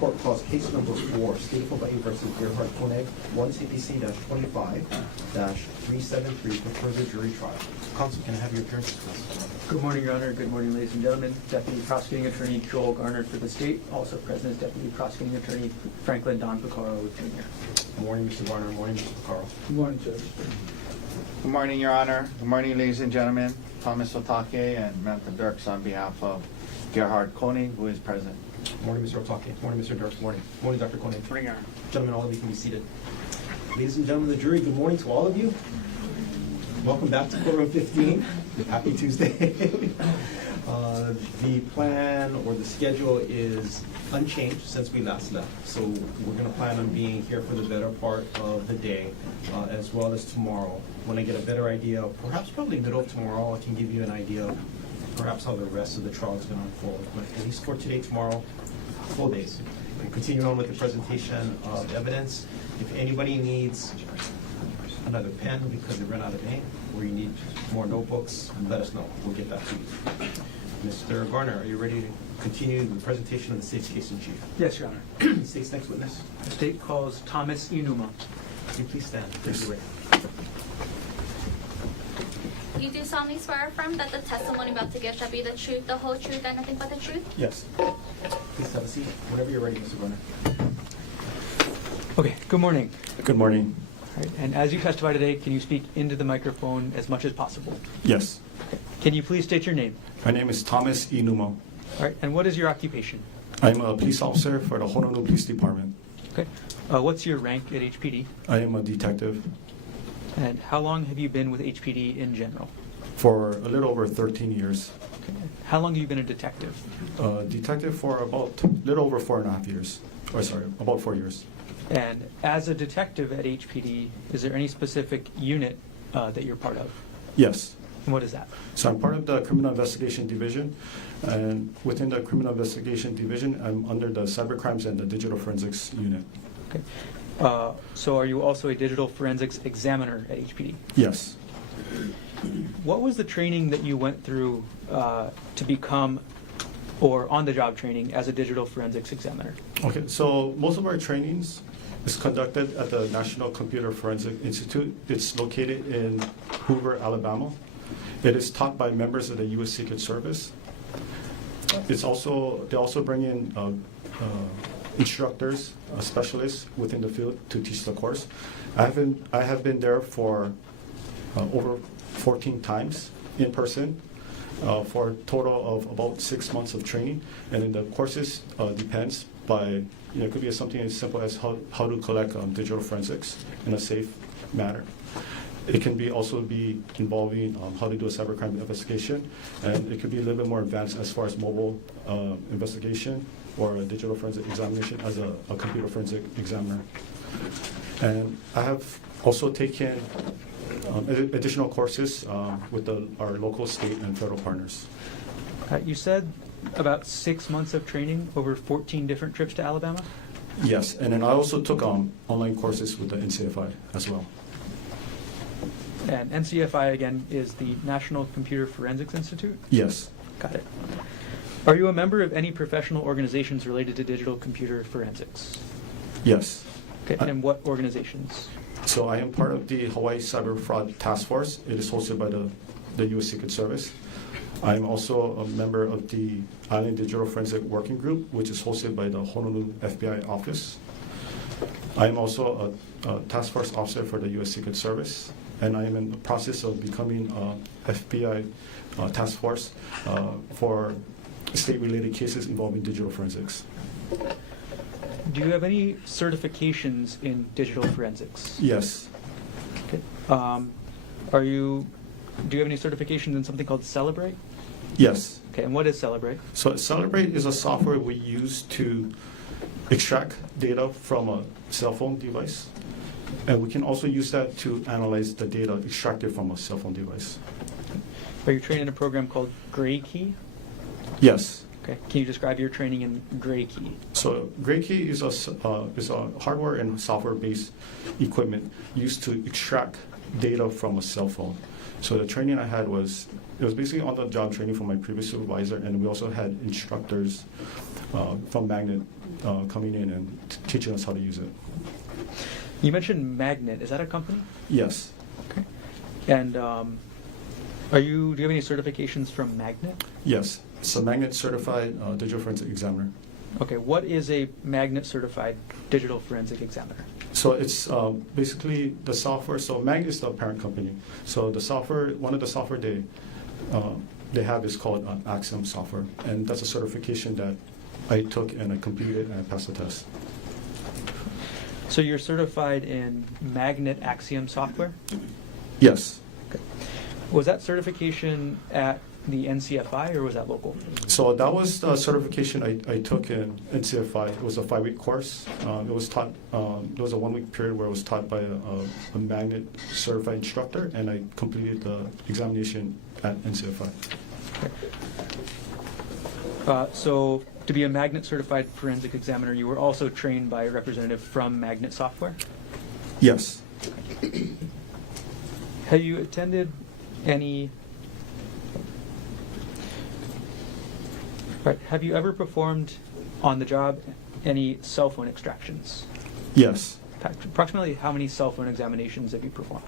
Court calls case number 4, State of Hawaii versus Gerhardt Konig, 1 CPC-25-373 for further jury trial. Counsel, can I have your appearances, please? Good morning, Your Honor. Good morning, ladies and gentlemen. Deputy Prosecuting Attorney Joel Garner for the state. Also present is Deputy Prosecuting Attorney Franklin Don Picaro Jr. Good morning, Mr. Garner. Good morning, Mr. Picaro. Good morning, Judge. Good morning, Your Honor. Good morning, ladies and gentlemen. Thomas Otake and Samantha Dirks on behalf of Gerhardt Konig, who is present. Good morning, Mr. Otake. Good morning, Mr. Dirks. Good morning. Good morning, Dr. Konig. Good morning, Your Honor. Gentlemen, all of you can be seated. Ladies and gentlemen of the jury, good morning to all of you. Welcome back to courtroom 15. Happy Tuesday. The plan or the schedule is unchanged since we last left. So we're going to plan on being here for the better part of the day, as well as tomorrow. When I get a better idea, perhaps probably middle of tomorrow, I can give you an idea of perhaps how the rest of the trial is going to unfold. But at least for today, tomorrow, full days. We continue on with the presentation of evidence. If anybody needs another pen because they ran out of ink, or you need more notebooks, let us know. We'll get that to you. Mr. Garner, are you ready to continue the presentation of the state's case in chief? Yes, Your Honor. State's next witness. The state calls Thomas Inuma. Could you please stand? Thank you. You do solemnly swear or affirm that the testimony about to give shall be the truth, the whole truth, and nothing but the truth? Yes. Please have a seat. Whenever you're ready, Mr. Garner. Okay, good morning. Good morning. All right, and as you testify today, can you speak into the microphone as much as possible? Yes. Okay. Can you please state your name? My name is Thomas Inuma. All right, and what is your occupation? I'm a police officer for the Honolulu Police Department. Okay. What's your rank at HPD? I am a detective And how long have you been with HPD in general? for a little over 13 years. Okay. How long have you been a detective? Detective for about a little over 4.5 years. Or sorry, about 4 years. And as a detective at HPD, is there any specific unit that you're part of? Yes. And what is that? So I'm part of the Criminal Investigation Division, and within the Criminal Investigation Division, I'm under the Cybercrimes and the Digital Forensics Unit. Okay. So are you also a digital forensics examiner at HPD? Yes. What was the training that you went through to become, or on-the-job training as a digital forensics examiner? Okay, so most of our trainings is conducted at the National Computer Forensic Institute. It's located in Hoover, Alabama. It is taught by members of the U.S. Secret Service. They also bring in instructors, specialists within the field to teach the course. I have been there for over 14 times in person for a total of about 6 months of training. And then the courses depends by, it could be something as simple as how to collect digital forensics in a safe manner. It can also be involving how to do a cybercrime investigation, and it could be a little bit more advanced as far as mobile investigation or a digital forensic examination as a computer forensic examiner. And I have also taken additional courses with our local, state, and federal partners. You said about 6 months of training over 14 different trips to Alabama? Yes, and then I also took online courses with the NCFI as well. And NCFI, again, is the National Computer Forensics Institute? Yes. Got it. Are you a member of any professional organizations related to digital computer forensics? Yes. Okay, and what organizations? So I am part of the Hawaii Cyber Fraud Task Force. It is hosted by the U.S. Secret Service. I am also a member of the Island Digital Forensic Working Group, which is hosted by the Honolulu FBI office. I am also a task force officer for the U.S. Secret Service, and I am in the process of becoming a FBI task force for state-related cases involving digital forensics. Do you have any certifications in digital forensics? Yes. Okay. Do you have any certifications in something called Celebrate? Yes. Okay, and what is Celebrate? So Celebrate is a software we use to extract data from a cell phone device, and we can also use that to analyze the data extracted from a cell phone device. Are you trained in a program called Gray Key? Yes. Okay. Can you describe your training in Gray Key? So Gray Key is a hardware and software-based equipment used to extract data from a cell phone. So the training I had was basically on-the-job training from my previous supervisor, and we also had instructors from Magnet coming in and teaching us how to use it. You mentioned Magnet. Is that a company? Yes. Okay. And do you have any certifications from Magnet? Yes. It's a Magnet certified digital forensic examiner. Okay. What is a Magnet certified digital forensic examiner? So it's basically the software. So Magnet is the parent company. So the software, one of the software they have is called Axiom software, and that's a certification that I took and I completed and I passed the test. So you're certified in Magnet Axiom software? Yes. Okay. Was that certification at the NCFI or was that local? So that was the certification I took in NCFI. It was a 5-week course. It was taught. There was a 1-week period where it was taught by a Magnet certified instructor, and I completed the examination at NCFI. Okay. So to be a Magnet certified forensic examiner, you were also trained by a representative from Magnet Software? Yes. Have you attended any... Right. Have you ever performed on the job any cell phone extractions? Yes. Approximately how many cell phone examinations have you performed?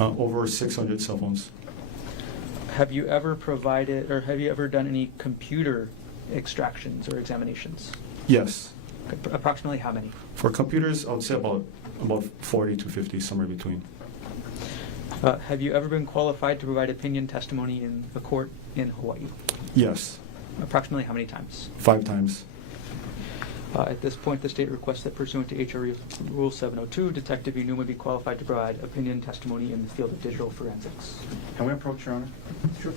Over 600 cell phones. Have you ever provided, or have you ever done any computer extractions or examinations? Yes. Okay. Approximately how many? For computers, I would say about 40 to 50, somewhere between. Have you ever been qualified to provide opinion testimony in a court in Hawaii? Yes. Approximately how many times? 5 times. At this point, the state requests that pursuant to HR Rule 702, Detective Inuma be qualified to provide opinion testimony in the field of digital forensics. Can we approach, Your Honor? Sure.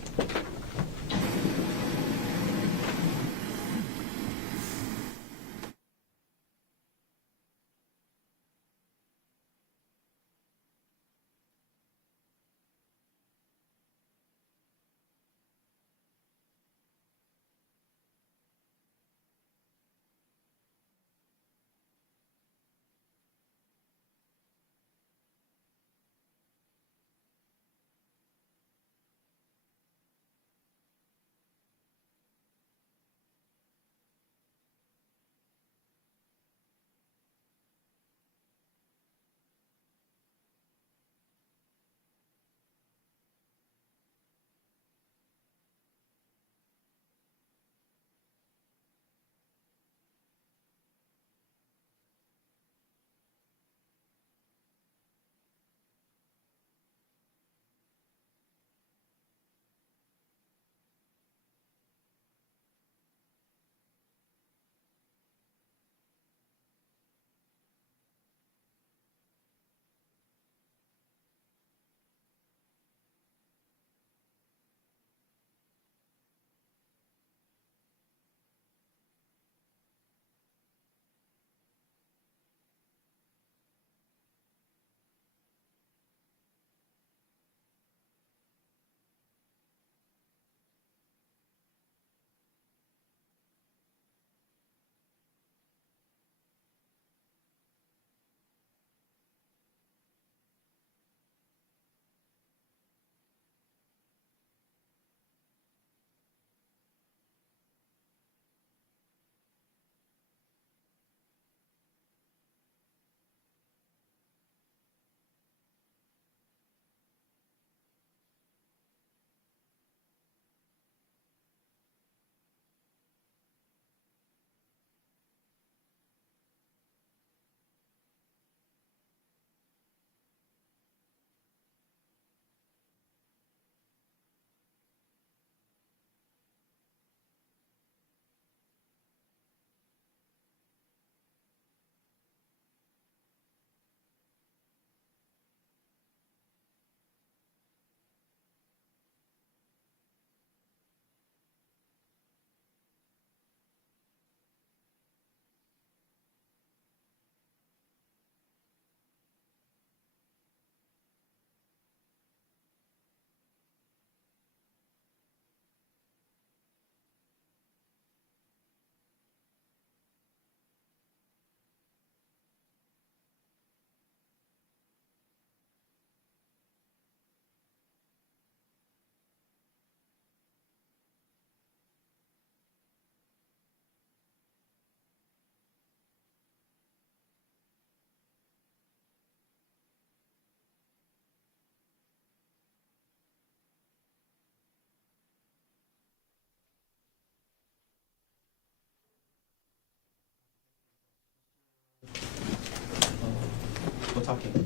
Otake,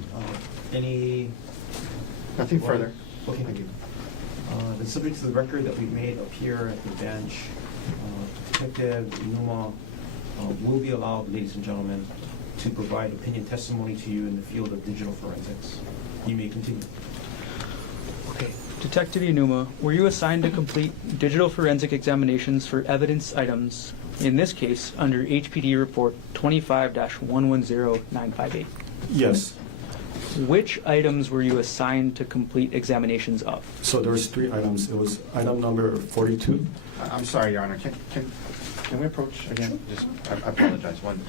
any? Nothing further. Okay. Thank you. The subject to the record that we've made up here at the bench, Detective Inuma will be allowed, ladies and gentlemen, to provide opinion testimony to you in the field of digital forensics. You may continue. Okay. Detective Inuma, were you assigned to complete digital forensic examinations for evidence items, in this case, under HPD Report 25-110958? Yes. Which items were you assigned to complete examinations of? So there was 3 items. It was item number 42. I'm sorry, Your Honor. Can we approach again? Just, I apologize. One.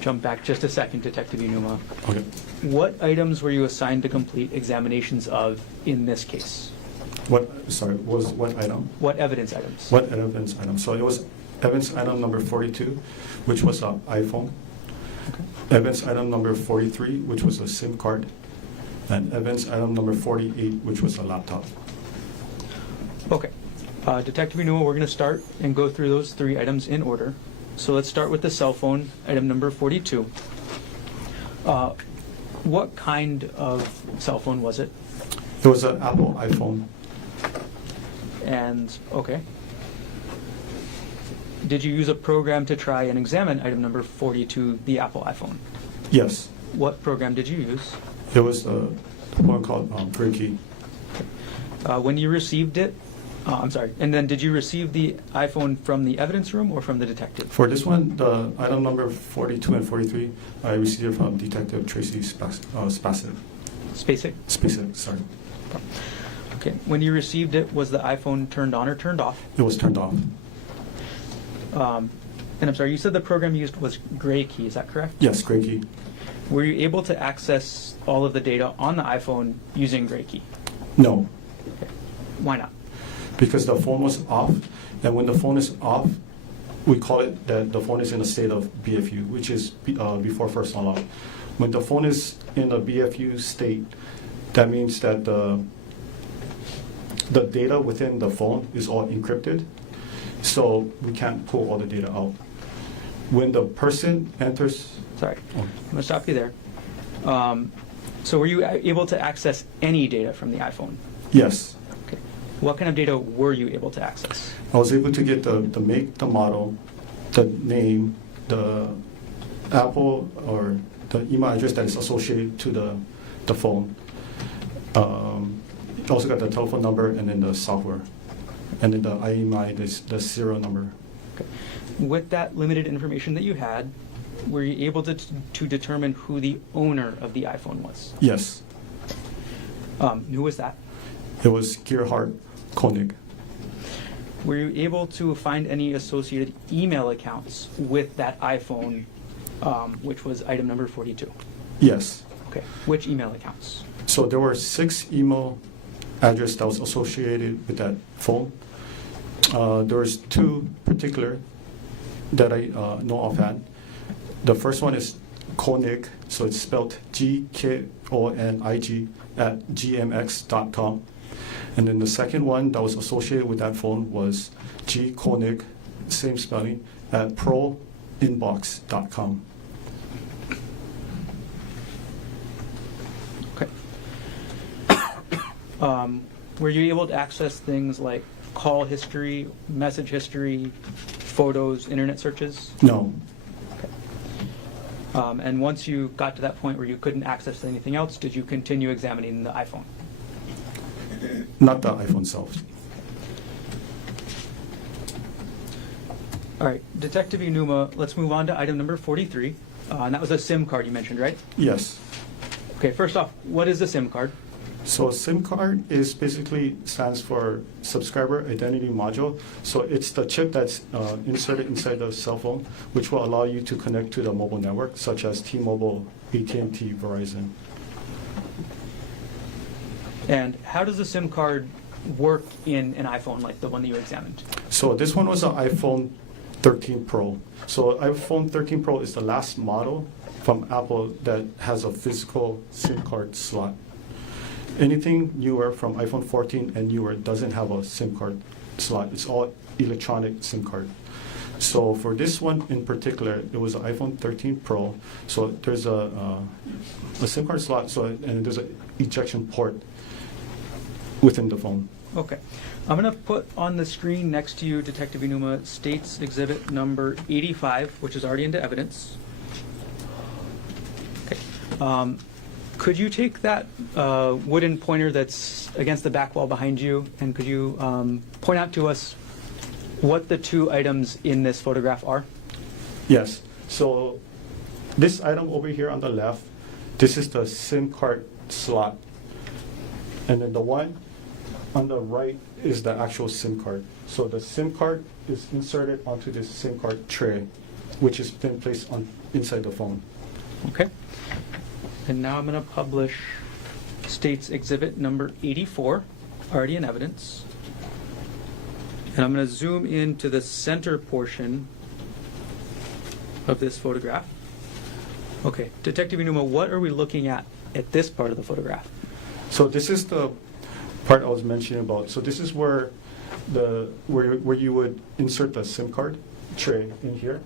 Jump back just a second, Detective Inuma. Okay. What items were you assigned to complete examinations of in this case? What item? What evidence items? What evidence item? So it was evidence item number 42, which was an iPhone. Okay. Evidence item number 43, which was a SIM card. And evidence item number 48, which was a laptop. Okay. Detective Inuma, we're going to start and go through those 3 items in order. So let's start with the cell phone, item number 42. What kind of cell phone was it? It was an Apple iPhone. And, okay. Did you use a program to try and examine item number 42, the Apple iPhone? Yes. What program did you use? It was one called Qualification. When you received it, I'm sorry, and then did you receive the iPhone from the evidence room or from the detective? For this one, the item number 42 and 43, I received it from Detective Tracy Spacek. Spacek? Sorry. Okay. When you received it, was the iPhone turned on or turned off? It was turned off. And I'm sorry, you said the program used was Gray Key, is that correct? Yes, Gray Key. Were you able to access all of the data on the iPhone using Gray Key? No, Okay. Why not? because the phone was off, and when the phone is off, we call it that the phone is in a state of BFU, which is before first unlock. When the phone is in a BFU state, that means that the data within the phone is all encrypted, so we can't pull all the data out. When the person enters... Sorry, I'm going to stop you there. So were you able to access any data from the iPhone? Yes. Okay. What kind of data were you able to access? I was able to get the make, the model, the name, the Apple or the email address that is associated to the phone. Also got the telephone number and then the software. And then the IMEI, the serial number. Okay. With that limited information that you had, were you able to determine who the owner of the iPhone was? Yes. Who was that? It was Gerhardt Konig. Were you able to find any associated email accounts with that iPhone, which was item number 42? Yes. Okay. Which email accounts? So there were 6 email addresses that was associated with that phone. There was 2 particular that I know offhand. The first one is Konig, so it's spelled Gkonig @gmx.com. And then the second one that was associated with that phone was Konig, same spelling, @proinbox.com. Okay. Were you able to access things like call history, message history, photos, internet searches? No. And once you got to that point where you couldn't access anything else, did you continue examining the iPhone? Not the iPhone itself. All right, Detective Inuma, let's move on to item number 43. And that was a SIM card you mentioned, right? Yes. Okay, first off, what is a SIM card? So SIM card is basically stands for subscriber identity module. So it's the chip that's inserted inside the cell phone, which will allow you to connect to the mobile network, such as T-Mobile, AT&T, Verizon. And how does a SIM card work in an iPhone like the one that you examined? So this one was an iPhone 13 Pro. So iPhone 13 Pro is the last model from Apple that has a physical SIM card slot. Anything newer from iPhone 14 and newer doesn't have a SIM card slot. It's all electronic SIM card. So for this one in particular, it was an iPhone 13 Pro. So there's a SIM card slot, and there's an ejection port within the phone. Okay. I'm going to put on the screen next to you, Detective Inuma, State's Exhibit number 85, which is already into evidence. Okay. Could you take that wooden pointer that's against the back wall behind you, and could you point out to us what the 2 items in this photograph are? Yes. So this item over here on the left, this is the SIM card slot. And then the one on the right is the actual SIM card. So the SIM card is inserted onto this SIM card tray, which is then placed inside the phone. Okay. And now I'm going to publish State's Exhibit number 84, already in evidence. And I'm going to zoom into the center portion of this photograph. Okay, Detective Inuma, what are we looking at this part of the photograph? So this is the part I was mentioning about. So this is where where you would insert the SIM card tray in here.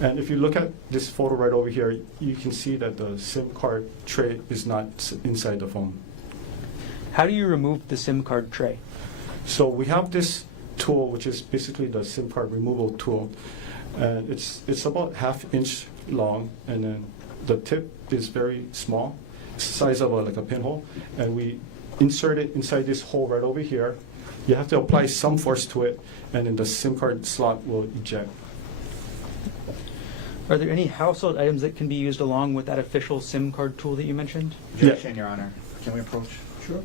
And if you look at this photo right over here, you can see that the SIM card tray is not inside the phone. How do you remove the SIM card tray? So we have this tool, which is basically the SIM card removal tool. And it's about 1/2 inch long, and then the tip is very small, it's the size of like a pinhole. And we insert it inside this hole right over here. You have to apply some force to it, and then the SIM card slot will eject. Are there any household items that can be used along with that official SIM card tool that you mentioned? Objection, Your Honor. Can we approach? Sure.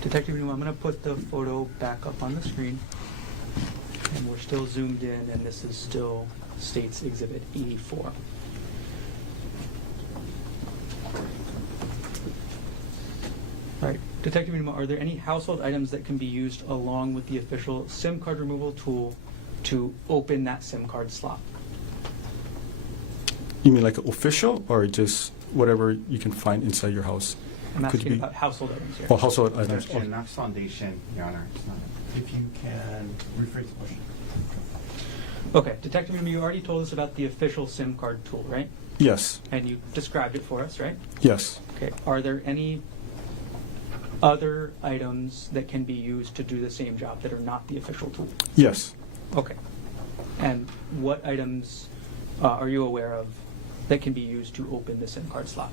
Detective Newman, I'm going to put the photo back up on the screen. And we're still zoomed in, and this is still State's Exhibit 84. All right, Detective Newman, are there any household items that can be used along with the official SIM card removal tool to open that SIM card slot? You mean like official, or just whatever you can find inside your house? I'm Could asking be- about household items here. Oh, household items. Objection, Knox Foundation, Your Honor. It's not. If you can rephrase the question. Okay, Detective Newman, you already told us about the official SIM card tool, right? Yes, And you described it for us, right? yes. Okay, are there any other items that can be used to do the same job that are not the official tool? Yes. Okay. And what items are you aware of that can be used to open the SIM card slot?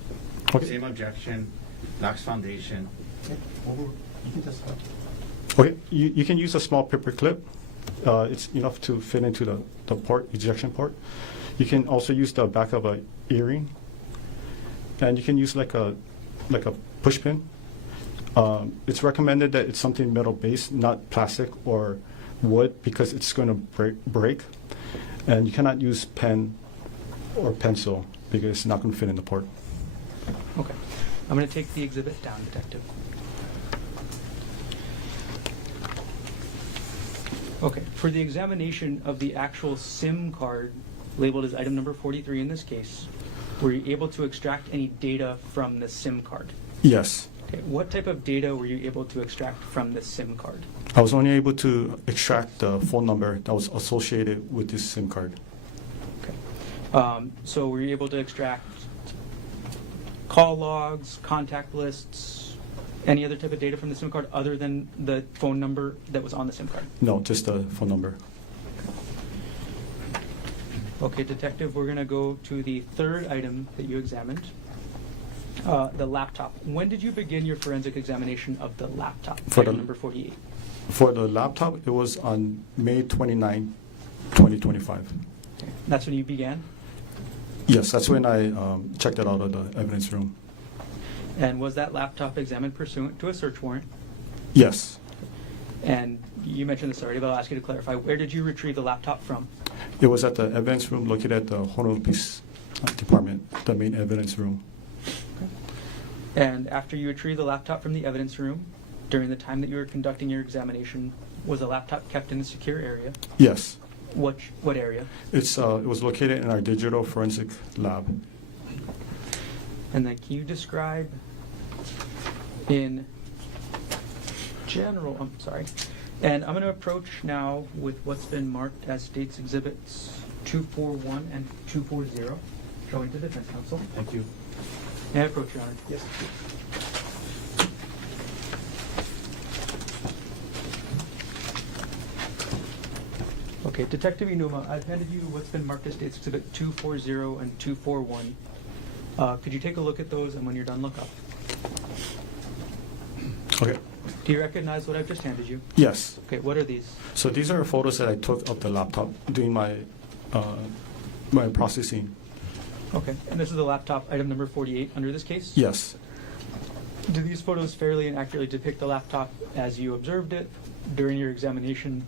Okay. Same objection, Knox Foundation. Okay, you can testify. Okay, you can use a small paper clip. It's enough to fit into the port, ejection port. You can also use the back of a earring, and you can use like a push pin. It's recommended that it's something metal based, not plastic or wood, because it's going to break. And you cannot use pen or pencil because it's not going to fit in the port. Okay. I'm going to take the exhibit down, Detective. Okay. For the examination of the actual SIM card labeled as item number 43 in this case, were you able to extract any data from the SIM card? Yes. Okay. What type of data were you able to extract from the SIM card? I was only able to extract the phone number that was associated with this SIM card. Okay. So were you able to extract call logs, contact lists, any other type of data from the SIM card other than the phone number that was on the SIM card? No, just the phone number. Okay, Detective, we're going to go to the third item that you examined. The laptop. When did you begin your forensic examination of the laptop? For Item the- number 48. For the laptop, it was on May 29, 2025. Okay. That's when you began? Yes, that's when I checked it out of the evidence room. And was that laptop examined pursuant to a search warrant? Yes, And you mentioned this already, but I'll ask you to clarify. Where did you retrieve the laptop from? it was at the evidence room located at the Honolulu Police Department, the main evidence room. And after you retrieved the laptop from the evidence room, during the time that you were conducting your examination, was the laptop kept in a secure area? Yes, What area? it was located in our digital forensic lab. And then can you describe in general, and I'm going to approach now with what's been marked as States Exhibits 241 and 240, showing to Defense Counsel. Thank you. May I approach, Your Honor? Yes. Okay, Detective Inuma, I've handed you what's been marked as States Exhibit 240 and 241. Could you take a look at those, and when you're done, look up? Okay. Do you recognize what I've just handed you? Yes. Okay, what are these? So these are photos that I took of the laptop during my my processing. Okay, and this is the laptop, item number 48 under this case? Yes. Do these photos fairly and accurately depict the laptop as you observed it during your examination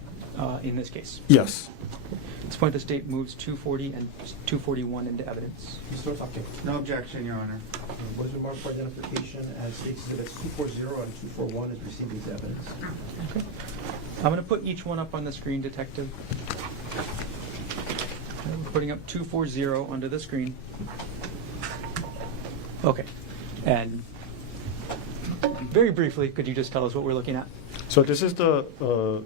in this case? Yes. At this point, the state moves 240 and 241 into evidence. Mr. Otake, No objection, Your Honor. what is remarked for identification as States Exhibits 240 and 241 is received as evidence? Okay. I'm going to put each one up on the screen, Detective. We're putting up 240 onto the screen. Okay. And very briefly, could you just tell us what we're looking at? So this is the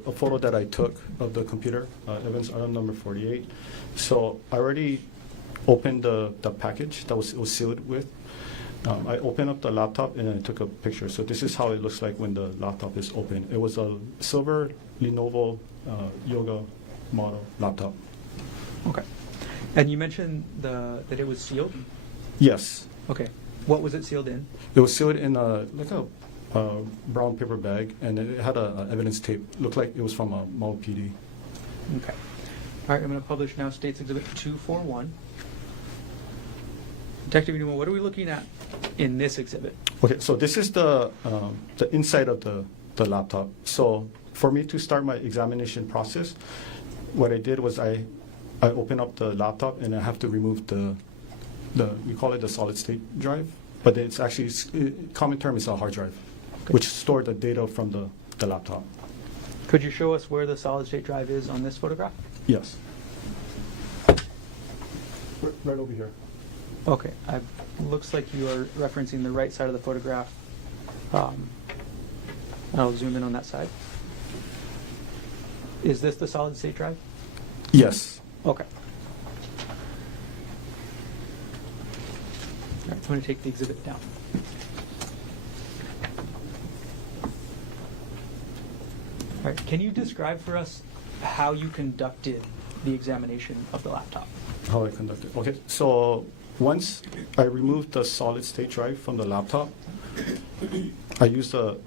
a photo that I took of the computer, evidence item number 48. So I already opened the package that it was sealed with. I opened up the laptop and I took a picture. So this is how it looks like when the laptop is open. It was a silver Lenovo Yoga model laptop. Okay. And you mentioned that it was sealed? Yes. Okay. What was it sealed in? It was sealed in like a brown paper bag, and it had a evidence tape. Looked like it was from a Maui PD. Okay. All right, I'm going to publish now States Exhibit 241. Detective Inuma, what are we looking at in this exhibit? Okay, so this is the inside of the laptop. So for me to start my examination process, what I did was I opened up the laptop and I have to remove the we call it the solid state drive, but it's actually, common term is a hard drive, which stored the data from the laptop. Could you show us where the solid state drive is on this photograph? Yes. Right over here. Okay. Looks like you are referencing the right side of the photograph. I'll zoom in on that side. Is this the solid state drive? Yes. Okay. All right, I'm going to take the exhibit down. All right, can you describe for us how you conducted the examination of the laptop? How I conducted. Okay, so once I removed the solid state drive from the laptop, I used a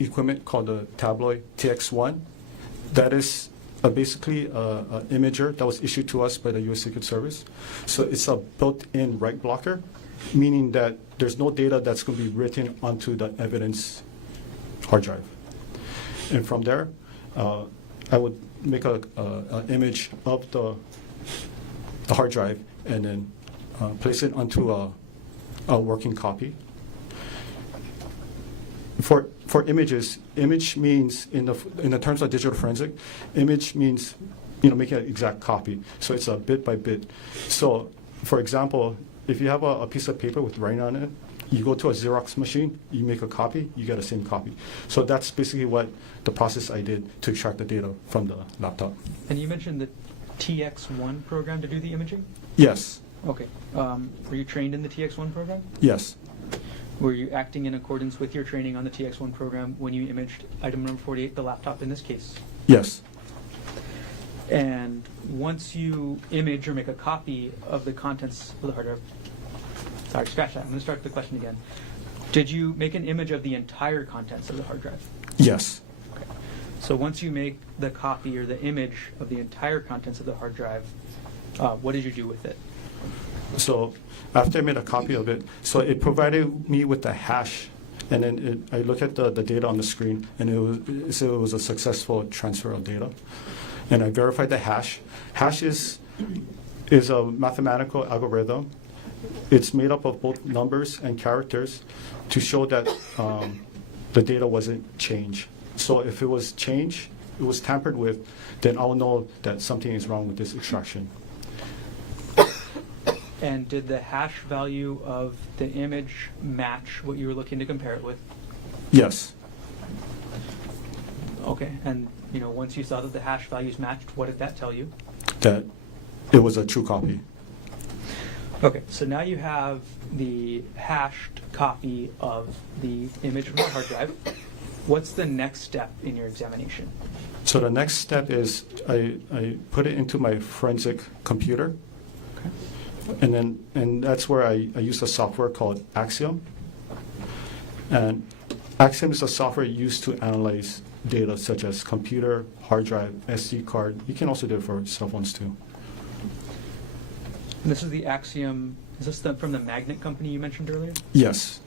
equipment called the Tabloid TX1. That is basically an imager that was issued to us by the U.S. Secret Service. So it's a built-in write blocker, meaning that there's no data that's going to be written onto the evidence hard drive. And from there, I would make an image of the hard drive and then place it onto a working copy. For images, image means in the terms of digital forensic, image means making an exact copy. So it's a bit by bit. So, for example, if you have a piece of paper with writing on it, you go to a Xerox machine, you make a copy, you get the same copy. So that's basically what the process I did to extract the data from the laptop. And you mentioned the TX1 program to do the imaging? Yes. Okay. Were you trained in the TX1 program? Yes. Were you acting in accordance with your training on the TX1 program when you imaged item number 48, the laptop in this case? Yes. And once you image or make a copy of the contents of the hard drive, Sorry, scratch that. I'm going to start the question again. Did you make an image of the entire contents of the hard drive? Yes. Okay. So once you make the copy or the image of the entire contents of the hard drive, what did you do with it? So after I made a copy of it, so it provided me with the hash, and then I look at the data on the screen, and it was a successful transfer of data, and I verified the hash. Hash is a mathematical algorithm. It's made up of both numbers and characters to show that the data wasn't changed. So if it was changed, it was tampered with, then I'll know that something is wrong with this extraction. And did the hash value of the image match what you were looking to compare it with? Yes. Okay, and once you saw that the hash values matched, what did that tell you? That it was a true copy. Okay, so now you have the hashed copy of the image from the hard drive. What's the next step in your examination? So the next step is I put it into my forensic computer. Okay. And that's where I use a software called Axiom. And Axiom is a software used to analyze data such as computer, hard drive, SD card. You can also do it for cell phones too. And this is the Axiom. Is this from the magnet company you mentioned earlier? Yes.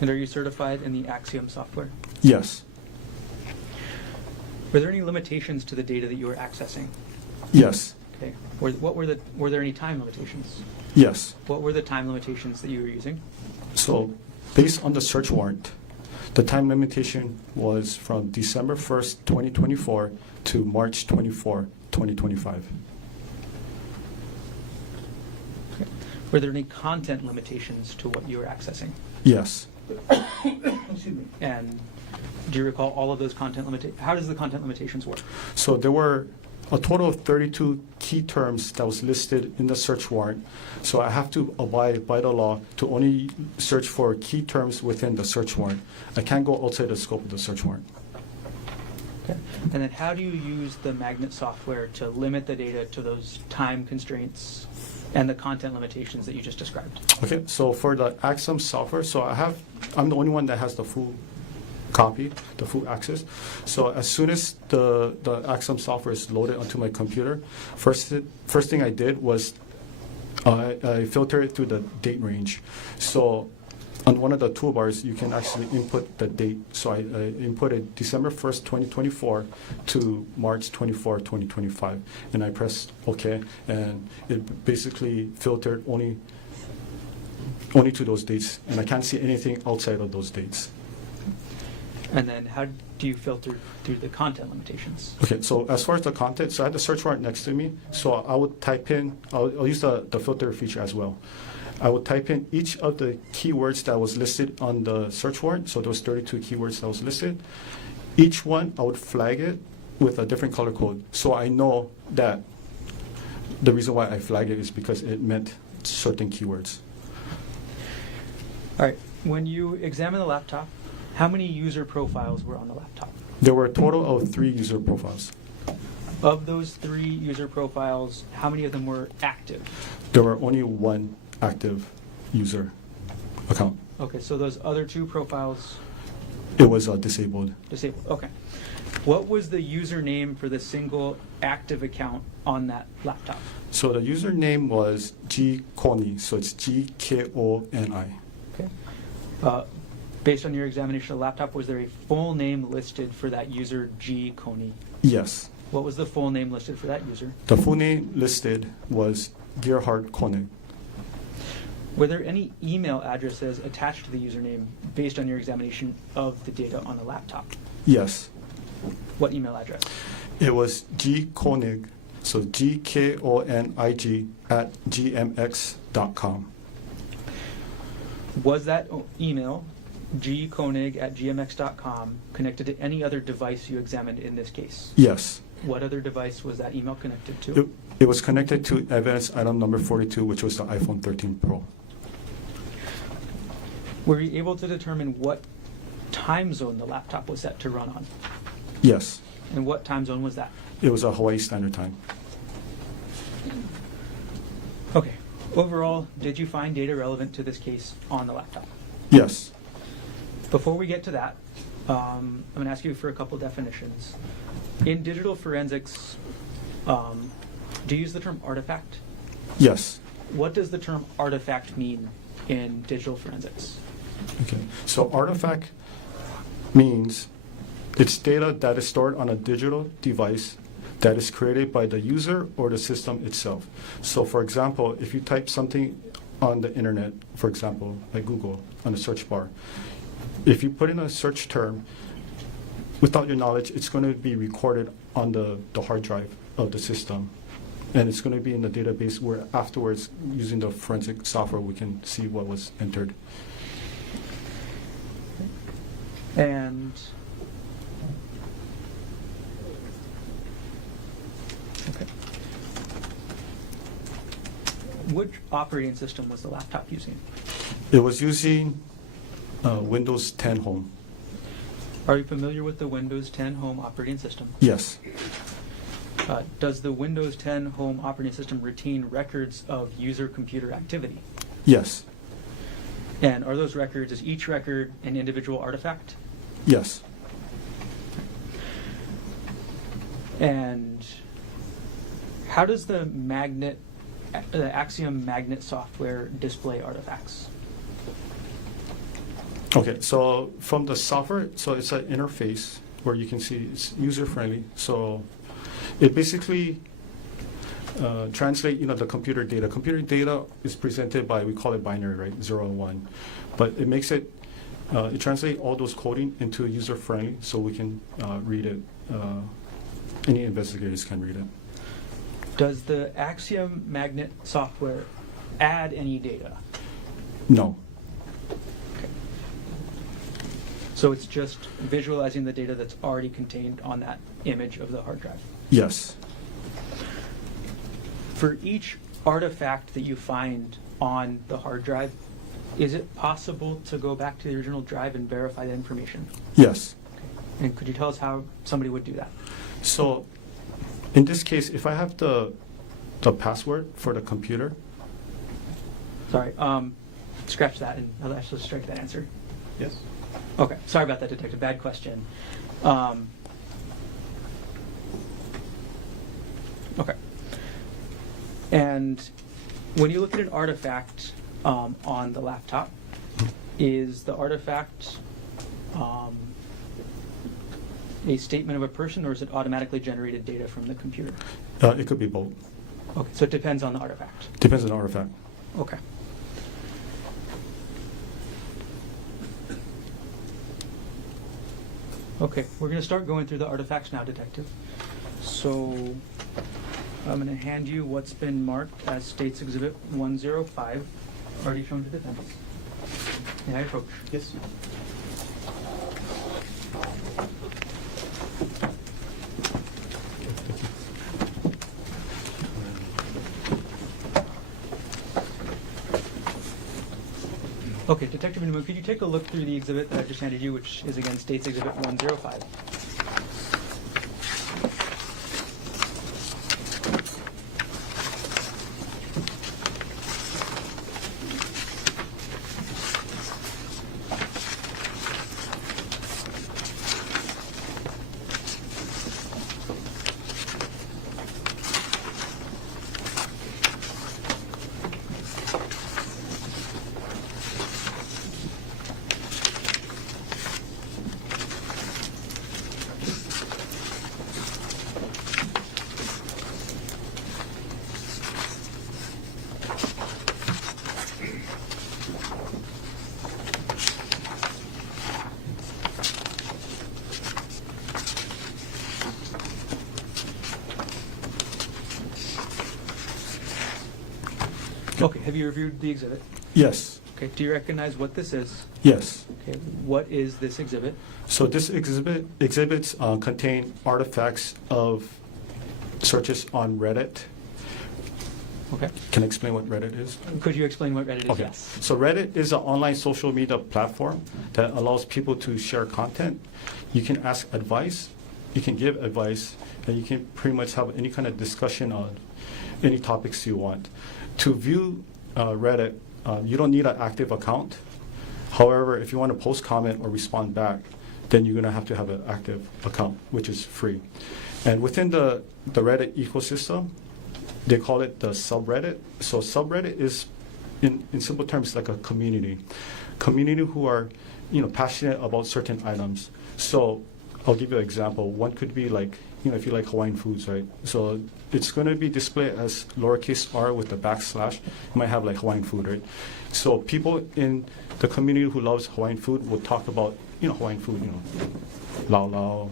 And are you certified in the Axiom software? Yes. Were there any limitations to the data that you were accessing? Yes. Okay. Were there any time limitations? Yes. What were the time limitations that you were using? So based on the search warrant, the time limitation was from December 1st, 2024 to March 24, 2025. Okay. Were there any content limitations to what you were accessing? Yes. Excuse me. And do you recall all of those content limitations? How does the content limitations work? So there were a total of 32 key terms that was listed in the search warrant. So I have to abide by the law to only search for key terms within the search warrant. I can't go outside the scope of the search warrant. Okay. And then how do you use the magnet software to limit the data to those time constraints and the content limitations that you just described? Okay, so for the Axiom software, I'm the only one that has the full copy, the full access. So as soon as the Axiom software is loaded onto my computer, first thing I did was I filtered it through the date range. So on one of the toolbars, you can actually input the date. So I inputted December 1st, 2024 to March 24, 2025. And I pressed OK, and it basically filtered only to those dates. And I can't see anything outside of those dates. And then how do you filter through the content limitations? Okay, so as far as the content, so I had the search warrant next to me. So I would type in, I'll use the filter feature as well. I would type in each of the keywords that was listed on the search warrant. So those 32 keywords that was listed. Each one, I would flag it with a different color code. So I know that the reason why I flagged it is because it meant certain keywords. All right, when you examine the laptop, how many user profiles were on the laptop? There were a total of 3 user profiles. Of those 3 user profiles, how many of them were active? There were only 1 active user account. Okay, so those other 2 profiles? It was disabled. Disabled, okay. What was the username for the single active account on that laptop? So the username was Konig, so it's Gkoni. Okay. Based on your examination of the laptop, was there a full name listed for that user, G. Konig? Yes. What was the full name listed for that user? The full name listed was Gerhardt Konig. Were there any email addresses attached to the username based on your examination of the data on the laptop? Yes. What email address? It was Konig, so Gkonig @gmx.com. Was that email, gkonig@gmx.com, connected to any other device you examined in this case? Yes. What other device was that email connected to? It was connected to evidence item number 42, which was the iPhone 13 Pro. Were you able to determine what time zone the laptop was set to run on? Yes. And what time zone was that? It was a Hawaii Standard Time. Okay. Overall, did you find data relevant to this case on the laptop? Yes. Before we get to that, I'm going to ask you for a couple definitions. In digital forensics, do you use the term artifact? Yes. What does the term artifact mean in digital forensics? Okay. So artifact means it's data that is stored on a digital device that is created by the user or the system itself. So for example, if you type something on the internet, for example, like Google on the search bar, if you put in a search term, without your knowledge, it's going to be recorded on the hard drive of the system. And it's going to be in the database where afterwards, using the forensic software, we can see what was entered. And okay. Which operating system was the laptop using? It was using Windows 10 Home. Are you familiar with the Windows 10 Home operating system? Yes. Does the Windows 10 Home operating system retain records of user computer activity? Yes. And are those records, is each record an individual artifact? Yes. And how does the Axiom magnet software display artifacts? Okay, so from the software, so it's an interface where you can see it's user-friendly. So it basically translates, the computer data. Computer data is presented by, we call it binary, right, 0 and 1. But it makes it, it translates all those coding into user-friendly so we can read it. Any investigators can read it. Does the Axiom magnet software add any data? No. Okay. So it's just visualizing the data that's already contained on that image of the hard drive? Yes. For each artifact that you find on the hard drive, is it possible to go back to the original drive and verify that information? Yes. Okay. And could you tell us how somebody would do that? So in this case, if I have the password for the computer. Sorry, scratch that and I'll actually strike that answer. Yes. Okay, sorry about that, Detective. Bad question. Okay. And when you look at an artifact on the laptop, is the artifact a statement of a person, or is it automatically generated data from the computer? It could be both. Okay, so it depends on the artifact. Depends on the artifact. Okay. Okay, we're going to start going through the artifacts now, Detective. So I'm going to hand you what's been marked as State's Exhibit 105, already shown to defense. May I approach? Yes. Okay, Detective Emil, could you take a look through the exhibit that I just handed you, which is again State's Exhibit 105? Okay, have you reviewed the exhibit? Yes. Okay, do you recognize what this is? Yes. Okay, what is this exhibit? So this exhibits contain artifacts of searches on Reddit. Okay. Can I explain what Reddit is? Could you explain what Reddit is? Okay. Yes. So Reddit is an online social media platform that allows people to share content. You can ask advice, you can give advice, and you can pretty much have any kind of discussion on any topics you want. To view Reddit, you don't need an active account. However, if you want to post comment or respond back, then you're going to have an active account, which is free. And within the Reddit ecosystem, they call it the subreddit. So subreddit is, in simple terms, like a community who are, passionate about certain items. So I'll give you an example. One could be like, if you like Hawaiian foods, right? So it's going to be displayed as lowercase r with the backslash. You might have like Hawaiian food, right? So people in the community who loves Hawaiian food will talk about, Hawaiian food, lau lau,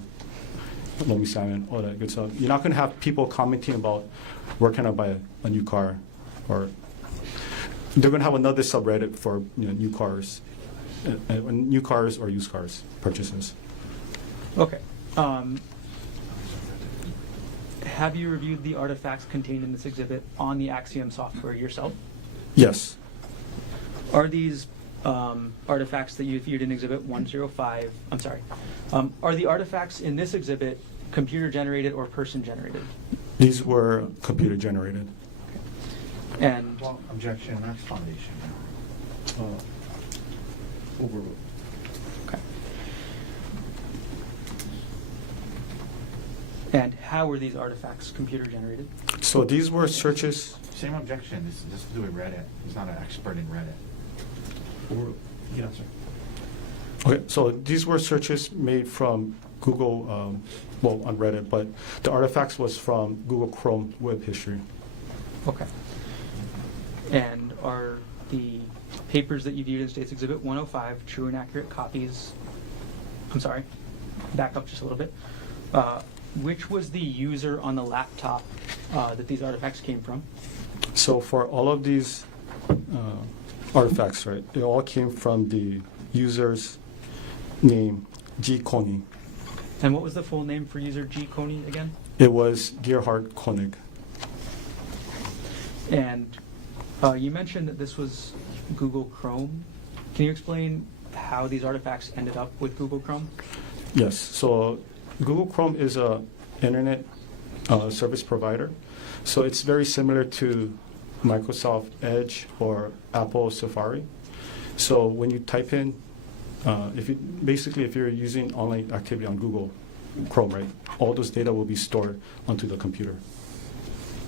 lomi salmon, all that good stuff. You're not going to have people commenting about where can I buy a new car, or they're going to have another subreddit for new cars or used cars purchases. Okay. Have you reviewed the artifacts contained in this exhibit on the Axiom software yourself? Yes. Are these artifacts that you viewed in Exhibit 105, are the artifacts in this exhibit computer generated or person generated? These were computer generated. And Well, objection, that's foundation. Overruled. okay. And how were these artifacts computer generated? So these were searches. Same objection, this is just to do with Reddit. He's not an expert in Reddit. Overruled. You can answer. Okay, so these were searches made from Google, on Reddit, but the artifacts was from Google Chrome web history. Okay. And are the papers that you viewed in States Exhibit 105 true and accurate copies? I'm sorry, back up just a little bit. Which was the user on the laptop that these artifacts came from? So for all of these artifacts, right, they all came from the user's name, G. Konig. And what was the full name for user G. Konig again? It was Gerhardt Konig. And you mentioned that this was Google Chrome. Can you explain how these artifacts ended up with Google Chrome? Yes, so Google Chrome is a internet service provider. So it's very similar to Microsoft Edge or Apple Safari. So when you type in, if you're using online activity on Google Chrome, right, all those data will be stored onto the computer.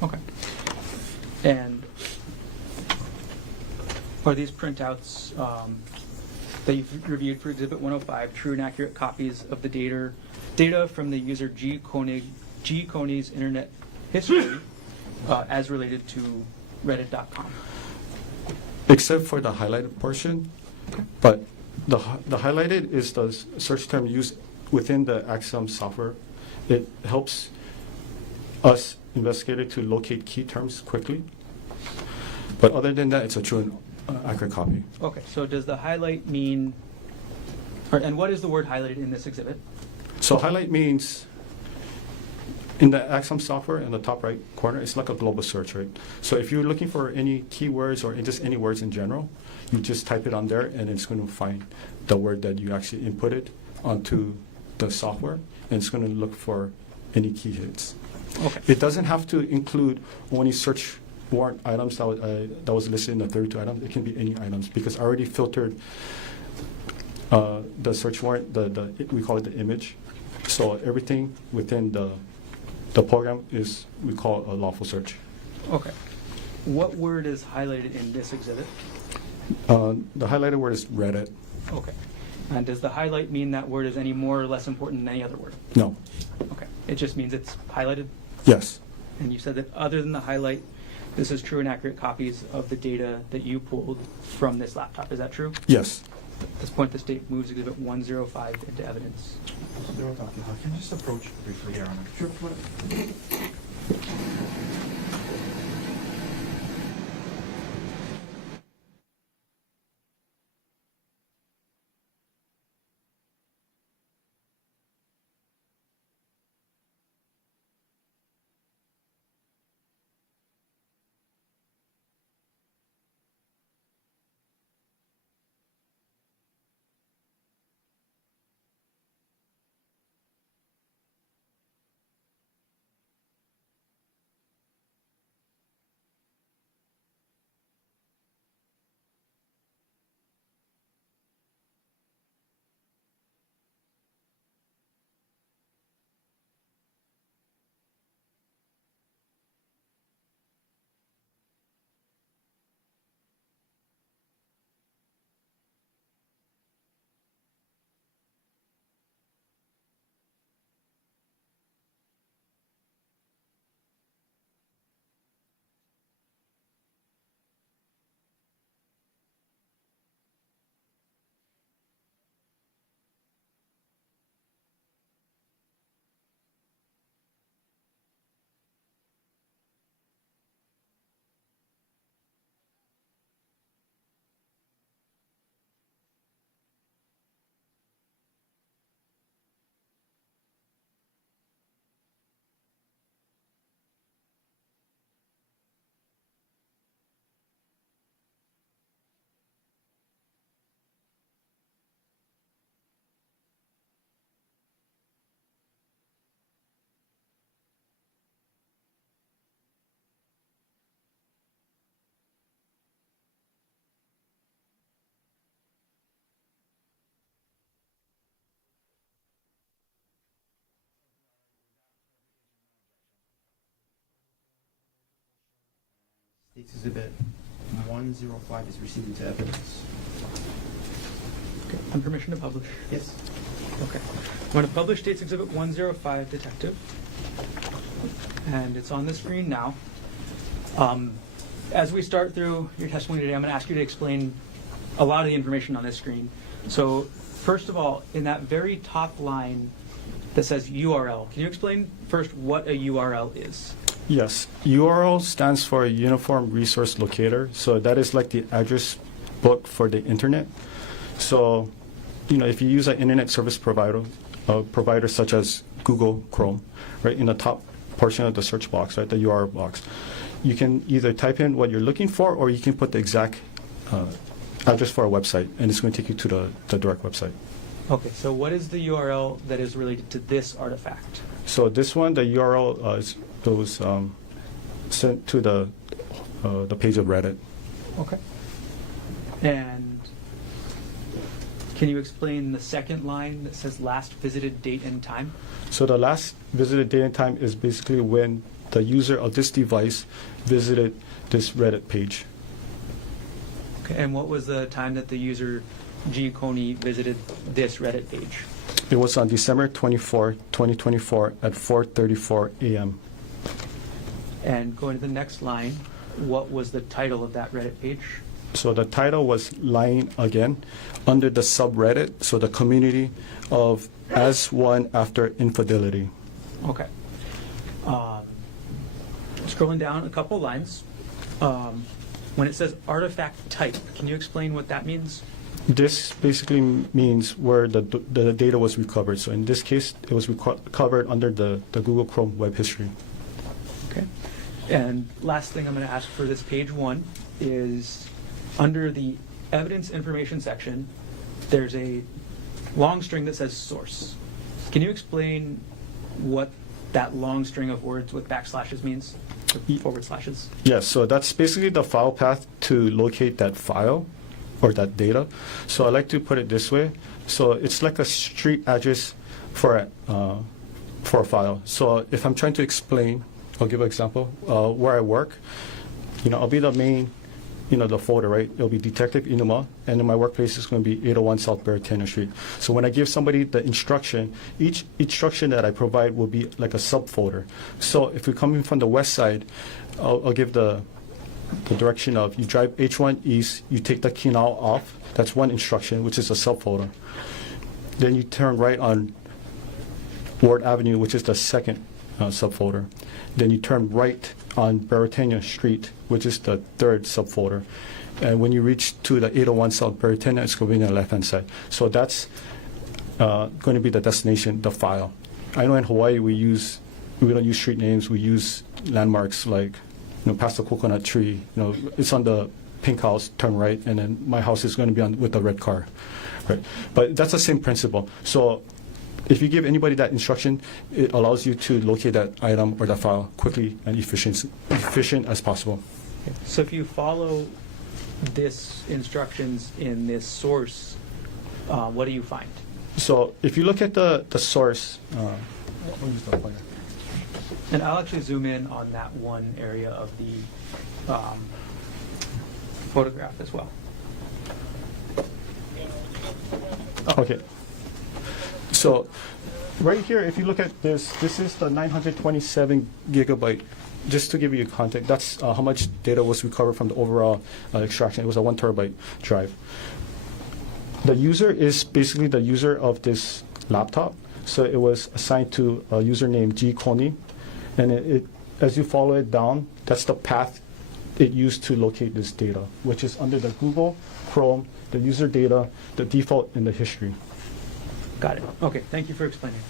Okay. And are these printouts that you've reviewed for Exhibit 105 true and accurate copies of the data from the user G. Konig's internet history as related to Reddit.com? Except for the highlighted portion, but the highlighted is the search term used within the Axiom software. It helps us investigator to locate key terms quickly. But other than that, it's a true and accurate copy. Okay, so does the highlight mean, and what is the word highlighted in this exhibit? So highlight means, in the Axiom software in the top right corner, it's like a global search, right? So if you're looking for any keywords or just any words in general, you just type it on there and it's going to find the word that you actually inputted onto the software, and it's going to look for any key hits. Okay. It doesn't have to include only search warrant items that was listed in the 32 items. It can be any items because I already filtered the search warrant, we call it the image. So everything within the program is, we call a lawful search. Okay. What word is highlighted in this exhibit? The highlighted word is Reddit. Okay. And does the highlight mean that word is any more or less important than any other word? No. Okay. It just means it's highlighted? Yes. And you said that other than the highlight, this is true and accurate copies of the data that you pulled from this laptop. Is that true? Yes. At this point, the state moves Exhibit 105 into evidence. Can I just approach briefly, Your Honor? Sure. State's Exhibit 105 is received into evidence. Okay. And permission to publish. Yes. Okay. I'm going to publish State's Exhibit 105, Detective. And it's on the screen now. As we start through your testimony today, I'm going to ask you to explain a lot of the information on this screen. So, first of all, in that very top line that says URL, can you explain first what a URL is? Yes, URL stands for Uniform Resource Locator. So that is like the address book for the internet. So, if you use an internet service provider, such as Google Chrome, right, in the top portion of the search box, right, the URL box, you can either type in what you're looking for, or you can put the exact address for a website, and it's going to take you to the direct website. Okay, so what is the URL that is related to this artifact? So this one, the URL was sent to the page of Reddit. Okay. And can you explain the second line that says last visited date and time? So the last visited date and time is basically when the user of this device visited this Reddit page. Okay, and what was the time that the user G. Konig visited this Reddit page? It was on December 24, 2024 at 4:34 a.m. And going to the next line, what was the title of that Reddit page? So the title was Lying Again, under the subreddit, so the community of As One After Infidelity. Okay. Scrolling down a couple lines, when it says artifact type, can you explain what that means? This basically means where the data was recovered. So in this case, it was recovered under the Google Chrome web history. Okay. And last thing I'm going to ask for this page 1 is under the evidence information section, there's a long string that says source. Can you explain what that long string of words with backslashes means? Or forward slashes? Yes, so that's basically the file path to locate that file or that data. So I like to put it this way. So it's like a street address for a file. So if I'm trying to explain, I'll give an example, where I work, I'll be the main, the folder, right? It'll be Detective Inuma, and then my workplace is going to be 801 South Baratena Street. So when I give somebody the instruction, each instruction that I provide will be like a subfolder. So if you're coming from the west side, I'll give the direction of you drive H1 east, you take the canal off. That's one instruction, which is a subfolder. Then you turn right on Ward Avenue, which is the second subfolder. Then you turn right on Baratena Street, which is the third subfolder. And when you reach to the 801 South Baratena, it's going to be on the left-hand side. So that's going to be the destination, the file. I know in Hawaii we don't use street names. We use landmarks like, past the coconut tree. It's on the pink house, turn right, and then my house is going to be on with the red car, right? But that's the same principle. So if you give anybody that instruction, it allows you to locate that item or that file quickly and efficient as possible. Okay. So if you follow this instructions in this source, what do you find? So if you look at the source, let me use the pointer. And I'll actually zoom in on that one area of the photograph as well. Okay. So right here, if you look at this is the 927 gigabyte. Just to give you context, that's how much data was recovered from the overall extraction. It was a 1 terabyte drive. The user is basically the user of this laptop. So it was assigned to a user named G. Konig. And it, as you follow it down, that's the path it used to locate this data, which is under the Google Chrome, the user data, the default, and the history. Got it. Okay, thank you for explaining.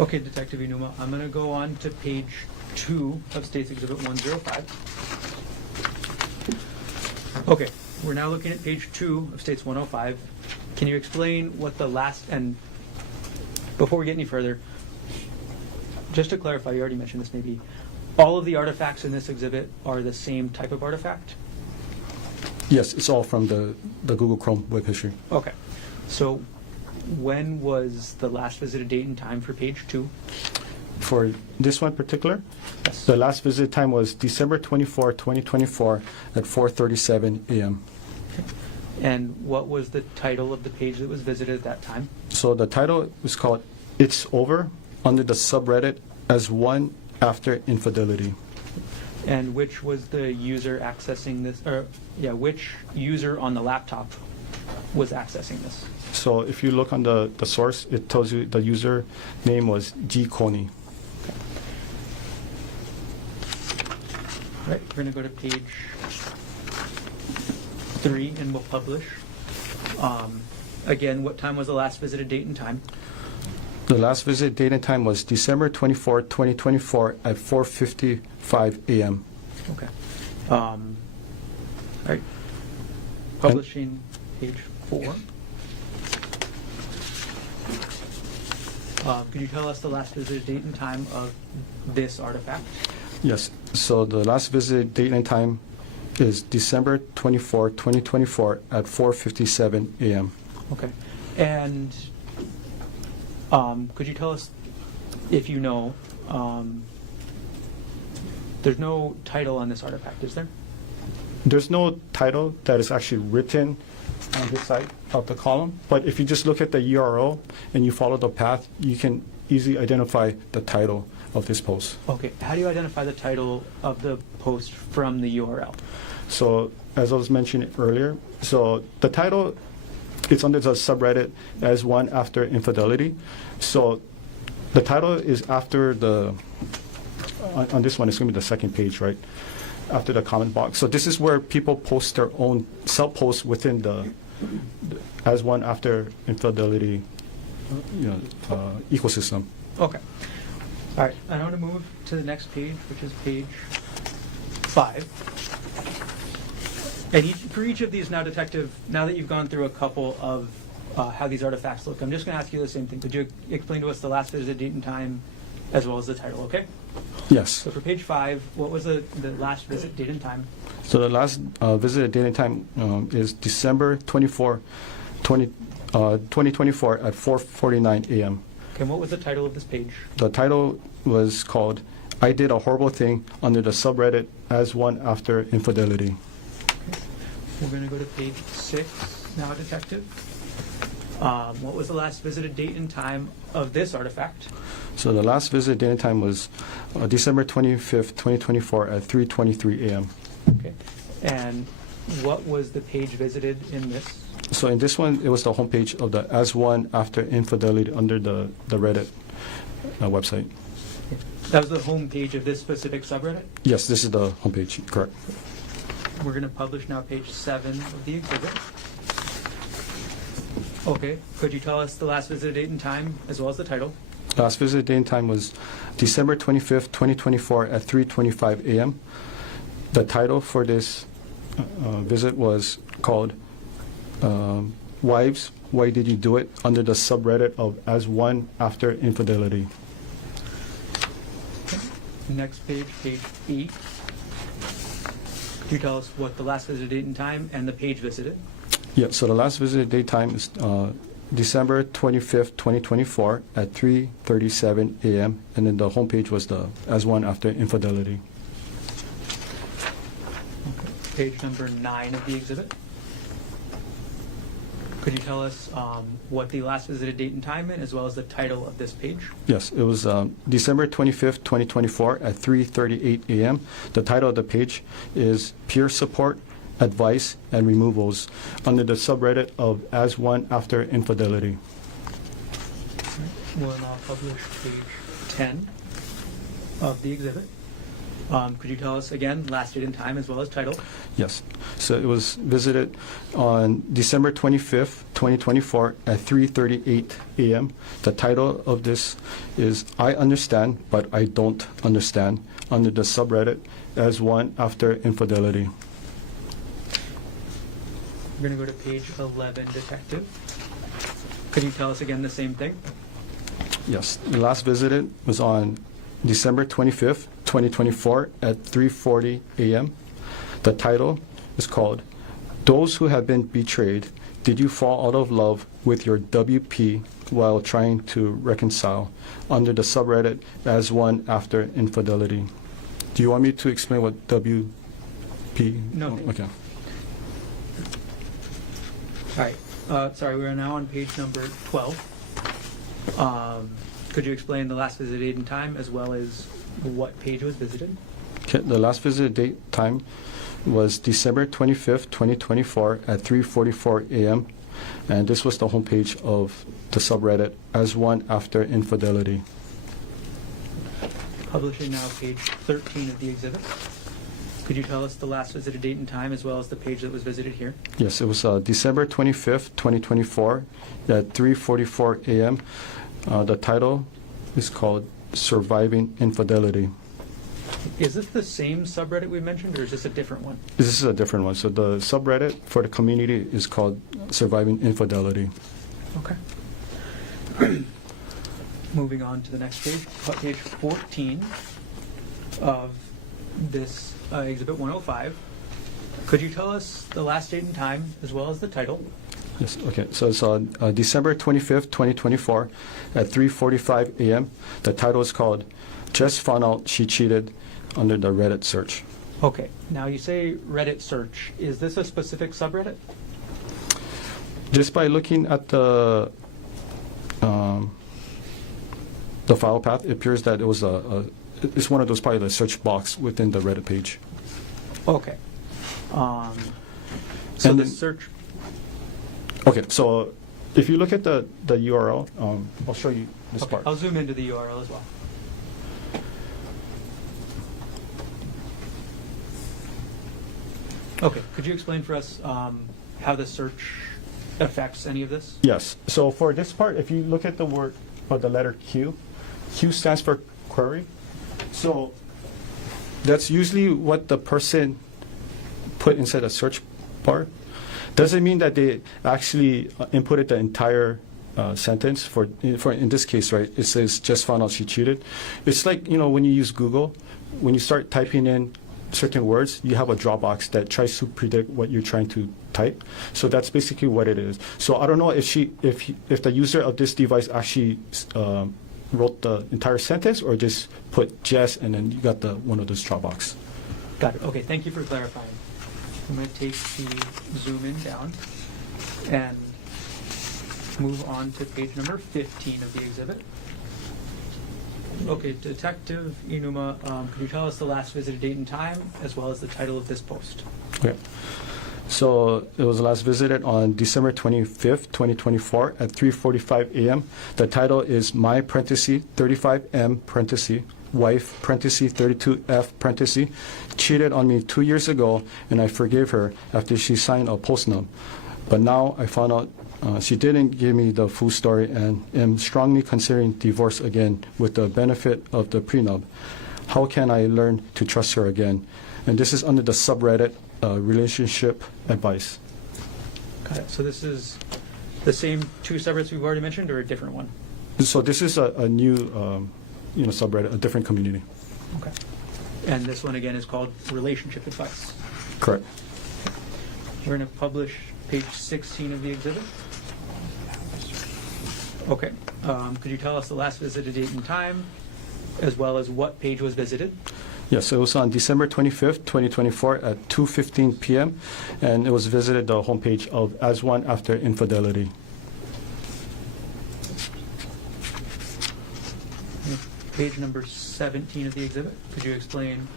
Okay, Detective Inuma, I'm going to go on to page 2 of State's Exhibit 105. Okay, we're now looking at page 2 of State's 105. Can you explain what the last, and before we get any further, just to clarify, you already mentioned this maybe, all of the artifacts in this exhibit are the same type of artifact? Yes, it's all from the Google Chrome web history. Okay. So when was the last visited date and time for page 2? For this one particular, Yes. the last visit time was December 24, 2024 at 4:37 a.m. And what was the title of the page that was visited at that time? So the title was called It's Over under the subreddit as one after infidelity. And which was the user accessing this, which user on the laptop was accessing this? So if you look on the source, it tells you the user name was Konig. Right, we're going to go to page 3 and we'll publish. Again, what time was the last visited date and time? The last visit date and time was December 24, 2024 at 4:55 a.m. Okay. All right. Publishing page 4. Could you tell us the last visited date and time of this artifact? Yes, so the last visit date and time is December 24, 2024 at 4:57 a.m. Okay. And could you tell us, if you know, there's no title on this artifact, is there? There's no title that is actually written on this side of the column, but if you just look at the URL and you follow the path, you can easily identify the title of this post. Okay. How do you identify the title of the post from the URL? So as I was mentioning earlier, so the title, it's under the subreddit as one after infidelity. So the title is after the, on this one, it's going to be the second page, right? After the comment box. So this is where people post their own self-posts within the as one after infidelity ecosystem. Okay. All right. I want to move to the next page, which is page 5. And for each of these now, Detective, now that you've gone through a couple of how these artifacts look, I'm just going to ask you the same thing. Could you explain to us the last visit date and time as well as the title, okay? Yes. So for page 5, what was the last visit date and time? So the last visit date and time is December 24, 2024 at 4:49 a.m. Okay, and what was the title of this page? The title was called I Did a Horrible Thing under the subreddit as one after infidelity. Okay. We're going to go to page 6 now, Detective. What was the last visited date and time of this artifact? So the last visit date and time was December 25th, 2024 at 3:23 a.m. Okay. And what was the page visited in this? So in this one, it was the homepage of the as one after infidelity under the Reddit website. That was the home page of this specific subreddit? Yes, this is the homepage, correct. We're going to publish now page 7 of the exhibit. Okay. Could you tell us the last visit date and time as well as the title? Last visit date and time was December 25th, 2024 at 3:25 a.m. The title for this visit was called Wives, Why Did You Do It? Under the subreddit of As One After Infidelity. Okay. Next page, page 8. Could you tell us what the last visit date and time and the page visited? Yeah, so the last visit date time is December 25th, 2024 at 3:37 a.m. And then the homepage was the As One After Infidelity. Okay. Page number 9 of the exhibit. Could you tell us what the last visited date and time is, as well as the title of this page? Yes, it was December 25th, 2024 at 3:38 a.m. The title of the page is Peer Support, Advice, and Removals under the subreddit of As One After Infidelity. We'll now publish page 10 of the exhibit. Could you tell us again last date and time as well as title? Yes, so it was visited on December 25th, 2024 at 3:38 a.m. The title of this is I Understand, But I Don't Understand under the subreddit As One After Infidelity. We're going to go to page 11, Detective. Could you tell us again the same thing? Yes, the last visited was on December 25th, 2024 at 3:40 a.m. The title is called Those Who Have Been Betrayed. Did You Fall Out of Love with Your WP while trying to reconcile under the subreddit as one after infidelity. Do you want me to explain what WP? No. Okay. All right. Sorry, we are now on page number 12. Could you explain the last visit date and time as well as what page was visited? Okay, the last visit date time was December 25th, 2024 at 3:44 a.m. And this was the homepage of the subreddit as one after infidelity. Publishing now page 13 of the exhibit. Could you tell us the last visited date and time as well as the page that was visited here? Yes, it was December 25th, 2024 at 3:44 a.m. The title is called Surviving Infidelity. Is this the same subreddit we mentioned, or is this a different one? This is a different one. So the subreddit for the community is called Surviving Infidelity. Okay. Moving on to the next page, page 14 of this exhibit 105. Could you tell us the last date and time as well as the title? Yes, okay. So it's on December 25th, 2024 at 3:45 a.m. The title is called Just Found Out She Cheated under the Reddit search. Okay. Now you say Reddit search. Is this a specific subreddit? Just by looking at the file path, it appears that it was it's one of those, probably the search box within the Reddit page. Okay. So And the then- search. Okay, so if you look at the URL, I'll show you this Okay, part. I'll zoom into the URL as well. Okay. Could you explain for us how the search affects any of this? Yes. So for this part, if you look at the word or the letter Q, Q stands for query. So that's usually what the person put inside a search bar. Doesn't mean that they actually inputted the entire sentence. For in this case, right, it says just found out she cheated. It's like, when you use Google, when you start typing in certain words, you have a drop box that tries to predict what you're trying to type. So that's basically what it is. So I don't know if the user of this device actually wrote the entire sentence or just put just and then you got one of those drop box. Got it. Okay. Thank you for clarifying. I'm going to take the zoom in down and move on to page number 15 of the exhibit. Okay, Detective Inuma, could you tell us the last visited date and time as well as the title of this post? Okay. So it was last visited on December 25th, 2024 at 3:45 a.m. The title is My parenthesis 35M parenthesis wife parenthesis 32F parenthesis cheated on me 2 years ago and I forgave her after she signed a postnum. But now I found out she didn't give me the full story and am strongly considering divorce again with the benefit of the prenup. How can I learn to trust her again? And this is under the subreddit relationship advice. Got it. So this is the same two subreddits we've already mentioned or a different one? So this is a new subreddit, a different community. Okay. And this one again is called Relationship Advice. Correct. We're going to publish page 16 of the exhibit. Okay. Could you tell us the last visited date and time as well as what page was visited? Yes, it was on December 25th, 2024 at 2:15 p.m. and it was visited the homepage of As One After Infidelity. Page number 17 of the exhibit. Could you explain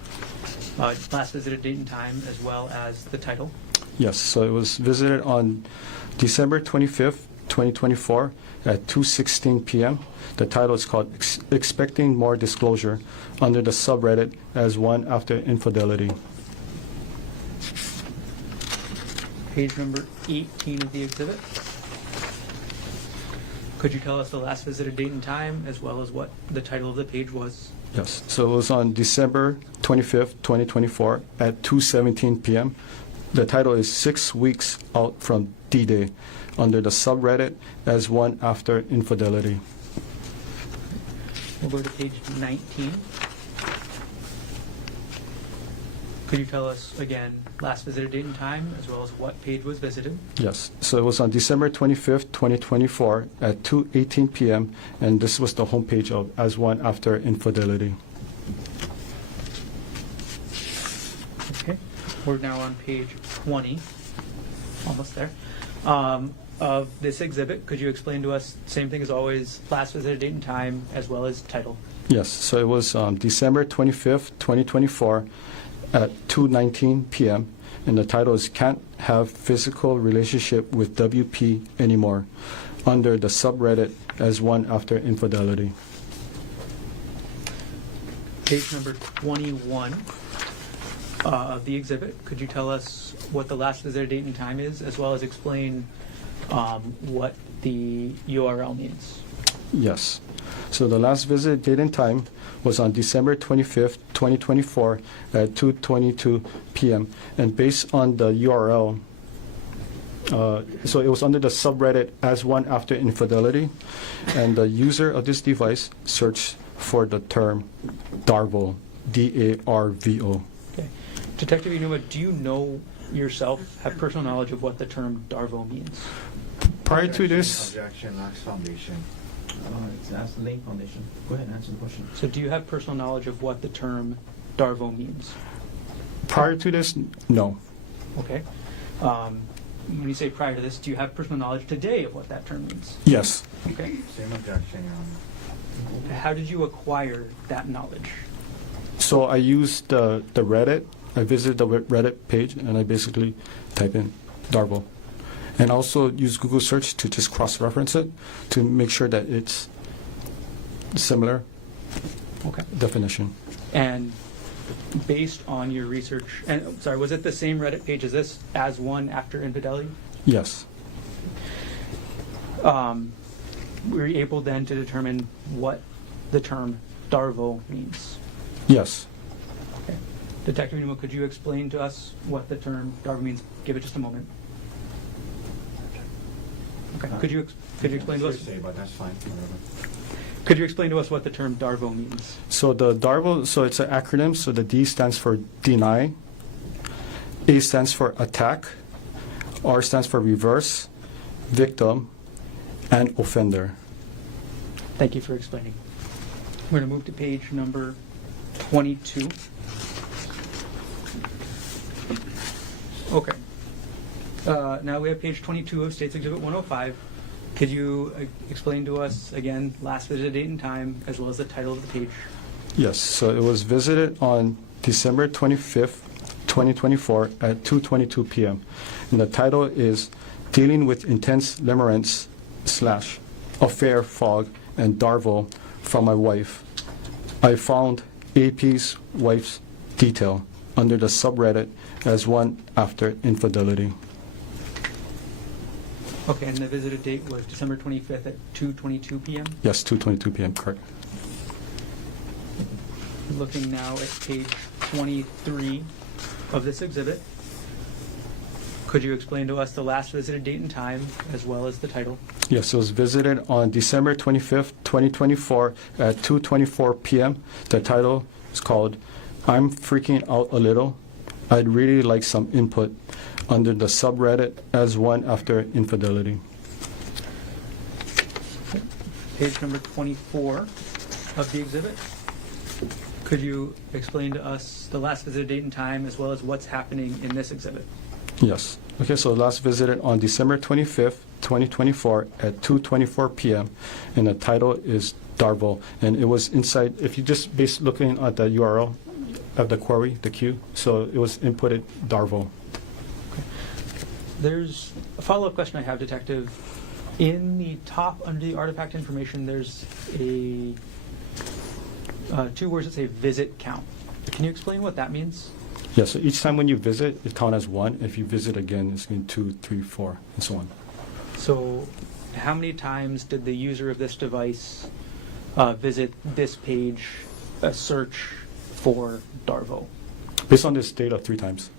last visited date and time as well as the title? Yes, so it was visited on December 25th, 2024 at 2:16 p.m. The title is called Expecting More Disclosure under the subreddit As One After Infidelity. Page number 18 of the exhibit. Could you tell us the last visited date and time as well as what the title of the page was? Yes, so it was on December 25th, 2024 at 2:17 p.m. The title is 6 Weeks Out from D-Day under the subreddit As One After Infidelity. We'll go to page 19. Could you tell us again last visited date and time, as well as what page was visited? Yes. So it was on December 25th, 2024 at 2:18 p.m. and this was the homepage of As One After Infidelity. Okay, we're now on page 20, almost there, of this exhibit. Could you explain to us, same thing as always, last visited date and time, as well as title? Yes. So it was December 25th, 2024 at 2:19 p.m. and the title is Can't Have Physical Relationship with WP Anymore under the subreddit As One After Infidelity. Page number 21 of the exhibit. Could you tell us what the last visited date and time is, as well as explain what the URL means? Yes. So the last visit date and time was on December 25th, 2024 at 2:22 p.m. And based on the URL, so it was under the subreddit As One After Infidelity, and the user of this device searched for the term DARVO, D-A-R-V-O. Okay. Detective Inuma, do you know yourself, have personal knowledge of what the term DARVO means? Prior to this, Objection, Lacks foundation. It's asked the Lane Foundation. Go ahead and answer the question. So do you have personal knowledge of what the term DARVO means? no. Okay. When you say prior to this, do you have personal knowledge today of what that term means? Yes. Okay. Same objection, Your Honor. How did you acquire that knowledge? So I used the Reddit. I visited the Reddit page and I basically type in DARVO. And also use Google search to just cross-reference it to make sure that it's similar Okay. definition. And based on your research, and sorry, was it the same Reddit page as this, As One After Infidelity? Yes. Were you able then to determine what the term DARVO means? Yes. Okay. Detective Nemo, could you explain to us what the term DARVO means? Give it just a moment. Okay. Could you explain to us? Say, but that's fine. Whatever. Could you explain to us what the term DARVO means? So the DARVO, so it's an acronym. So the D stands for deny, A stands for attack, R stands for reverse, victim, and offender. Thank you for explaining. We're going to move to page number 22. Okay. Now we have page 22 of State's Exhibit 105. Could you explain to us again last visited date and time, as well as the title of the page? Yes. So it was visited on December 25th, 2024 at 2:22 p.m. And the title is Dealing with Intense Limerence / Affair Fog and DARVO from My Wife. I found AP's wife's detail under the subreddit As One After Infidelity. Okay, and the visited date was December 25th at 2:22 p.m.? Yes, 2:22 p.m., correct. Looking now at page 23 of this exhibit. Could you explain to us the last visited date and time, as well as the title? Yes, it was visited on December 25th, 2024 at 2:24 p.m. The title is called I'm Freaking Out a Little. I'd really like some input under the subreddit As One After Infidelity. Page number 24 of the exhibit. Could you explain to us the last visited date and time, as well as what's happening in this exhibit? Yes. Okay, so last visited on December 25th, 2024 at 2:24 p.m. and the title is DARVO. And it was inside, if you just looking at the URL of the query, the queue, so it was inputted DARVO. There's a follow-up question I have, Detective. In the top, under the artifact information, there's a two words that say visit count. Can you explain what that means? Yeah, so each time when you visit, it counts as 1. If you visit again, it's going to be 2, 3, 4, and so on. So how many times did the user of this device visit this page, search for DARVO? Based on this data, 3 times.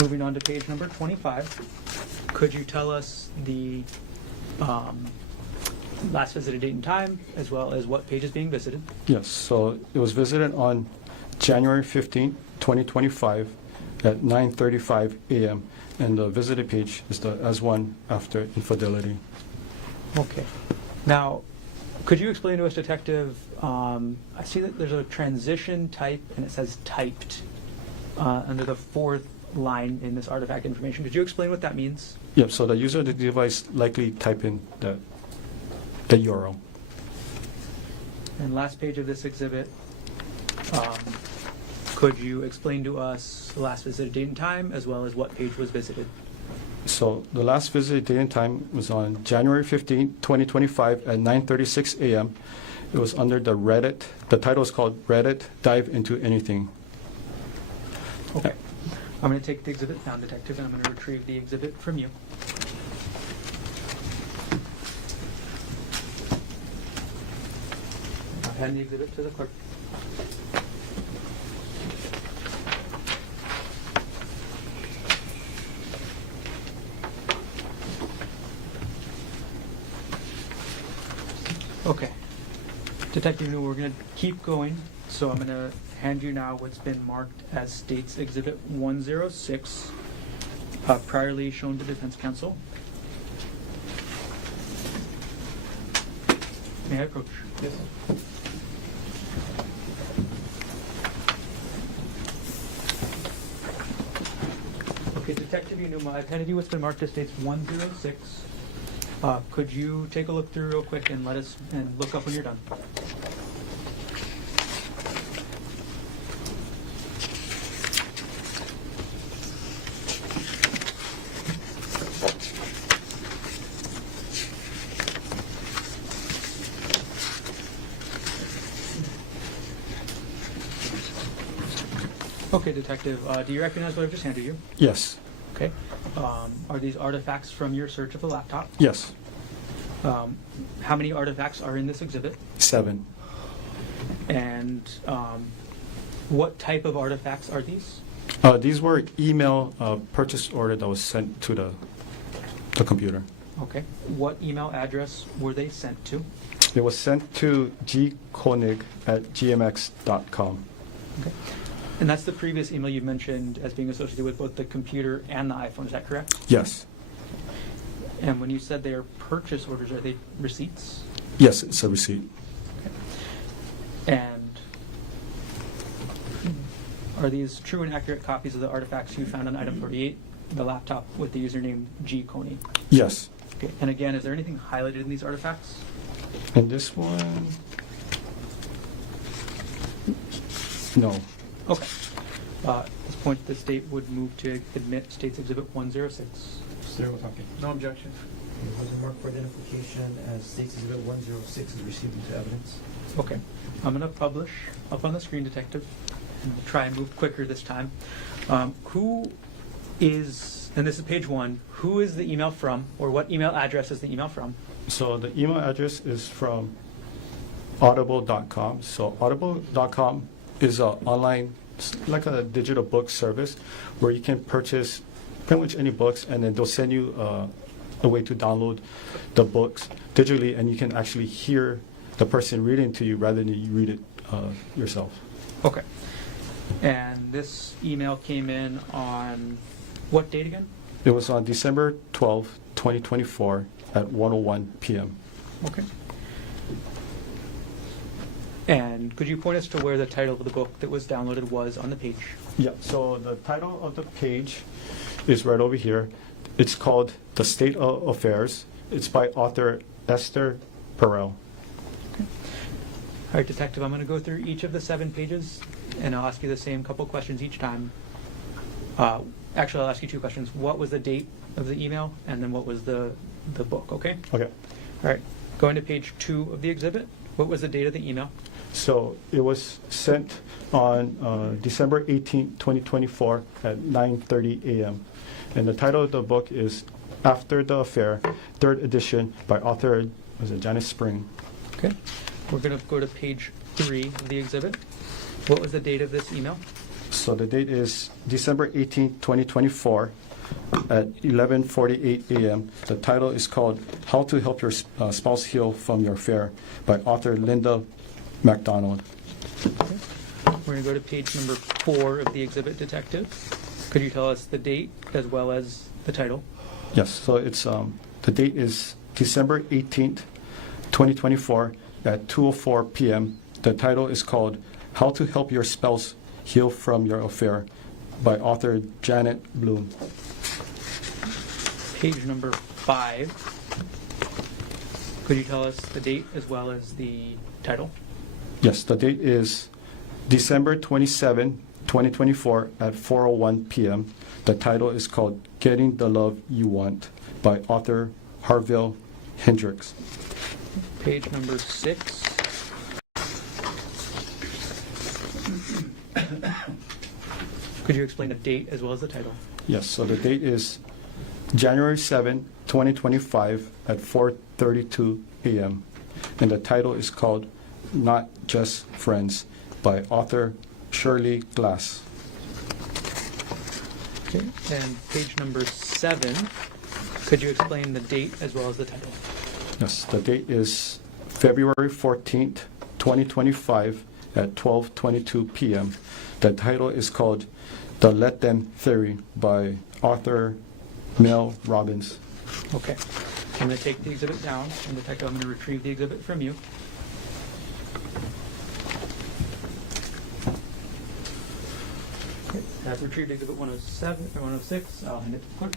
Moving on to page number 25, could you tell us the last visited date and time, as well as what page is being visited. Yes, so it was visited on January 15, 2025 at 9:35 a.m. And the visited page is the S1 after infidelity. Okay. Now, could you explain to us, Detective, I see that there's a transition type and it says typed under the fourth line in this artifact information. Could you explain what that means? Yep, so the user of the device likely type in the URL. And last page of this exhibit, could you explain to us the last visited date and time, as well as what page was visited? So the last visited date and time was on January 15, 2025 at 9:36 a.m. It was under the Reddit. The title is called Reddit Dive Into Anything. Okay. I'm going to take the exhibit down, Detective, and I'm going to retrieve the exhibit from you. I'll hand the exhibit to the clerk. Okay. Detective New, we're going to keep going, so I'm going to hand you now what's been marked as State's Exhibit 106, priorly shown to Defense Counsel. May I approach? Yes. Okay, Detective Unuma, I've handed you what's been marked as State's 106. Could you take a look through real quick and look up when you're done? Okay, Detective, do you recognize what I've just handed you? Yes. Okay. Are these artifacts from your search of the laptop? Yes. How many artifacts are in this exhibit? 7. And what type of artifacts are these? These were email purchase order that was sent to the computer. Okay. What email address were they sent to? It was sent to gkonig@gmx.com. Okay. And that's the previous email you mentioned as being associated with both the computer and the iPhone, is that correct? Yes. And when you said they are purchase orders, are they receipts? Yes, it's a receipt. Okay. And are these true and accurate copies of the artifacts you found on item 48, the laptop with the username Konig? Yes. Okay. And again, is there anything highlighted in these artifacts? And this one, no. Okay. At this point, the state would move to admit State's Exhibit 106. No objection. It wasn't marked for identification as State's Exhibit 106 is received into evidence. Okay. I'm going to publish up on the screen, Detective, and we'll try and move quicker this time. Who is, and this is page 1, who is the email from, or what email address is the email from? So the email address is from audible.com. So audible.com is an online, like a digital book service where you can purchase pretty much any books, and then they'll send you a way to download the books digitally, and you can actually hear the person reading to you rather than you read it yourself. Okay. And this email came in on what date again? It was on December 12, 2024 at 1:01 p.m. Okay. And could you point us to where the title of the book that was downloaded was on the page? Yeah, so the title of the page is right over here. It's called The State of Affairs. It's by author Esther Perel. Okay. All right, Detective, I'm going to go through each of the 7 pages, and I'll ask you the same couple questions each time. Actually, I'll ask you 2 questions. What was the date of the email, and then what was the book, okay? Okay. All right, going to page 2 of the exhibit. What was the date of the email? So it was sent on December 18, 2024 at 9:30 a.m. And the title of the book is After the Affair, 3rd edition by author, Janice Spring. Okay. We're going to go to page 3 of the exhibit. What was the date of this email? So the date is December 18, 2024 at 11:48 a.m. The title is called How to Help Your Spouse Heal from Your Affair by author Linda MacDonald. We're going to go to page number 4 of the exhibit, Detective. Could you tell us the date as well as the title? Yes, so it's the date is December 18th, 2024 at 2:04 p.m. The title is called How to Help Your Spouse Heal from Your Affair by author Janet Bloom. Page number 5. Could you tell us the date as well as the title? Yes, the date is December 27, 2024 at 4:01 p.m. The title is called Getting the Love You Want by author Harville Hendricks. Page number 6. Could you explain the date as well as the title? Yes, so the date is January 7, 2025 at 4:32 a.m. And the title is called Not Just Friends by author Shirley Glass. Okay. And page number 7. Could you explain the date as well as the title? Yes, the date is February 14th, 2025 at 12:22 p.m. The title is called The Let Them Theory by author Mel Robbins. Okay. I'm going to take the exhibit down, and Detective, I'm going to retrieve the exhibit from you. Okay. I've retrieved exhibit 107 or 106. I'll hand it to the clerk.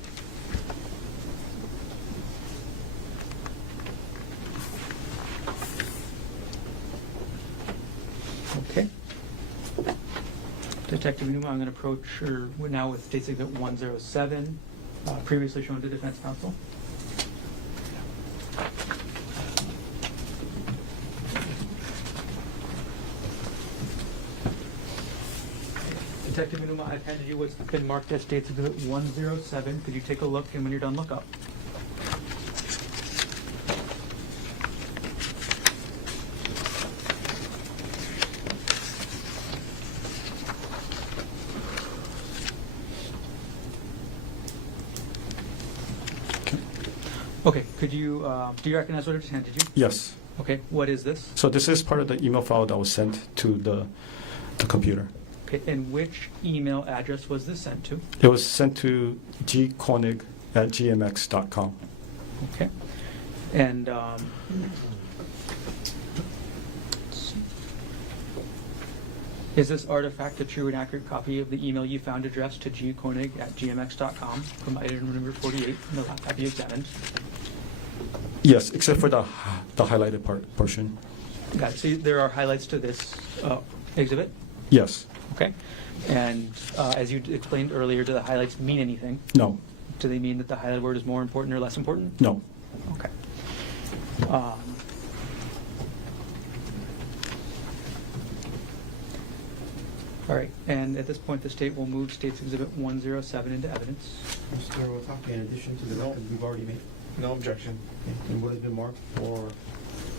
Okay. Detective Newman, I'm going to approach her now with State's Exhibit 107, previously shown to Defense Counsel. Detective Newman, I've handed you what's been marked as State's Exhibit 107. Could you take a look, and when you're done, look up? Okay, could you, do you recognize what I just handed you? Yes. Okay, what is this? So this is part of the email file that was sent to the computer. Okay, and which email address was this sent to? It was sent to gkonig@gmx.com. Okay, and is this artifact a true and accurate copy of the email you found addressed to gkonig@gmx.com, provided in room number 48 in the laptop you examined? Yes, except for the highlighted portion. Got it. So there are highlights to this exhibit? Yes. Okay. And as you explained earlier, do the highlights mean anything? No. Do they mean that the highlighted word is more important or less important? No. Okay. All right, and at this point, the state will move State's Exhibit 107 into evidence. Mr. Otake, in addition to the record we've already made, No objection. and what has been marked for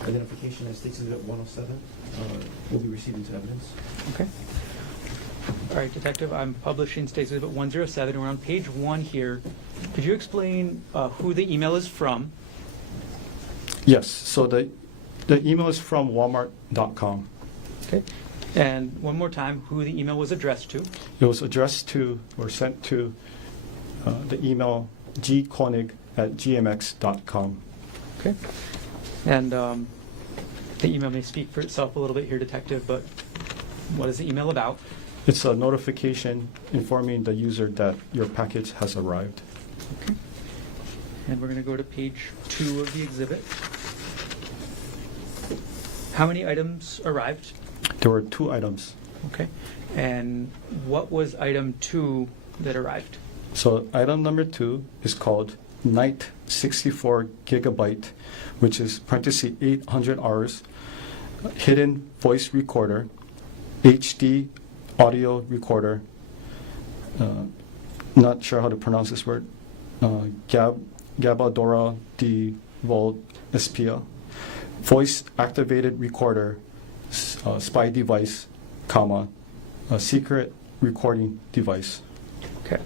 identification as State's Exhibit 107 will be received into evidence. Okay. All right, Detective, I'm publishing State's Exhibit 107. We're on page 1 here. Could you explain who the email is from? Yes. So the email is from Walmart.com. Okay. And one more time, who the email was addressed to? It was addressed to or sent to the email gkonig@gmx.com. Okay. And the email may speak for itself a little bit here, Detective, but what is the email about? It's a notification informing the user that your package has arrived. Okay. And we're going to go to page 2 of the exhibit. How many items arrived? There were 2 items. Okay. And what was item 2 that arrived? So item number 2 is called Night 64 gigabyte, which is parenthesis 800 hours, hidden voice recorder, HD audio recorder, not sure how to pronounce this word, Gabadora di Vol Espia, voice activated recorder, spy device, comma, a secret recording device. Okay.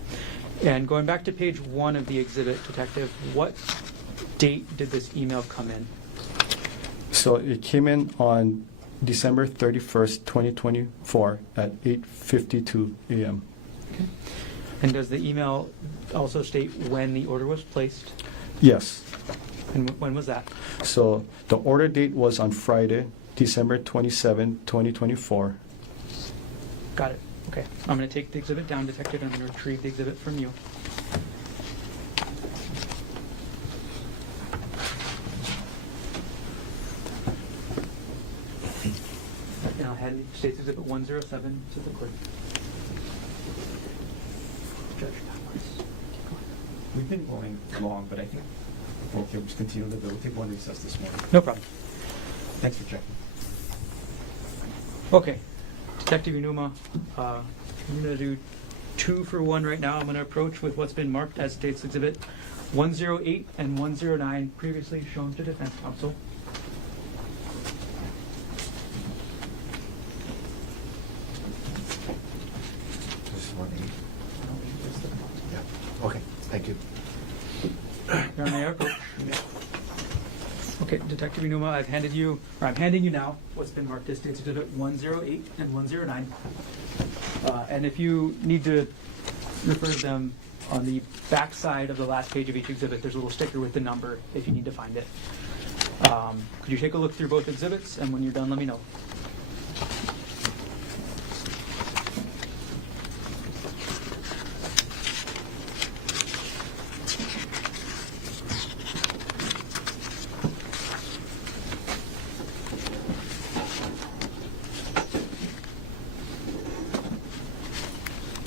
And going back to page 1 of the exhibit, Detective, what date did this email come in? So it came in on December 31st, 2024 at 8:52 a.m. Okay. And does the email also state when the order was placed? Yes. And when was that? So the order date was on Friday, December 27, 2024. Got it. Okay. I'm going to take the exhibit down, Detective, and I'm going to retrieve the exhibit from you. And I'll hand State's Exhibit 107 to the clerk. Judge Powers. We've been going long, but I think we'll just continue the bill. We'll take one recess this morning. No problem. Thanks for checking. Okay. Detective Inuma, I'm going to do 2 for 1 right now. I'm going to approach with what's been marked as State's Exhibit 108 and 109, previously shown to Defense Counsel. Just 1-8. Yeah. Okay, thank you. Your Honor, may I approach? Okay, Detective Inuma, I'm handing you now what's been marked as State's Exhibit 108 and 109. And if you need to refer to them on the back side of the last page of each exhibit, there's a little sticker with the number if you need to find it. Could you take a look through both exhibits, and when you're done, let me know.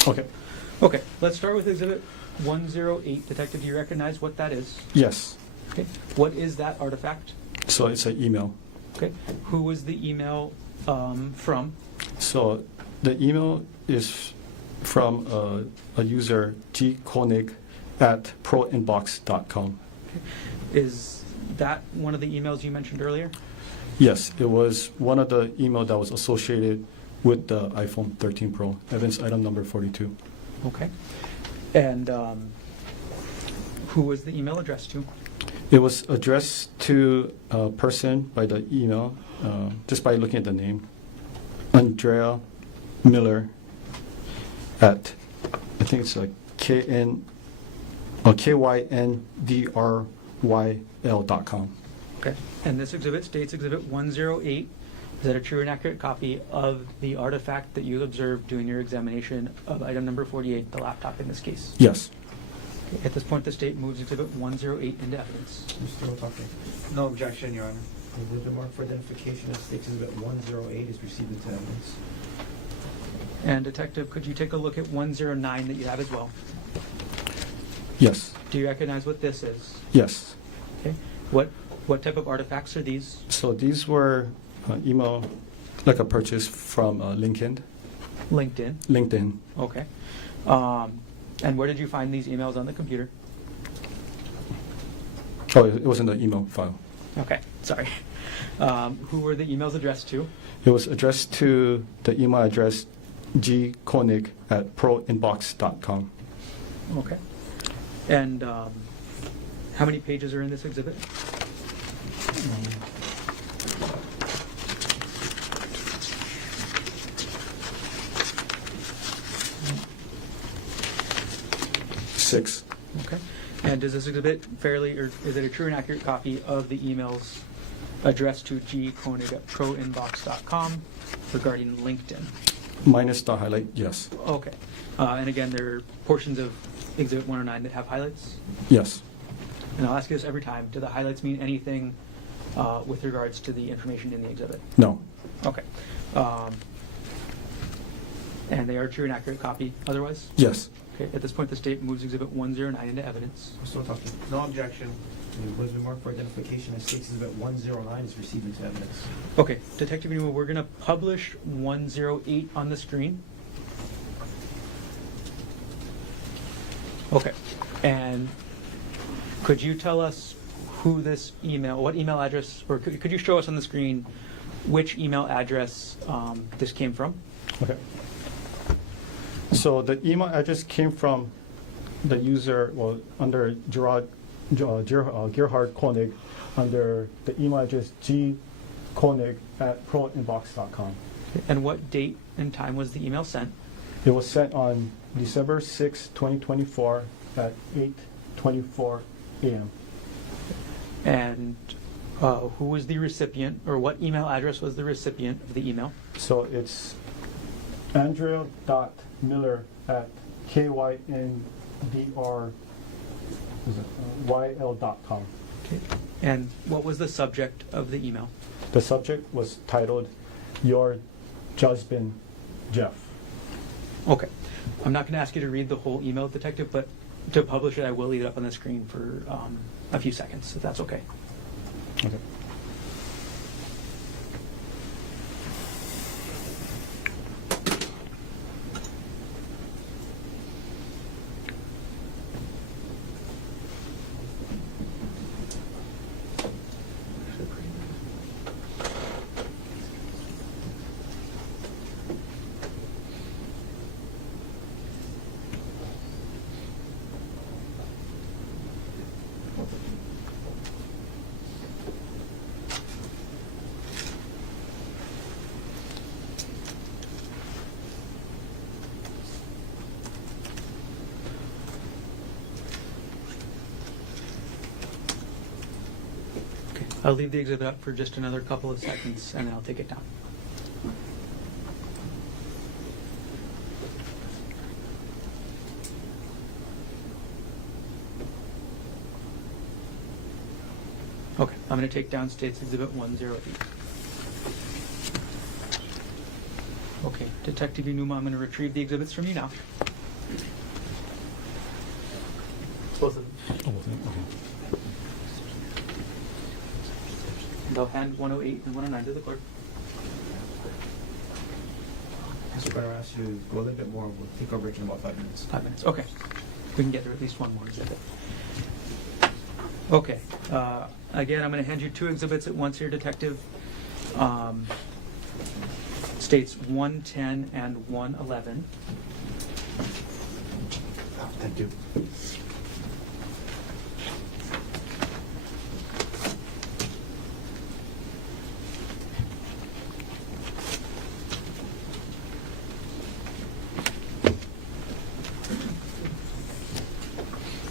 Okay. Okay, let's start with Exhibit 108. Detective, do you recognize what that is? Yes. Okay, what is that artifact? So it's an email. Okay, who was the email from? So the email is from a user, G. Konig at proinbox.com. Is that one of the emails you mentioned earlier? Yes, it was one of the email that was associated with the iPhone 13 Pro, evidence item number 42. Okay. And who was the email addressed to? It was addressed to a person by the email, just by looking at the name, Andrea Miller at, I think it's like KYNDRYL.com. Okay. And this exhibit states Exhibit 108. Is that a true and accurate copy of the artifact that you observed during your examination of item number 48, the laptop in this case? Yes. Okay. At this point, the state moves Exhibit 108 into evidence. Mr. Otake. No objection, Your Honor. It has been marked for identification as State's Exhibit 108 is received into evidence. And Detective, could you take a look at 109 that you have as well? Yes. Do you recognize what this is? Yes. Okay. What type of artifacts are these? So these were email, like a purchase from LinkedIn. LinkedIn. Okay. And where did you find these emails on the computer? Oh, it was in the email file. Okay, sorry. Who were the emails addressed to? It was addressed to the email address G. Konig at proinbox.com. Okay. And how many pages are in this exhibit? 6. Okay. And does this exhibit fairly, or is it a true and accurate copy of the emails addressed to G. Konig at proinbox.com regarding LinkedIn? Minus the highlight, yes. Okay. And again, there are portions of Exhibit 109 that have highlights? Yes. And I'll ask you this every time. Do the highlights mean anything with regards to the information in the exhibit? No. Okay. And they are a true and accurate copy otherwise? Yes. Okay. At this point, the state moves Exhibit 109 into evidence. Mr. Otake. No objection. What has been marked for identification as State's Exhibit 109 is received into evidence. Okay. Detective Inuma, we're going to publish 108 on the screen. Okay. And could you tell us who this email, what email address, or could you show us on the screen which email address this came from? Okay. So the email address came from the user, well, under Gerhardt Konig, under the email address gkonig@proinbox.com. And what date and time was the email sent? It was sent on December 6, 2024 at 8:24 a.m. And who was the recipient, or what email address was the recipient of the email? So it's andrea.miller@kyndryl.com. Okay. And what was the subject of the email? The subject was titled, "Your Judgment, Jeff." Okay. I'm not going to ask you to read the whole email, Detective, but to publish it, I will leave it up on the screen for a few seconds, if that's okay. Okay. I'll leave the exhibit up for just another couple of seconds, and then I'll take it down. Okay, I'm going to take down State's Exhibit 108. Okay, Detective Inuma, I'm going to retrieve the exhibits from you now. Both of them. Okay. They'll hand 108 and 109 to the clerk. So better ask you to go a little bit more. We'll take our break in about 5 minutes. 5 minutes, okay. We can get through at least one more exhibit. Okay, again, I'm going to hand you two exhibits at once here, Detective. States 110 and 111. Thank you.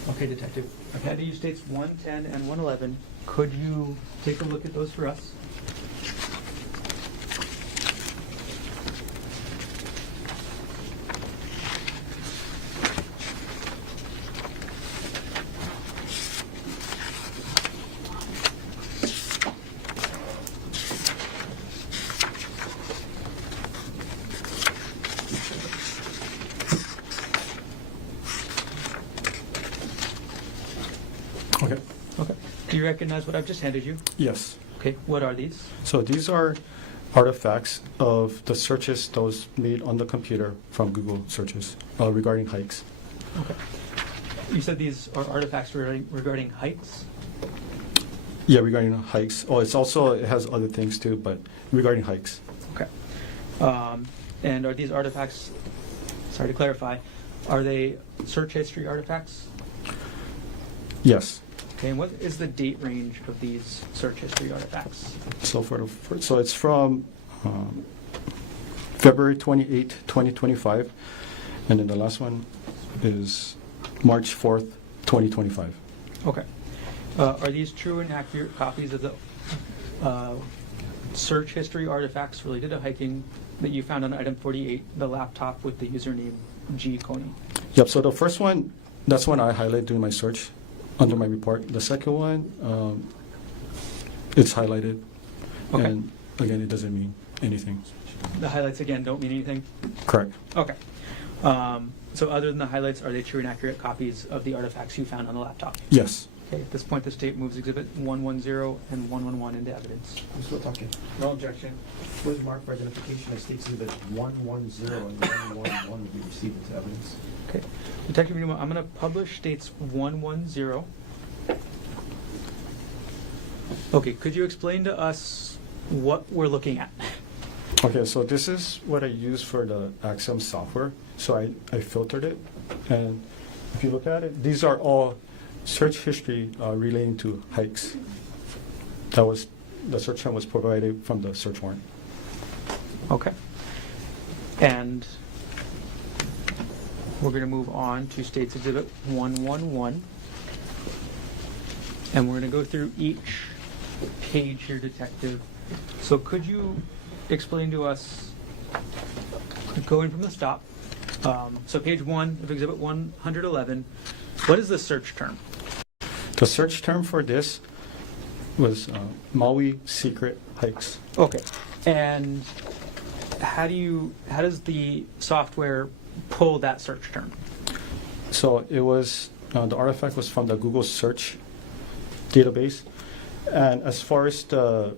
Okay, Detective. I've had you States 110 and 111. Could you take a look at those for us? Okay. Okay. Do you recognize what I've just handed you? Yes. Okay, what are these? So these are artifacts of the searches that was made on the computer from Google searches regarding hikes. Okay. You said these are artifacts regarding heights? Yeah, regarding hikes. Oh, it has other things too, but regarding hikes. Okay. And are these artifacts, sorry to clarify, are they search history artifacts? Yes. Okay, and what is the date range of these search history artifacts? So so it's from February 28, 2025, and then the last one is March 4th, 2025. Okay. Are these true and accurate copies of the search history artifacts related to hiking that you found on item 48, the laptop with the username G. Konig? Yep, so the first one, that's one I highlighted during my search under my report. The second one, it's highlighted. Okay. And again, it doesn't mean anything. The highlights, again, don't mean anything? Correct. Okay. So other than the highlights, are they true and accurate copies of the artifacts you found on the laptop? Yes. Okay, at this point, the state moves exhibit 110 and 111 into evidence. I'm still talking. No objection. Was marked for identification as states that 110 and 111 will be received into evidence. Okay. Detective Numa, I'm going to publish states 110. Okay, could you explain to us what we're looking at? Okay, so this is what I use for the Axiom software. So I filtered it, and if you look at it, these are all search history relating to hikes. The search term was provided from the search warrant. Okay. And we're going to move on to State's Exhibit 111. And we're going to go through each page here, Detective. So could you explain to us, going from the top, so page 1 of Exhibit 111, what is the search term? The search term for this was Maui secret hikes. Okay. And how does the software pull that search term? So it was, the artifact was from the Google search database. And as far as I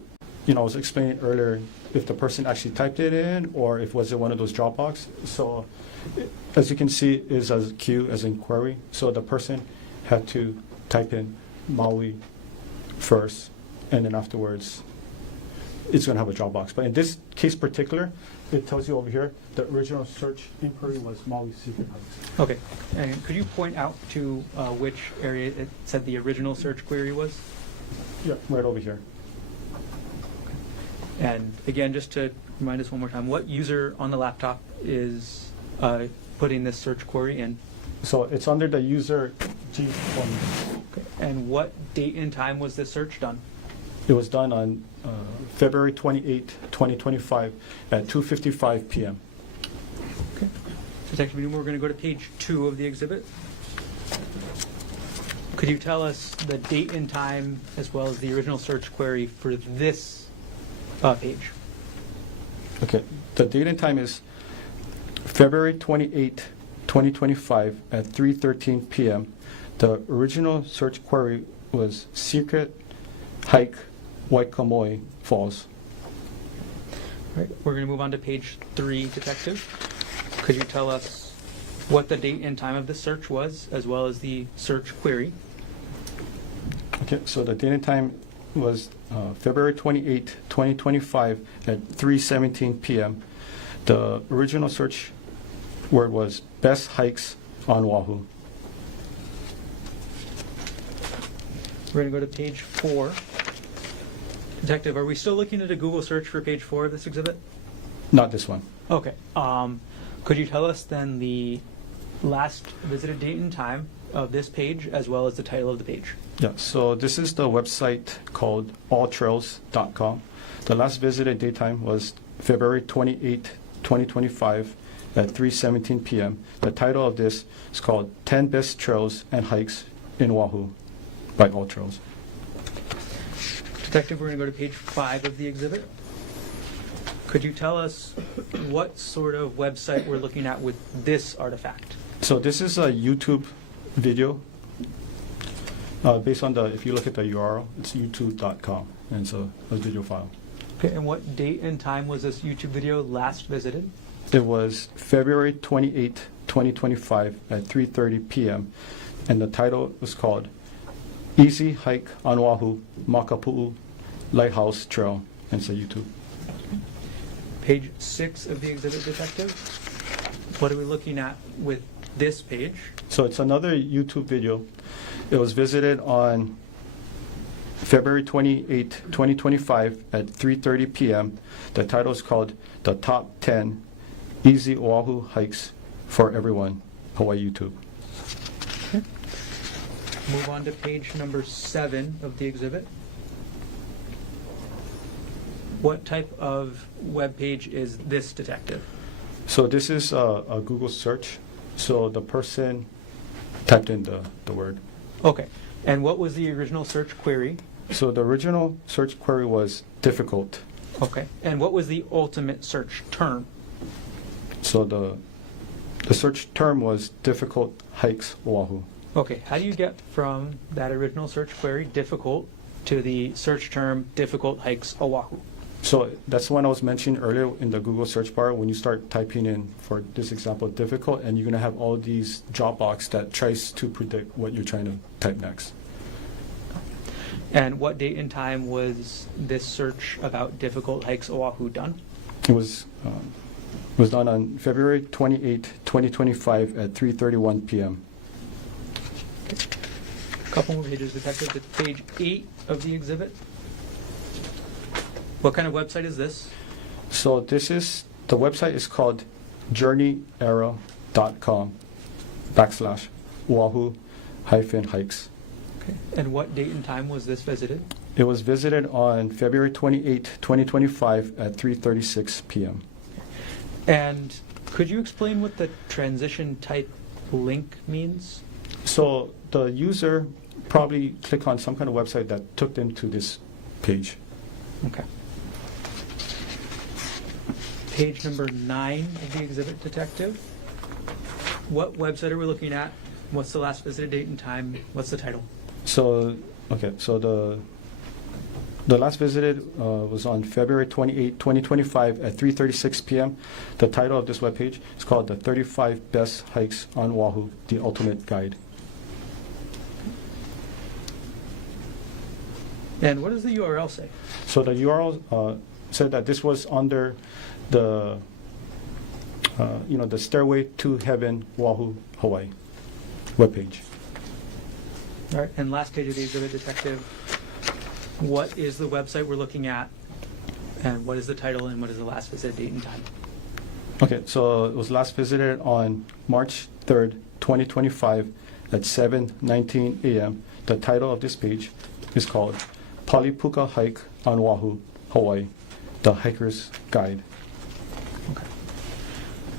was explaining earlier, if the person actually typed it in or if was it one of those Dropbox. So as you can see, is as Q as in query. So the person had to type in Maui first, and then afterwards it's going to have a Dropbox. But in this case particular, it tells you over here the original search inquiry was Maui secret hikes. Okay. And could you point out to which area it said the original search query was? Yeah, right over here. And again, just to remind us one more time, what user on the laptop is putting this search query in? So it's under the user G20. Okay. And what date and time was this search done? It was done on February 28, 2025 at 2:55 p.m. Okay. Detective Newman, we're going to go to page 2 of the exhibit. Could you tell us the date and time as well as the original search query for this page? Okay. The date and time is February 28, 2025 at 3:13 p.m. The original search query was secret hike Waikamoi Falls. All right. We're going to move on to page 3, Detective. Could you tell us what the date and time of the search was as well as the search query? Okay, so the date and time was February 28, 2025 at 3:17 p.m. The original search word was best hikes on Oahu. We're going to go to page 4. Detective, are we still looking at a Google search for page 4 of this exhibit? Not this one. Okay. Could you tell us then the last visited date and time of this page as well as the title of the page? Yeah, so this is the website called alltrails.com. The last visited daytime was February 28, 2025 at 3:17 p.m. The title of this is called 10 Best Trails and Hikes in Oahu by All Trails. Detective, we're going to go to page 5 of the exhibit. Could you tell us what sort of website we're looking at with this artifact? So this is a YouTube video based on if you look at the URL, it's youtube.com, and it's a video file. Okay, and what date and time was this YouTube video last visited? It was February 28, 2025 at 3:30 p.m. and the title was called Easy Hike on Oahu, Makapu'u Lighthouse Trail, and it's a YouTube. Page 6 of the exhibit, Detective. What are we looking at with this page? So it's another YouTube video. It was visited on February 28, 2025 at 3:30 p.m. The title is called The Top 10 Easy Oahu Hikes for Everyone, Hawaii YouTube. Okay. Move on to page number 7 of the exhibit. What type of web page is this, Detective? So this is a Google search. So the person typed in the word. Okay. And what was the original search query? So the original search query was difficult. Okay. And what was the ultimate search term? So the search term was difficult hikes Oahu. Okay. How do you get from that original search query, difficult, to the search term, difficult hikes Oahu? So that's when I was mentioning earlier in the Google search bar, when you start typing in, for this example, difficult, and you're going to have all these drop box that tries to predict what you're trying to type next. And what date and time was this search about difficult hikes Oahu done? It was done on February 28, 2025 at 3:31 p.m. A couple more pages, Detective. It's page 8 of the exhibit. What kind of website is this? So the website is called journeyarrow.com/Oahu-hikes. Okay. And what date and time was this visited? It was visited on February 28, 2025 at 3:36 p.m. And could you explain what the transition type link means? So the user probably clicked on some kind of website that took them to this page. Okay. Page number 9 of the exhibit, Detective. What website are we looking at? What's the last visited date and time? What's the title? So, okay, so the last visited was on February 28, 2025 at 3:36 p.m. The title of this webpage is called The 35 Best Hikes on Oahu, The Ultimate Guide. And what does the URL say? So the URL said that this was under the, the Stairway to Heaven, Oahu, Hawaii webpage. All right, and last page of the exhibit, Detective. What is the website we're looking at? And what is the title and what is the last visit date and time? Okay, so it was last visited on March 3rd, 2025 at 7:19 a.m. The title of this page is called Palipuka Hike on Oahu, Hawaii, The Hiker's Guide. Okay.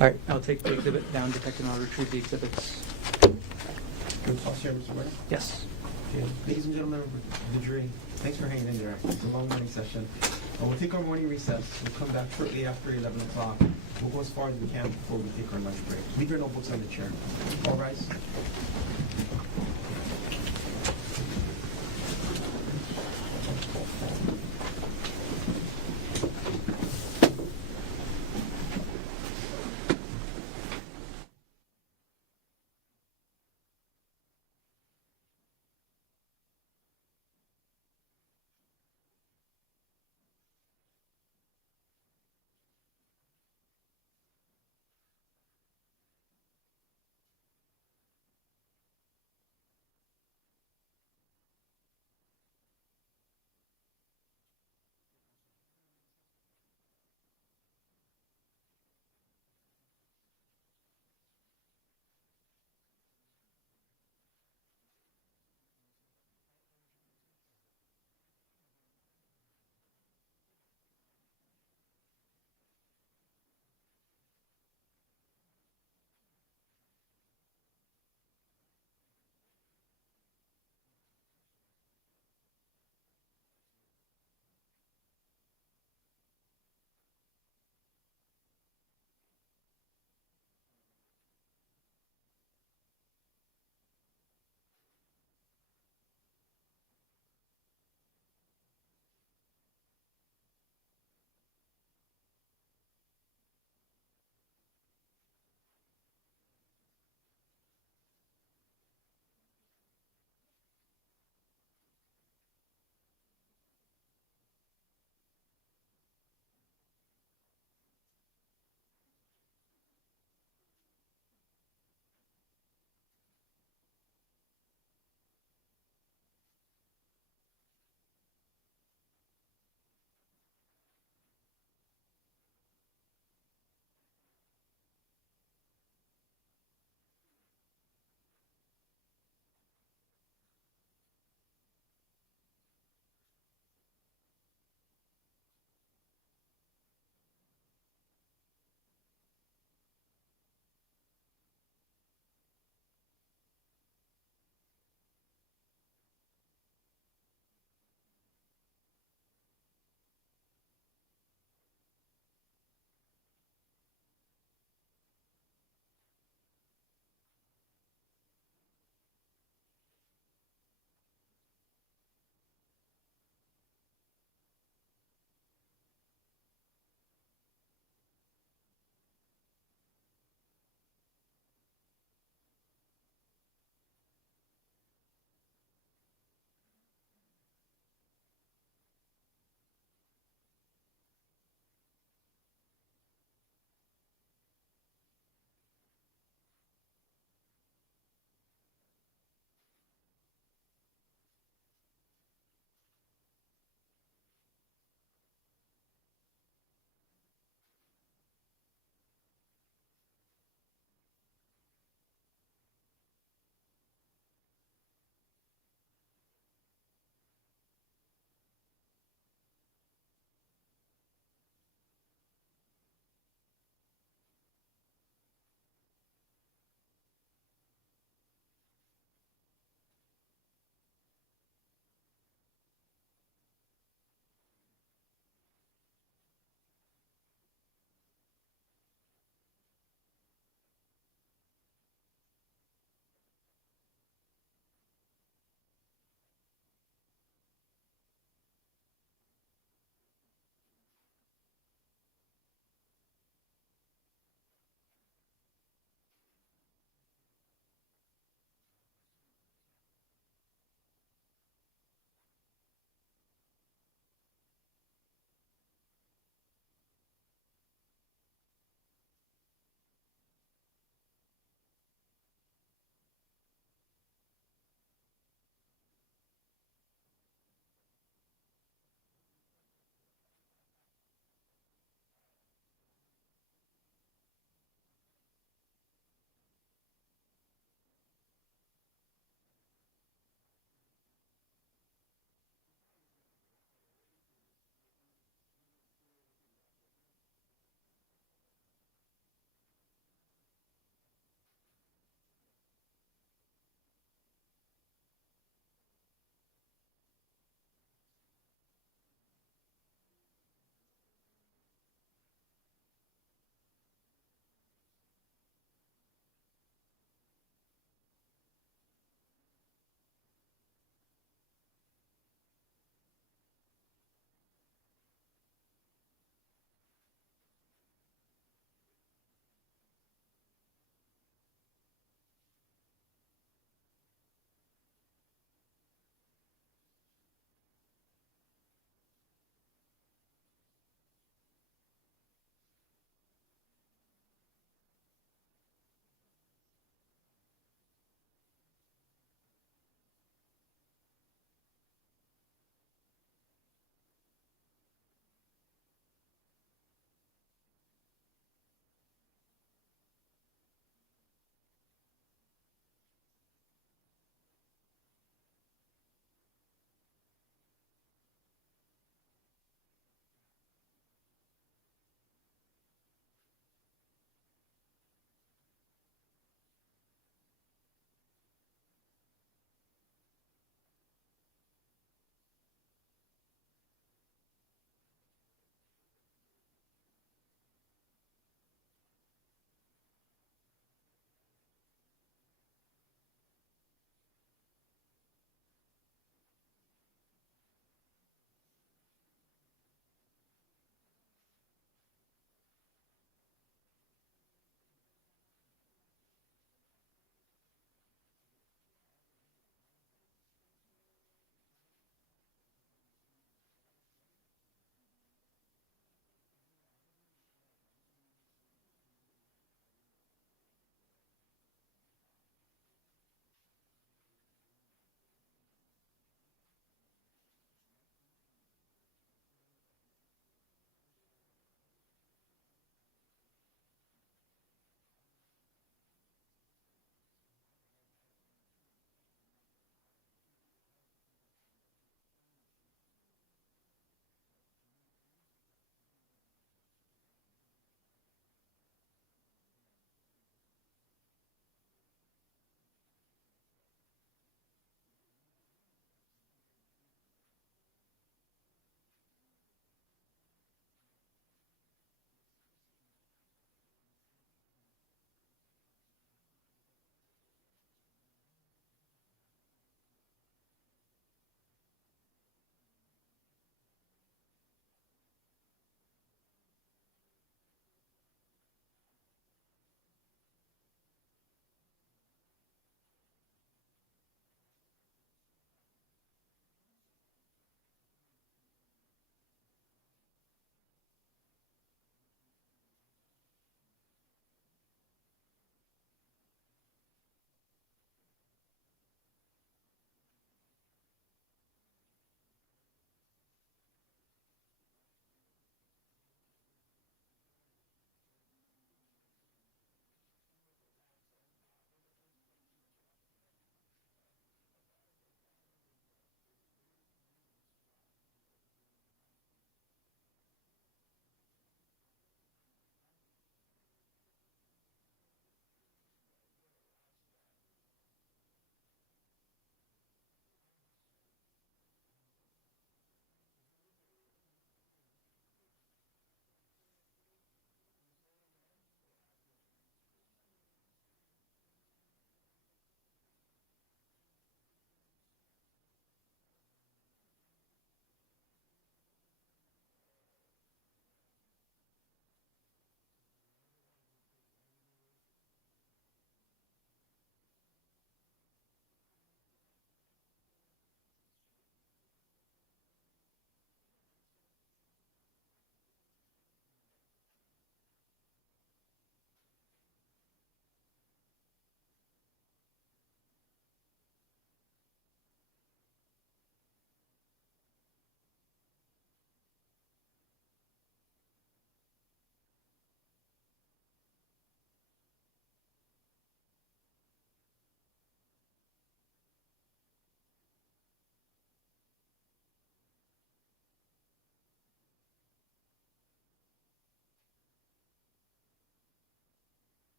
All right, I'll take the exhibit down, Detective, and I'll retrieve the exhibits. Can we pause here, Mr. Moreno? Yes. Okay, ladies and gentlemen of the jury, thanks for hanging in there. It's a long morning session. We'll take our morning recess. We'll come back shortly after 11 o'clock. We'll go as far as we can before we take our lunch break. Leave your notebooks on the chair. All rise.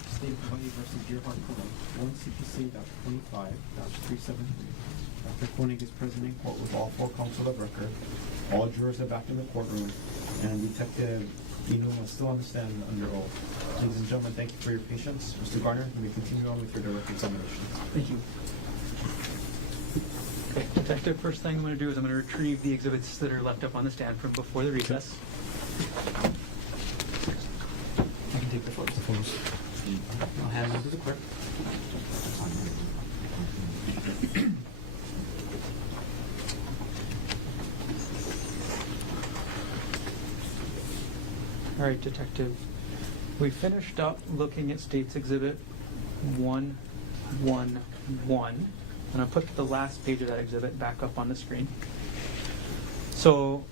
State of Hawaii versus Gerhardt Konig, 1 CPC.25-373. Dr. Konig is present in court with all 4 counsel of record. All jurors are back in the courtroom, and Detective Inuma is still on the stand under oath. Ladies and gentlemen, thank you for your patience. Mr. Garner, you may continue on with your direct examination. Thank you. Okay, Detective, first thing I'm going to do is I'm going to retrieve the exhibits that are left up on the stand from before the recess. I can take the photos. I'll hand them to the clerk. All right, Detective. We finished up looking at State's Exhibit 111. I'm going to put the last page of that exhibit back up on the screen. So,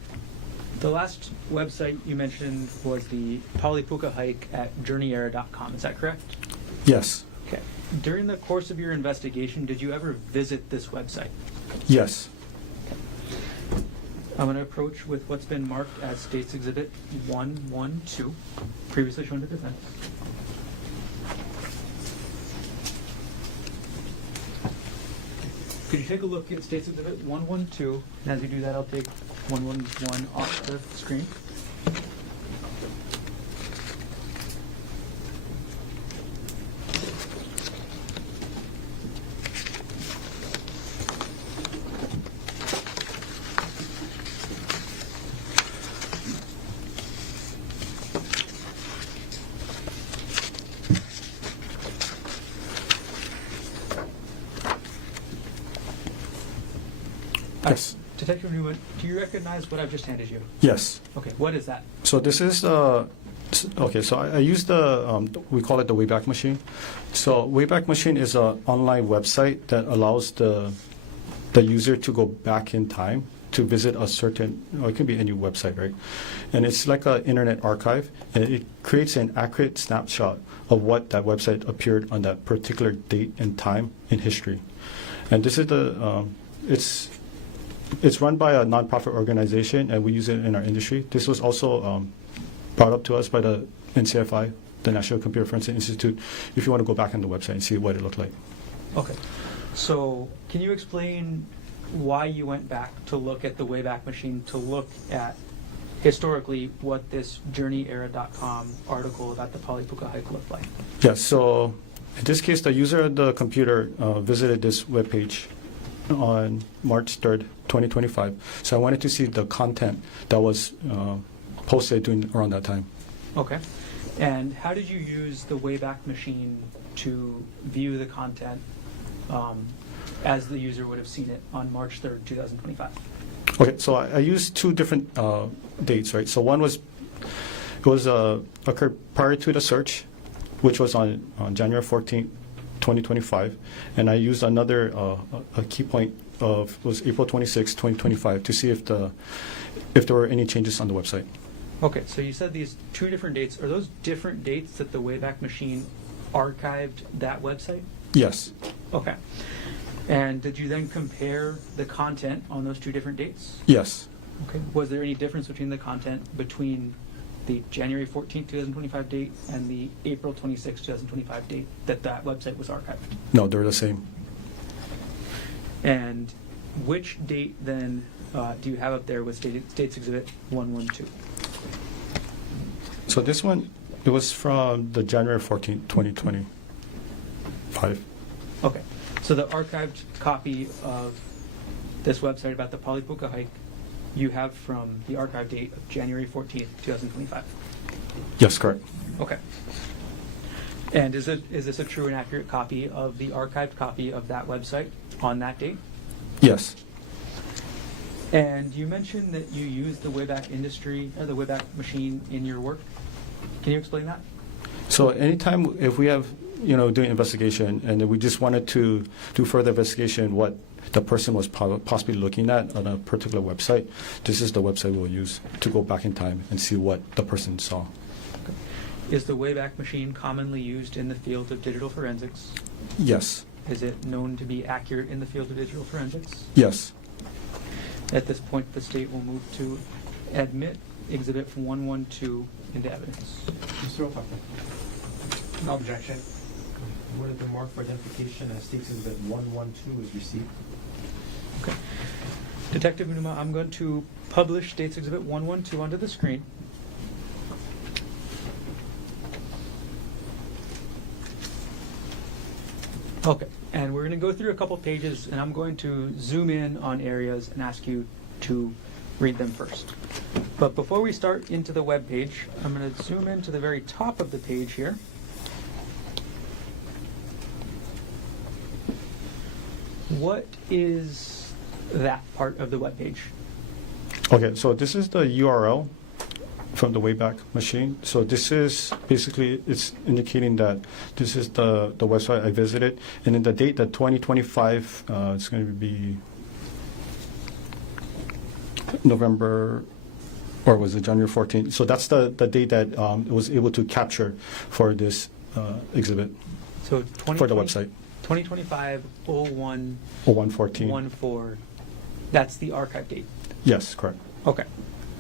the last website you mentioned was the Paulipuka hike at journeyera.com. Is that correct? Yes. Okay. During the course of your investigation, did you ever visit this website? Yes. I'm going to approach with what's been marked as State's Exhibit 112, previously shown to defense. Could you take a look at State's Exhibit 112? And as you do that, I'll take 111 off the screen. Yes. Detective Newman, do you recognize what I've just handed you? Yes. Okay, what is that? So this is okay. So I use the we call it the Wayback Machine. So Wayback Machine is an online website that allows the user to go back in time to visit a certain, it can be any website, right? And it's like an internet archive, and it creates an accurate snapshot of what that website appeared on that particular date and time in history. And this is the it's run by a nonprofit organization, and we use it in our industry. This was also brought up to us by the NCFI, the National Computer Forensic Institute, if you want to go back on the website and see what it looked like. Okay. So can you explain why you went back to look at the Wayback Machine, to look at historically what this journeyera.com article about the Paulipuka hike looked like? Yeah, so in this case, the user of the computer visited this webpage on March 3rd, 2025. So I wanted to see the content that was posted around that time. Okay. And how did you use the Wayback Machine to view the content as the user would have seen it on March 3rd, 2025? Okay, so I used 2 different dates, right? So one occurred prior to the search, which was on January 14th, 2025, and I used another a key point was April 26, 2025, to see if there were any changes on the website. Okay, so you said these 2 different dates. Are those different dates that the Wayback Machine archived that website? Yes. Okay. And did you then compare the content on those 2 different dates? Yes. Okay. Was there any difference between the content between the January 14th, 2025 date and the April 26th, 2025 date that website was archived? No, they're the same. And which date then do you have up there with State's Exhibit 112? So this one, it was from the January 14th, 2025. Okay. So the archived copy of this website about the Paulipuka hike you have from the archive date of January 14th, 2025? Yes, correct. Okay. And is this a true and accurate copy of the archived copy of that website on that date? Yes. And you mentioned that you use the Wayback Machine in your work. Can you explain that? So anytime if we have, doing investigation and we just wanted to do further investigation what the person was possibly looking at on a particular website, this is the website we'll use to go back in time and see what the person saw. Okay. Is the Wayback Machine commonly used in the field of digital forensics? Yes. Is it known to be accurate in the field of digital forensics? Yes. At this point, the state will move to admit Exhibit 112 into evidence. Mr. Otake. No objection. Order the mark for identification as States Exhibit 112 is received. Okay. Detective Unuma, I'm going to publish States Exhibit 112 onto the screen. Okay, and we're going to go through a couple pages, and I'm going to zoom in on areas and ask you to read them first. But before we start into the web page, I'm going to zoom in to the very top of the page here. What is that part of the web page? Okay, so this is the URL from the Wayback Machine. So this is basically, it's indicating that this is the website I visited. And then the date, the 2025, it's going to be November, or was it January 14th? So that's the date that it was able to capture for this exhibit, So for the website. 2025 01 0114. 14. That's the archive date. Yes, correct. Okay.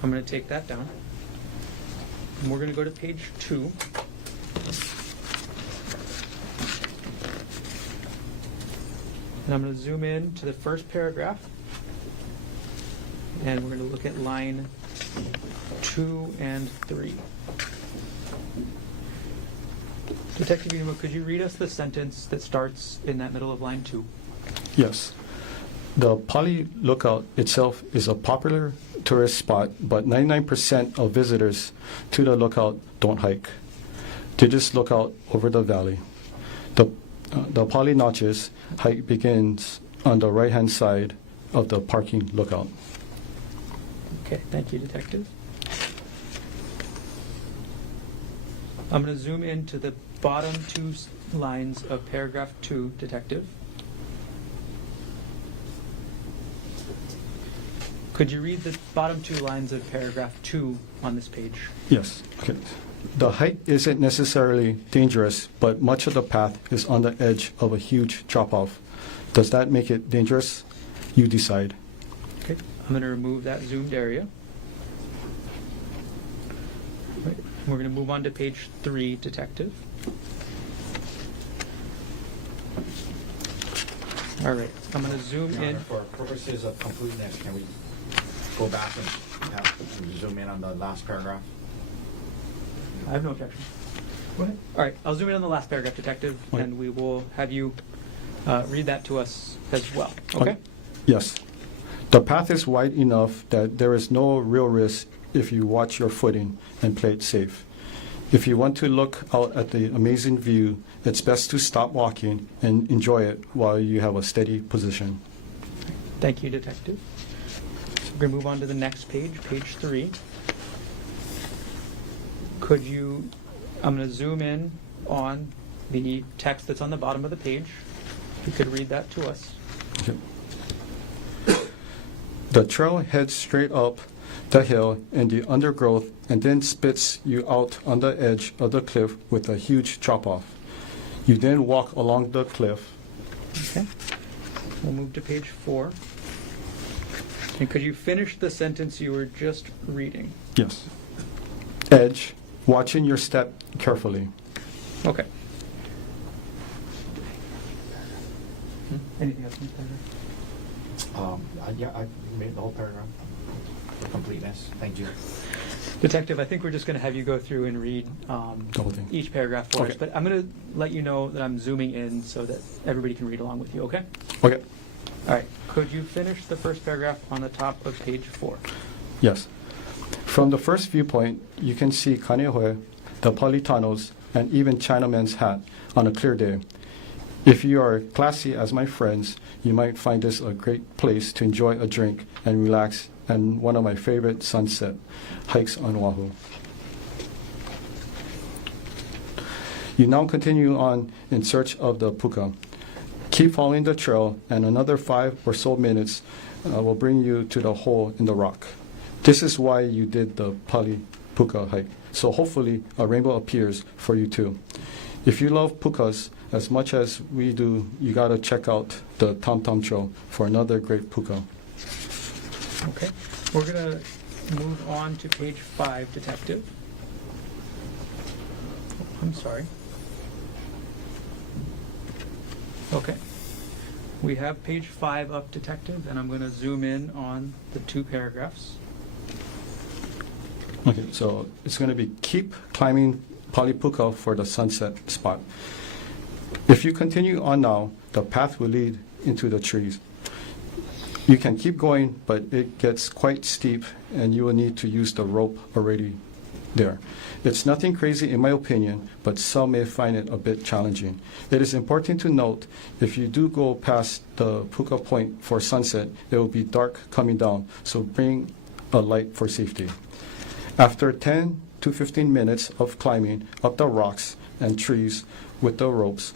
I'm going to take that down. And we're going to go to page 2. And I'm going to zoom in to the first paragraph. And we're going to look at line 2 and 3. Detective Unuma, could you read us the sentence that starts in that middle of line 2? Yes. The Pali Lookout itself is a popular tourist spot, but 99% of visitors to the lookout don't hike. They just look out over the valley. The Pali Notches hike begins on the right-hand side of the parking lookout. Okay, thank you, Detective. I'm going to zoom into the bottom 2 lines of paragraph 2, Detective. Could you read the bottom 2 lines of paragraph 2 on this page? Yes. Okay. The hike isn't necessarily dangerous, but much of the path is on the edge of a huge drop-off. Does that make it dangerous? You decide. Okay, I'm going to remove that zoomed area. Right. We're going to move on to page 3, Detective. All right, I'm going to zoom Your in. Honor, for purposes of completeness, can we go back and zoom in on the last paragraph? I have no objection. Go ahead. All right, I'll zoom in on the last paragraph, Detective, Okay. and we will have you read that to us as well. Okay? Yes. The path is wide enough that there is no real risk if you watch your footing and play it safe. If you want to look out at the amazing view, it's best to stop walking and enjoy it while you have a steady position. Thank you, Detective. We're going to move on to the next page, page 3. Could you, I'm going to zoom in on the text that's on the bottom of the page. If you could read that to us. Okay. The trail heads straight up the hill in the undergrowth and then spits you out on the edge of the cliff with a huge drop-off. You then walk along the cliff. Okay. We'll move to page 4. And could you finish the sentence you were just reading? Yes. Edge, watching your step carefully. Okay. Anything else, Mr. Yeah, I made the whole paragraph for completeness. Thank you. Detective, I think we're just going to have you go through and read The whole thing. each paragraph for us, Okay. but I'm going to let you know that I'm zooming in so that everybody can read along with you, okay? Okay. All right. Could you finish the first paragraph on the top of page 4? Yes. From the first viewpoint, you can see Kaneohe, the Politanos, and even Chinaman's hat on a clear day. If you are classy as my friends, you might find this a great place to enjoy a drink and relax, and one of my favorite sunset hikes on Oahu. You now continue on in search of the puka. Keep following the trail, and another 5 or so minutes will bring you to the hole in the rock. This is why you did the Pali Puka hike. So hopefully a rainbow appears for you too. If you love pukas as much as we do, you gotta check out the Tom Tom Trail for another great puka. Okay. We're going to move on to page 5, Detective. I'm sorry. Okay. We have page 5 up, Detective, and I'm going to zoom in on the 2 paragraphs. Okay, so it's going to be keep climbing Palipuka for the sunset spot. If you continue on now, the path will lead into the trees. You can keep going, but it gets quite steep and you will need to use the rope already there. It's nothing crazy in my opinion, but some may find it a bit challenging. It is important to note, if you do go past the Puka Point for sunset, it will be dark coming down, so bring a light for safety. After 10 to 15 minutes of climbing up the rocks and trees with the ropes,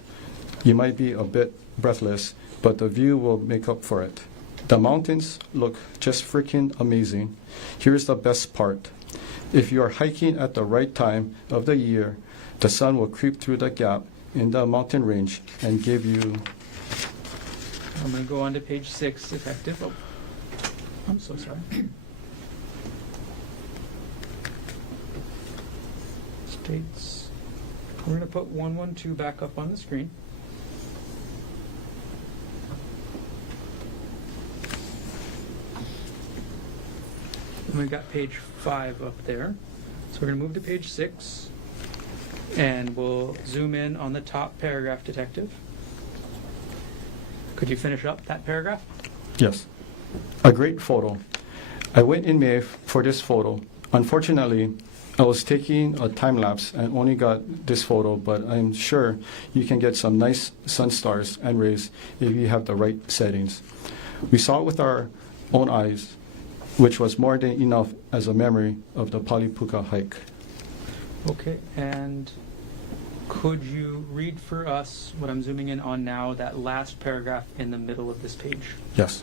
you might be a bit breathless, but the view will make up for it. The mountains look just freaking amazing. Here's the best part. If you are hiking at the right time of the year, the sun will creep through the gap in the mountain range and give you... I'm going to go on to page 6, Detective. Oh, I'm so sorry. States. We're going to put 112 back up on the screen. And we've got page 5 up there. So we're going to move to page 6, and we'll zoom in on the top paragraph, Detective. Could you finish up that paragraph? Yes. A great photo. I went in May for this photo. Unfortunately, I was taking a time lapse and only got this photo, but I'm sure you can get some nice sun stars and rays if you have the right settings. We saw it with our own eyes, which was more than enough as a memory of the Palipuka hike. Okay, and could you read for us what I'm zooming in on now, that last paragraph in the middle of this page? Yes.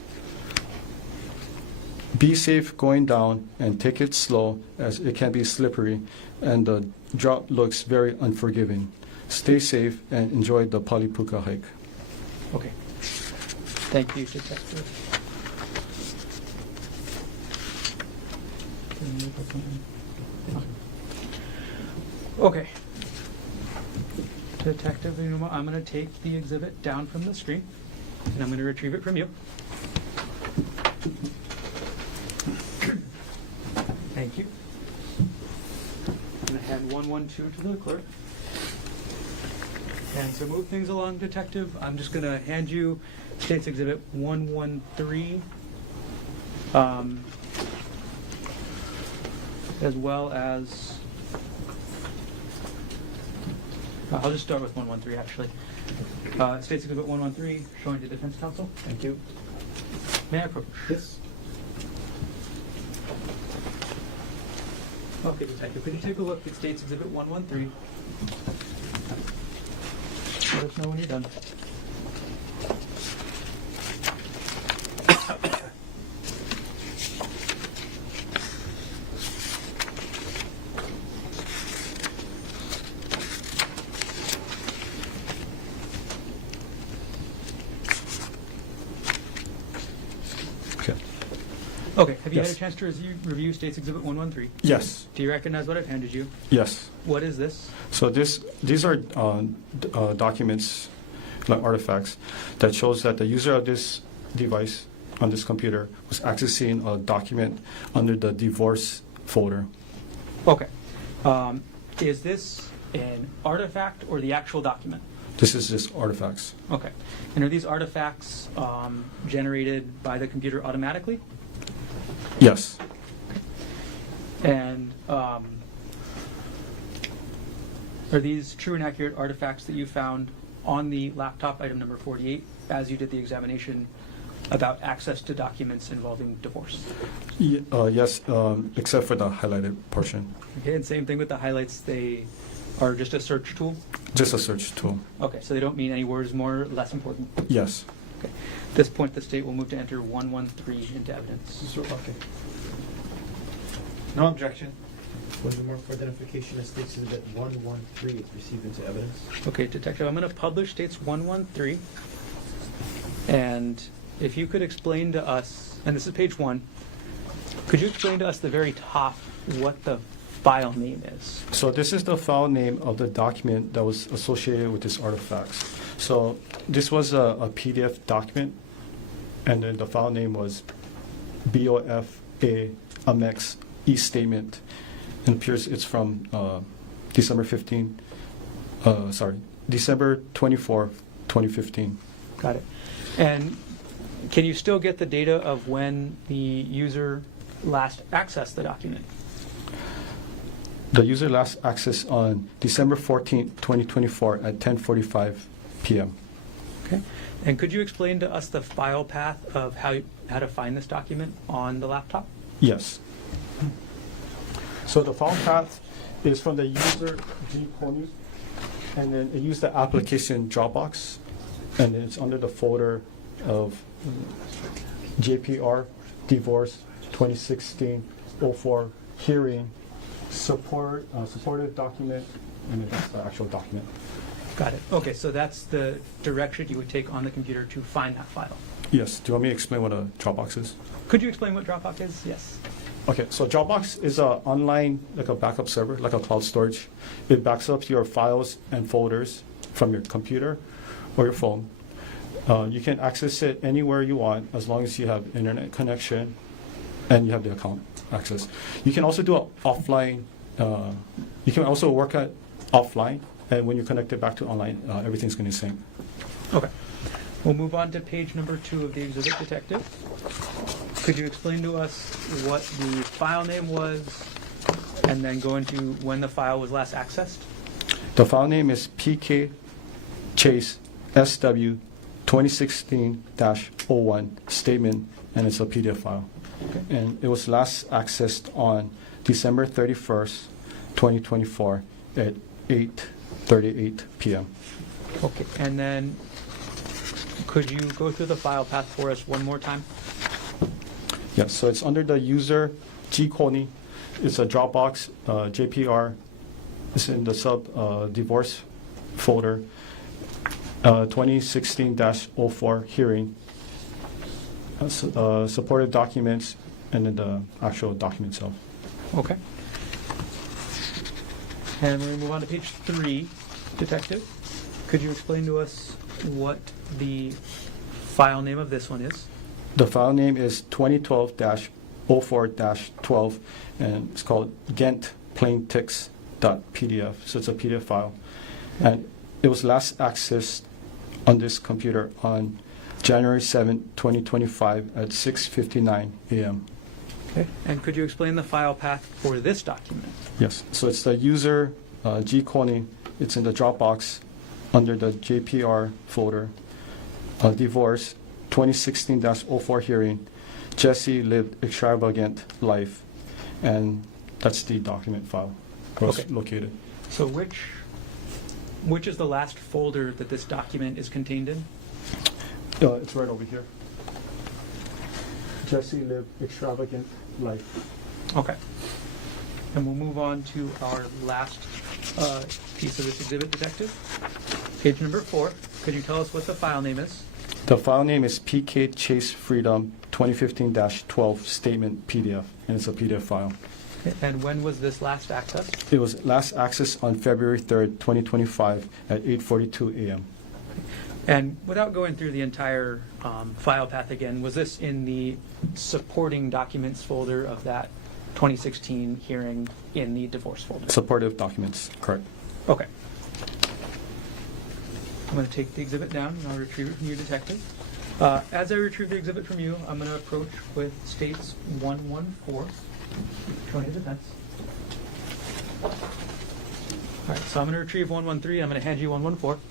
Be safe going down and take it slow, as it can be slippery and the drop looks very unforgiving. Stay safe and enjoy the Palipuka hike. Okay. Thank you, Detective. Okay. Detective, I'm going to take the exhibit down from the screen, and I'm going to retrieve it from you. Thank you. I'm going to hand 112 to the clerk. And to move things along, Detective, I'm just going to hand you State's Exhibit 113, as well as, I'll just start with 113 actually. State's Exhibit 113, showing to Defense Counsel. Thank you. May I approach? Yes. Okay, Detective, could you take a look at State's Exhibit 113? Let us know when you're done. Okay, have you had a Yes. chance to review State's Exhibit 113? Yes. Do you recognize what I've handed you? Yes. What is this? So these are documents, like artifacts, that shows that the user of this device on this computer was accessing a document under the divorce folder. Okay. Is this an artifact or the actual document? This is just artifacts. Okay. And are these artifacts generated by the computer automatically? Yes. And are these true and accurate artifacts that you found on the laptop, item number 48, as you did the examination about access to documents involving divorce? Yes, except for the highlighted portion. Okay, and same thing with the highlights, they are just a search tool? Just a search tool. Okay, so they don't mean any words more or less important? Yes. Okay. At this point, the state will move to enter 113 into evidence. Mr. Okay. No objection. Was there more for identification as State's Exhibit 113 is received into evidence? Okay, Detective, I'm going to publish States 113. And if you could explain to us, and this is page 1, could you explain to us the very top what the file name is. So this is the file name of the document that was associated with this artifacts. So this was a PDF document, and then the file name was BOFA Amex e-statement. It appears it's from December 24, 2015. Got it. And can you still get the data of when the user last accessed the document? The user last access on December 14, 2024 at 10:45 p.m. Okay. And could you explain to us the file path of how to find this document on the laptop? Yes. So the file path is from the user G Konig, and then it used the application Dropbox, and it's under the folder of JPR Divorce 2016-04 hearing supported document, and then that's the actual document. Got it. Okay, so that's the direction you would take on the computer to find that file. Yes. Do you want me to explain what a Dropbox is? Could you explain what Dropbox is? Yes. Okay, so Dropbox is an online, like a backup server, like a cloud storage. It backs up your files and folders from your computer or your phone. You can access it anywhere you want as long as you have internet connection and you have the account access. You can also do it offline. You can also work at offline, and when you connect it back to online, everything's going to sync. Okay. We'll move on to page number 2 of the exhibit, Detective. Could you explain to us what the file name was, and then go into when the file was last accessed? The file name is PK Chase SW 2016-01 statement, and it's a PDF file. Okay. And it was last accessed on December 31st, 2024 at 8:38 p.m. Okay. And then could you go through the file path for us one more time? Yes, so it's under the user G Konig. It's a Dropbox JPR. It's in the divorce folder. 2016-04 hearing. Supported documents, and then the actual document itself. Okay. And we're going to move on to page 3, Detective. Could you explain to us what the file name of this one is? The file name is 2012-04-12, and it's called Ghent plaintext.pdf. So it's a PDF file. And it was last accessed on this computer on January 7, 2025 at 6:59 a.m. Okay. And could you explain the file path for this document? Yes. So it's the user G Konig. It's in the Dropbox under the JPR folder. Divorce 2016-04 hearing. Jesse lived extravagant life, and that's the document file where it's Okay. located. So which is the last folder that this document is contained in? It's right over here. Jesse lived extravagant life. Okay. And we'll move on to our last piece of this exhibit, Detective. Page number 4. Could you tell us what the file name is? The file name is PK Chase Freedom 2015-12 statement PDF, and it's a PDF file. Okay. And when was this last accessed? It was last accessed on February 3rd, 2025 at 8:42 a.m. And without going through the entire file path again, was this in the supporting documents folder of that 2016 hearing in the divorce folder? Supportive documents, correct. Okay. I'm going to take the exhibit down and I'll retrieve it from you, Detective. As I retrieve the exhibit from you, I'm going to approach with states 114. Showing your defense. All right, so I'm going to retrieve 113. I'm going to hand you 114.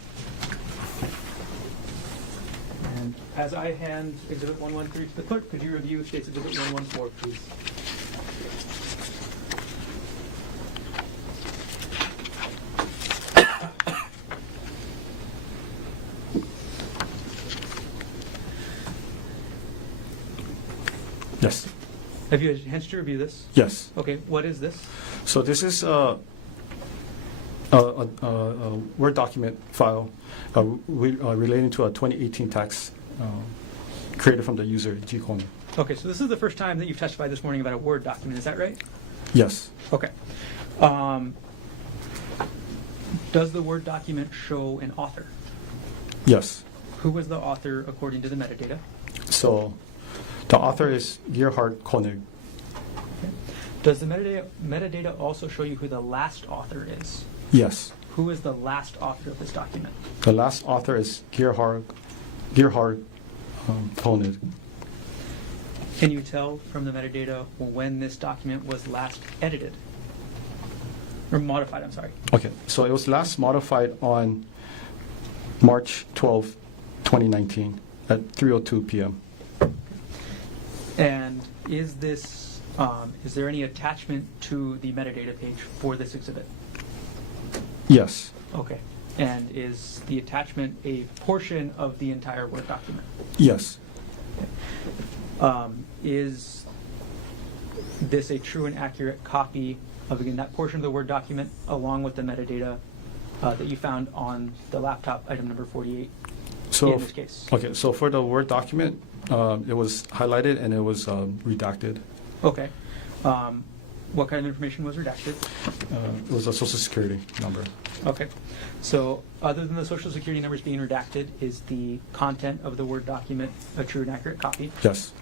And as I hand exhibit 113 to the clerk, could you review states exhibit 114, please? Yes. Have you had a chance to review this? Yes. Okay, what is this? So this is a Word document file relating to a 2018 tax created from the user G Konig. Okay, so this is the first time that you've testified this morning about a Word document, is that right? Yes. Okay. Does the Word document show an author? Yes. Who was the author according to the metadata? So the author is Gerhardt Konig. Does the metadata also show you who the last author is? Yes. Who is the last author of this document? The last author is Gerhardt Konig. Can you tell from the metadata when this document was last edited? Or modified, I'm sorry. Okay, so it was last modified on March 12, 2019 at 3:02 p.m. And is there any attachment to the metadata page for this exhibit? Yes. Okay. And is the attachment a portion of the entire Word document? Yes. Is this a true and accurate copy of, again, that portion of the Word document along with the metadata that you found on the laptop, item number 48 So in this case? okay, so for the Word document, it was highlighted and it was redacted. Okay. What kind of information was redacted? It was a Social Security number. Okay. So other than the Social Security numbers being redacted, is the content of the Word document a true and accurate copy? Yes.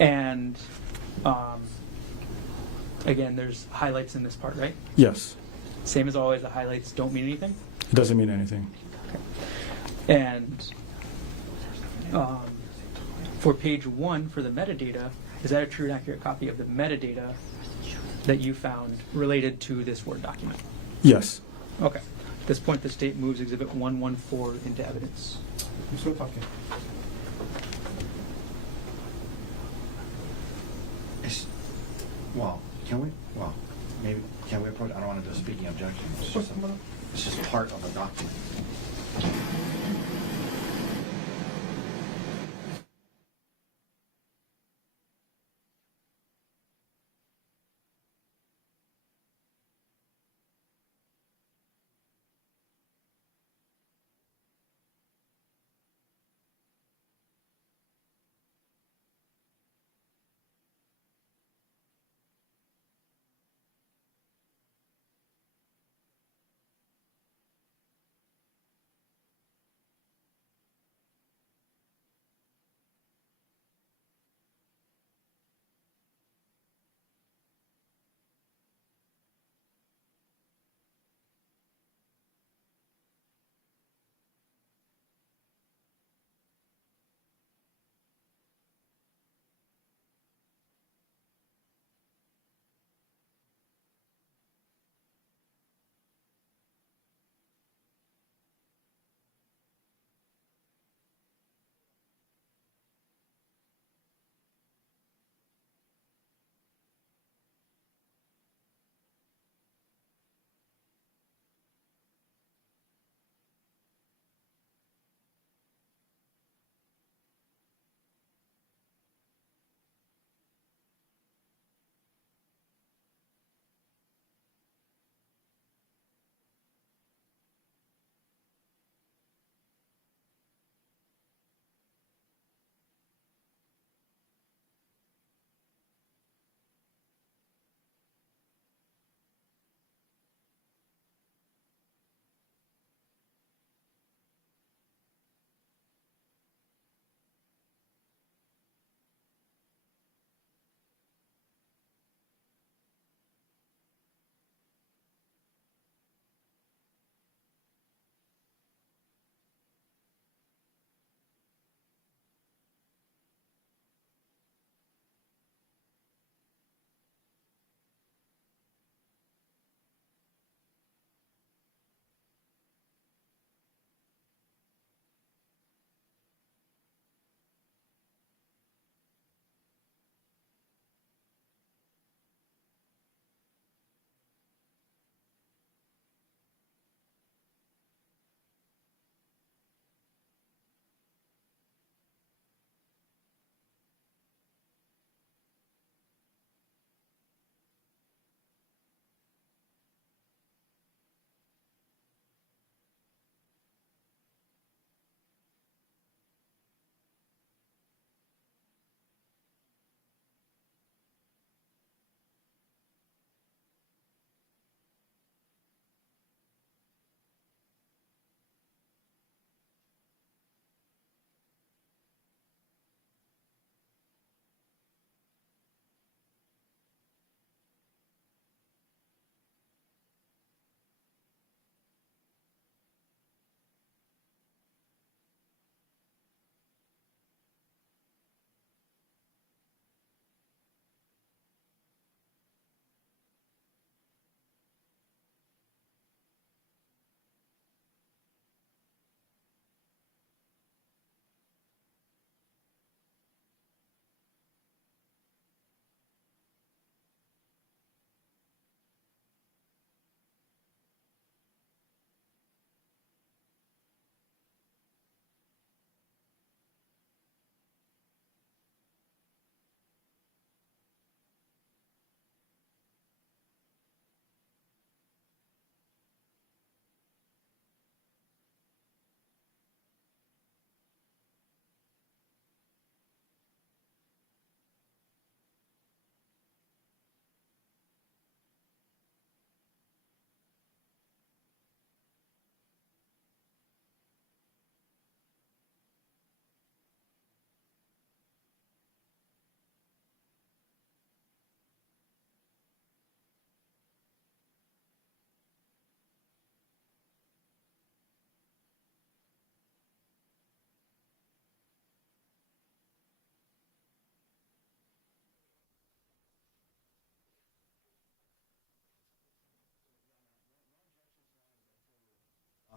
And again, there's highlights in this part, right? Yes. Same as always, the highlights don't mean anything? It doesn't mean anything. And for page 1, for the metadata, is that a true and accurate copy of the metadata that you found related to this Word document? Yes. Okay. At this point, the state moves Exhibit 114 into evidence. Mr. Otake. Well, maybe, can we approach, I don't want to do a speaking objection. It's just part of the document.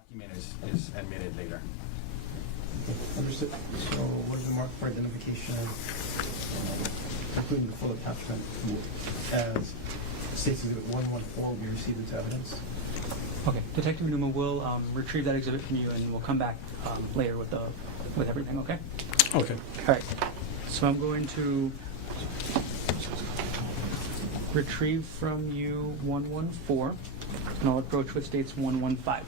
document is admitted later. Understood. So what is the mark for identification, including the full attachment as states exhibit 114 will be received into evidence? Okay, Detective Numa will retrieve that exhibit from you, and we'll come back later with everything. Okay. Okay. All right. So I'm going to retrieve from you 114, and I'll approach with states 115.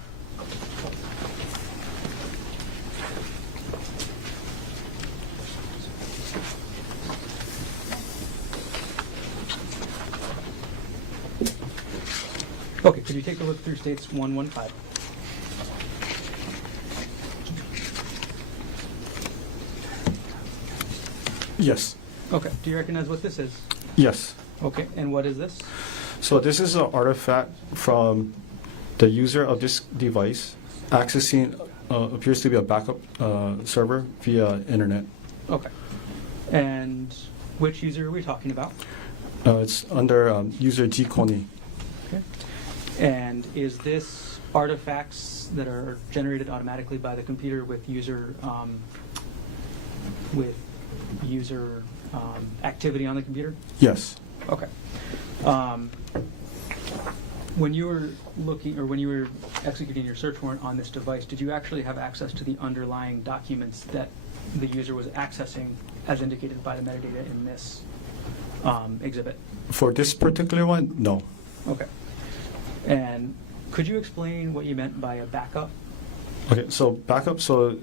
Okay, could you take a look through states 115? Yes. Okay, do you recognize what this is? Yes. Okay, and what is this? So this is an artifact from the user of this device accessing appears to be a backup server via internet. Okay. And which user are we talking about? It's under user G Konig. Okay. And is this artifacts that are generated automatically by the computer with user activity on the computer? Yes. Okay. When you were looking, or when you were executing your search warrant on this device, did you actually have access to the underlying documents that the user was accessing, as indicated by the metadata in this exhibit? For this particular one, no. Okay. And could you explain what you meant by a backup? Okay, so backup, so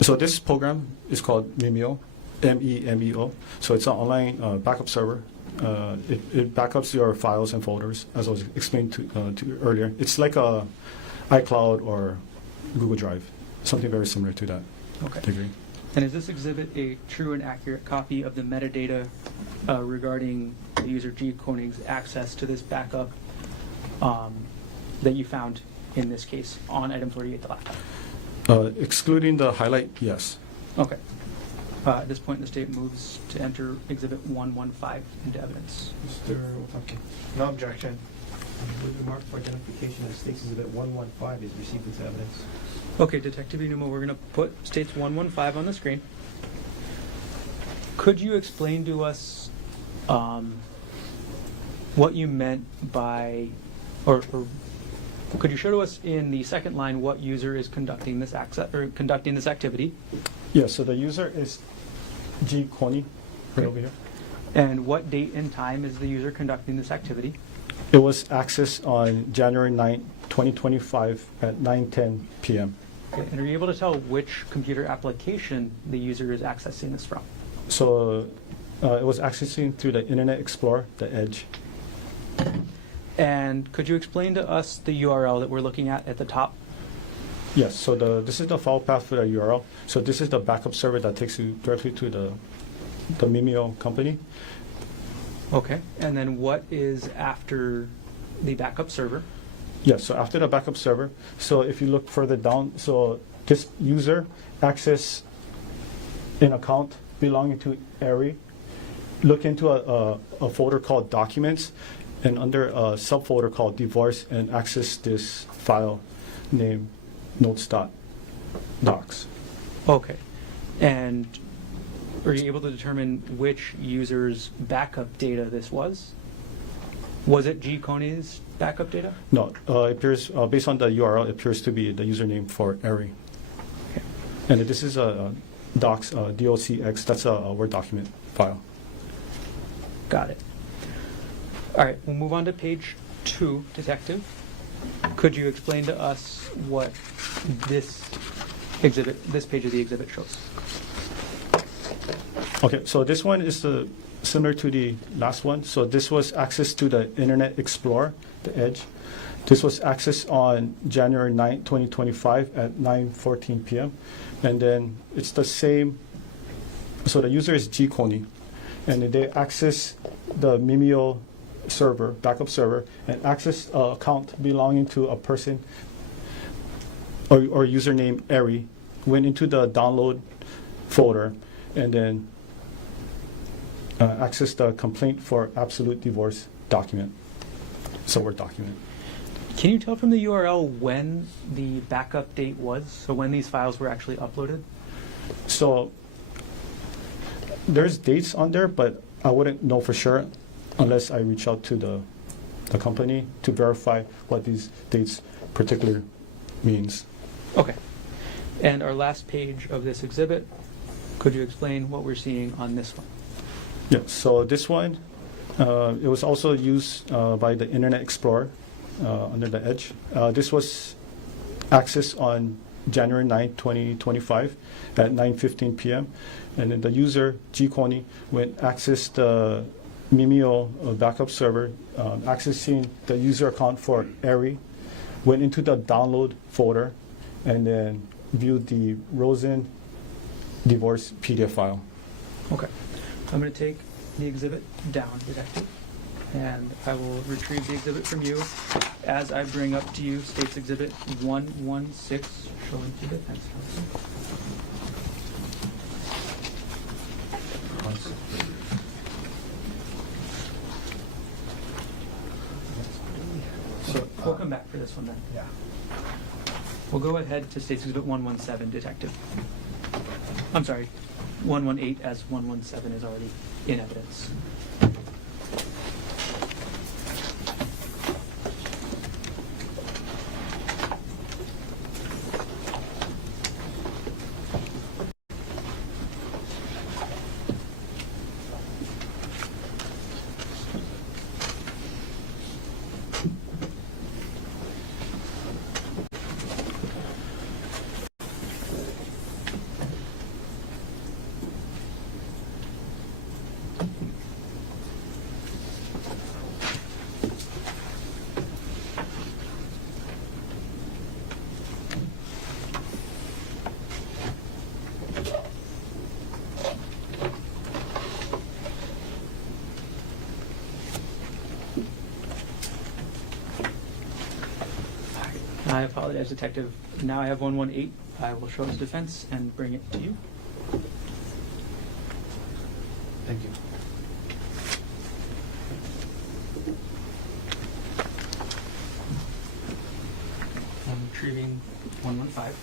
this program is called Memeo, MEMEO. So it's an online backup server. It backups your files and folders, as I was explained to you earlier. It's like a iCloud or Google Drive, something very similar to that degree. And is this exhibit a true and accurate copy of the metadata regarding the user G Konig's access to this backup that you found in this case on item 48, the laptop? Excluding the highlight, yes. Okay. At this point, the state moves to enter exhibit 115 into evidence. Mr. Otake. No objection. With the mark for identification as states exhibit 115 is received into evidence. Okay, Detective Inuma, we're going to put states 115 on the screen. Could you explain to us what you meant by, or could you show to us in the second line what user is conducting this conducting this activity? Yes, so the user is G Konig, right over here. And what date and time is the user conducting this activity? It was accessed on January 9, 2025 at 9:10 p.m. Okay, and are you able to tell which computer application the user is accessing this from? So it was accessing through the Internet Explorer, the Edge. And could you explain to us the URL that we're looking at the top? Yes, so this is the file path for the URL. So this is the backup server that takes you directly to the Memeo company. Okay, and then what is after the backup server? Yes, so after the backup server, so if you look further down, so this user access an account belonging to Ari, look into a folder called Documents, and under a subfolder called Divorce, and access this file named notes.docs. Okay, and are you able to determine which user's backup data this was? Was it G Konig's backup data? No, it appears, based on the URL, it appears to be the username for Ari. Okay. And this is a docs, docx, that's a Word document file. Got it. All right, we'll move on to page 2, Detective. Could you explain to us what this page of the exhibit shows? Okay, so this one is similar to the last one. So this was access to the Internet Explorer, the Edge. This was accessed on January 9, 2025 at 9:14 p.m. And then it's the same, so the user is G Konig, and they access the Memeo server, backup server, and access an account belonging to a person or username Ari, went into the download folder, and then access the complaint for absolute divorce document. It's a Word document. Can you tell from the URL when the backup date was? So when these files were actually uploaded? So there's dates on there, but I wouldn't know for sure unless I reach out to the company to verify what these dates particular means. Okay. And our last page of this exhibit, could you explain what we're seeing on this one? Yeah, so this one, it was also used by the Internet Explorer under the Edge. This was accessed on January 9, 2025 at 9:15 p.m. And then the user, G. Konig, went access the Mimeo backup server, accessing the user account for ARI, went into the download folder, and then viewed the Rosen divorce PDF file. Okay. I'm going to take the exhibit down, detective, and I will retrieve the exhibit from you as I bring up to you State's Exhibit 116, showing to defense counsel. So, We'll come back for this one then. yeah. We'll go ahead to State's Exhibit 117, detective. I'm sorry, 118, as 117 is already in evidence. I apologize, detective. Now I have 118. I will show his defense and bring it to you. Thank you. I'm retrieving 115.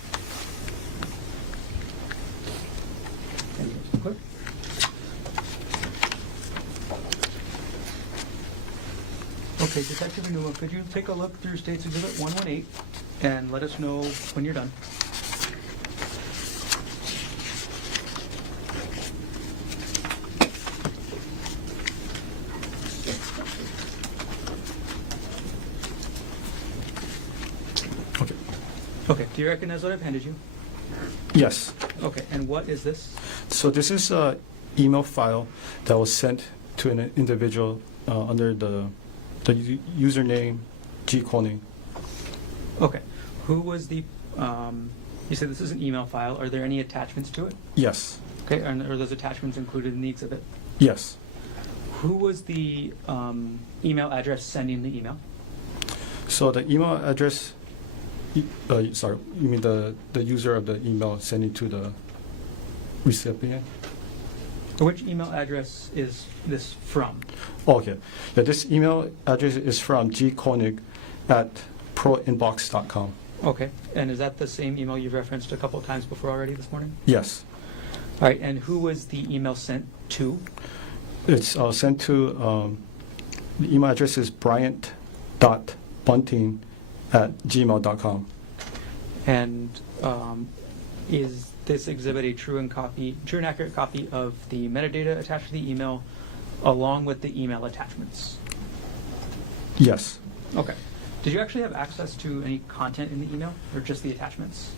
And here's the clerk. Okay, Detective Enuma, could you take a look through State's Exhibit 118 and let us know when you're done? Okay. Okay, do you recognize what I've handed you? Yes. Okay, and what is this? So this is an email file that was sent to an individual under the username G. Konig. Okay, who was the, you said this is an email file. Are there any attachments to it? Yes. Okay, and are those attachments included in the exhibit? Yes. Who was the email address sending the email? So the email address, sorry, you mean the user of the email sending to the recipient? Which email address is this from? Oh, okay. Yeah, this email address is from gkonig at proinbox.com. Okay, and is that the same email you've referenced a couple of times before already this morning? Yes. All right, and who was the email sent to? It's sent to, the email address is bryant.bunting@gmail.com. And is this exhibit a true and accurate copy of the metadata attached to the email along with the email attachments? Yes. Okay. Did you actually have access to any content in the email or just the attachments?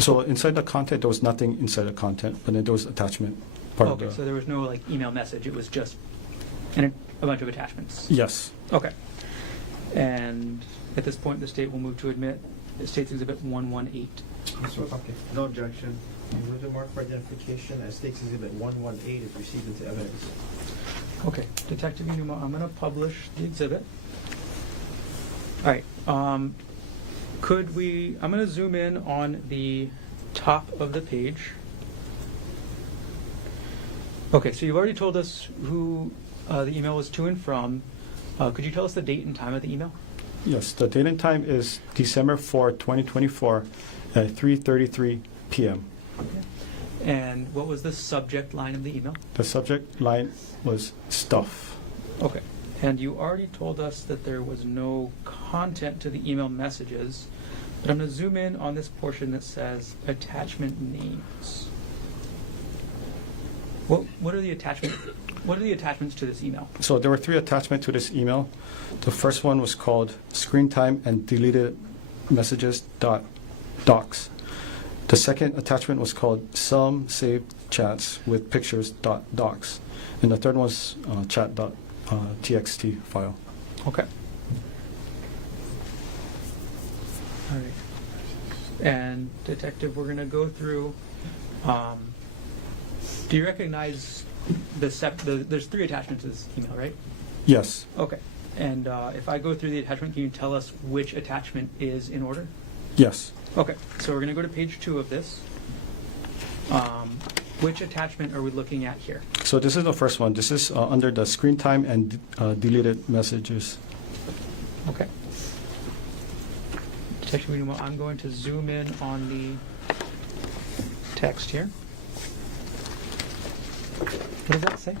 So inside the content, there was nothing inside the content, but then there was attachment part Okay, of the... so there was no like email message. It was just a bunch of attachments. Yes. Okay. And at this point, the state will move to admit the State's Exhibit 118. Mr. Okay. No objection. You move the mark for identification as State's Exhibit 118 is received into evidence. Okay, Detective Enuma, I'm going to publish the exhibit. All right. I'm going to zoom in on the top of the page. Okay, so you've already told us who the email was to and from. Could you tell us the date and time of the email? Yes, the date and time is December 4, 2024 at 3:33 p.m. And what was the subject line of the email? The subject line was stuff. Okay. And you already told us that there was no content to the email messages, but I'm going to zoom in on this portion that says attachment names. What are the attachments to this email? So there were 3 attachments to this email. The first one was called screen time and deleted messages docs. The second attachment was called some saved chats with pictures docs. And the third one was chat.txt file. Okay. All right. And Detective, we're going to go through. Do you recognize there's 3 attachments to this email, right? Yes. Okay. And if I go through the attachment, can you tell us which attachment is in order? Yes. Okay. So we're going to go to page 2 of this. Which attachment are we looking at here? So this is the first one. This is under the screen time and deleted messages. Okay. Detective, I'm going to zoom in on the text here. What does that say?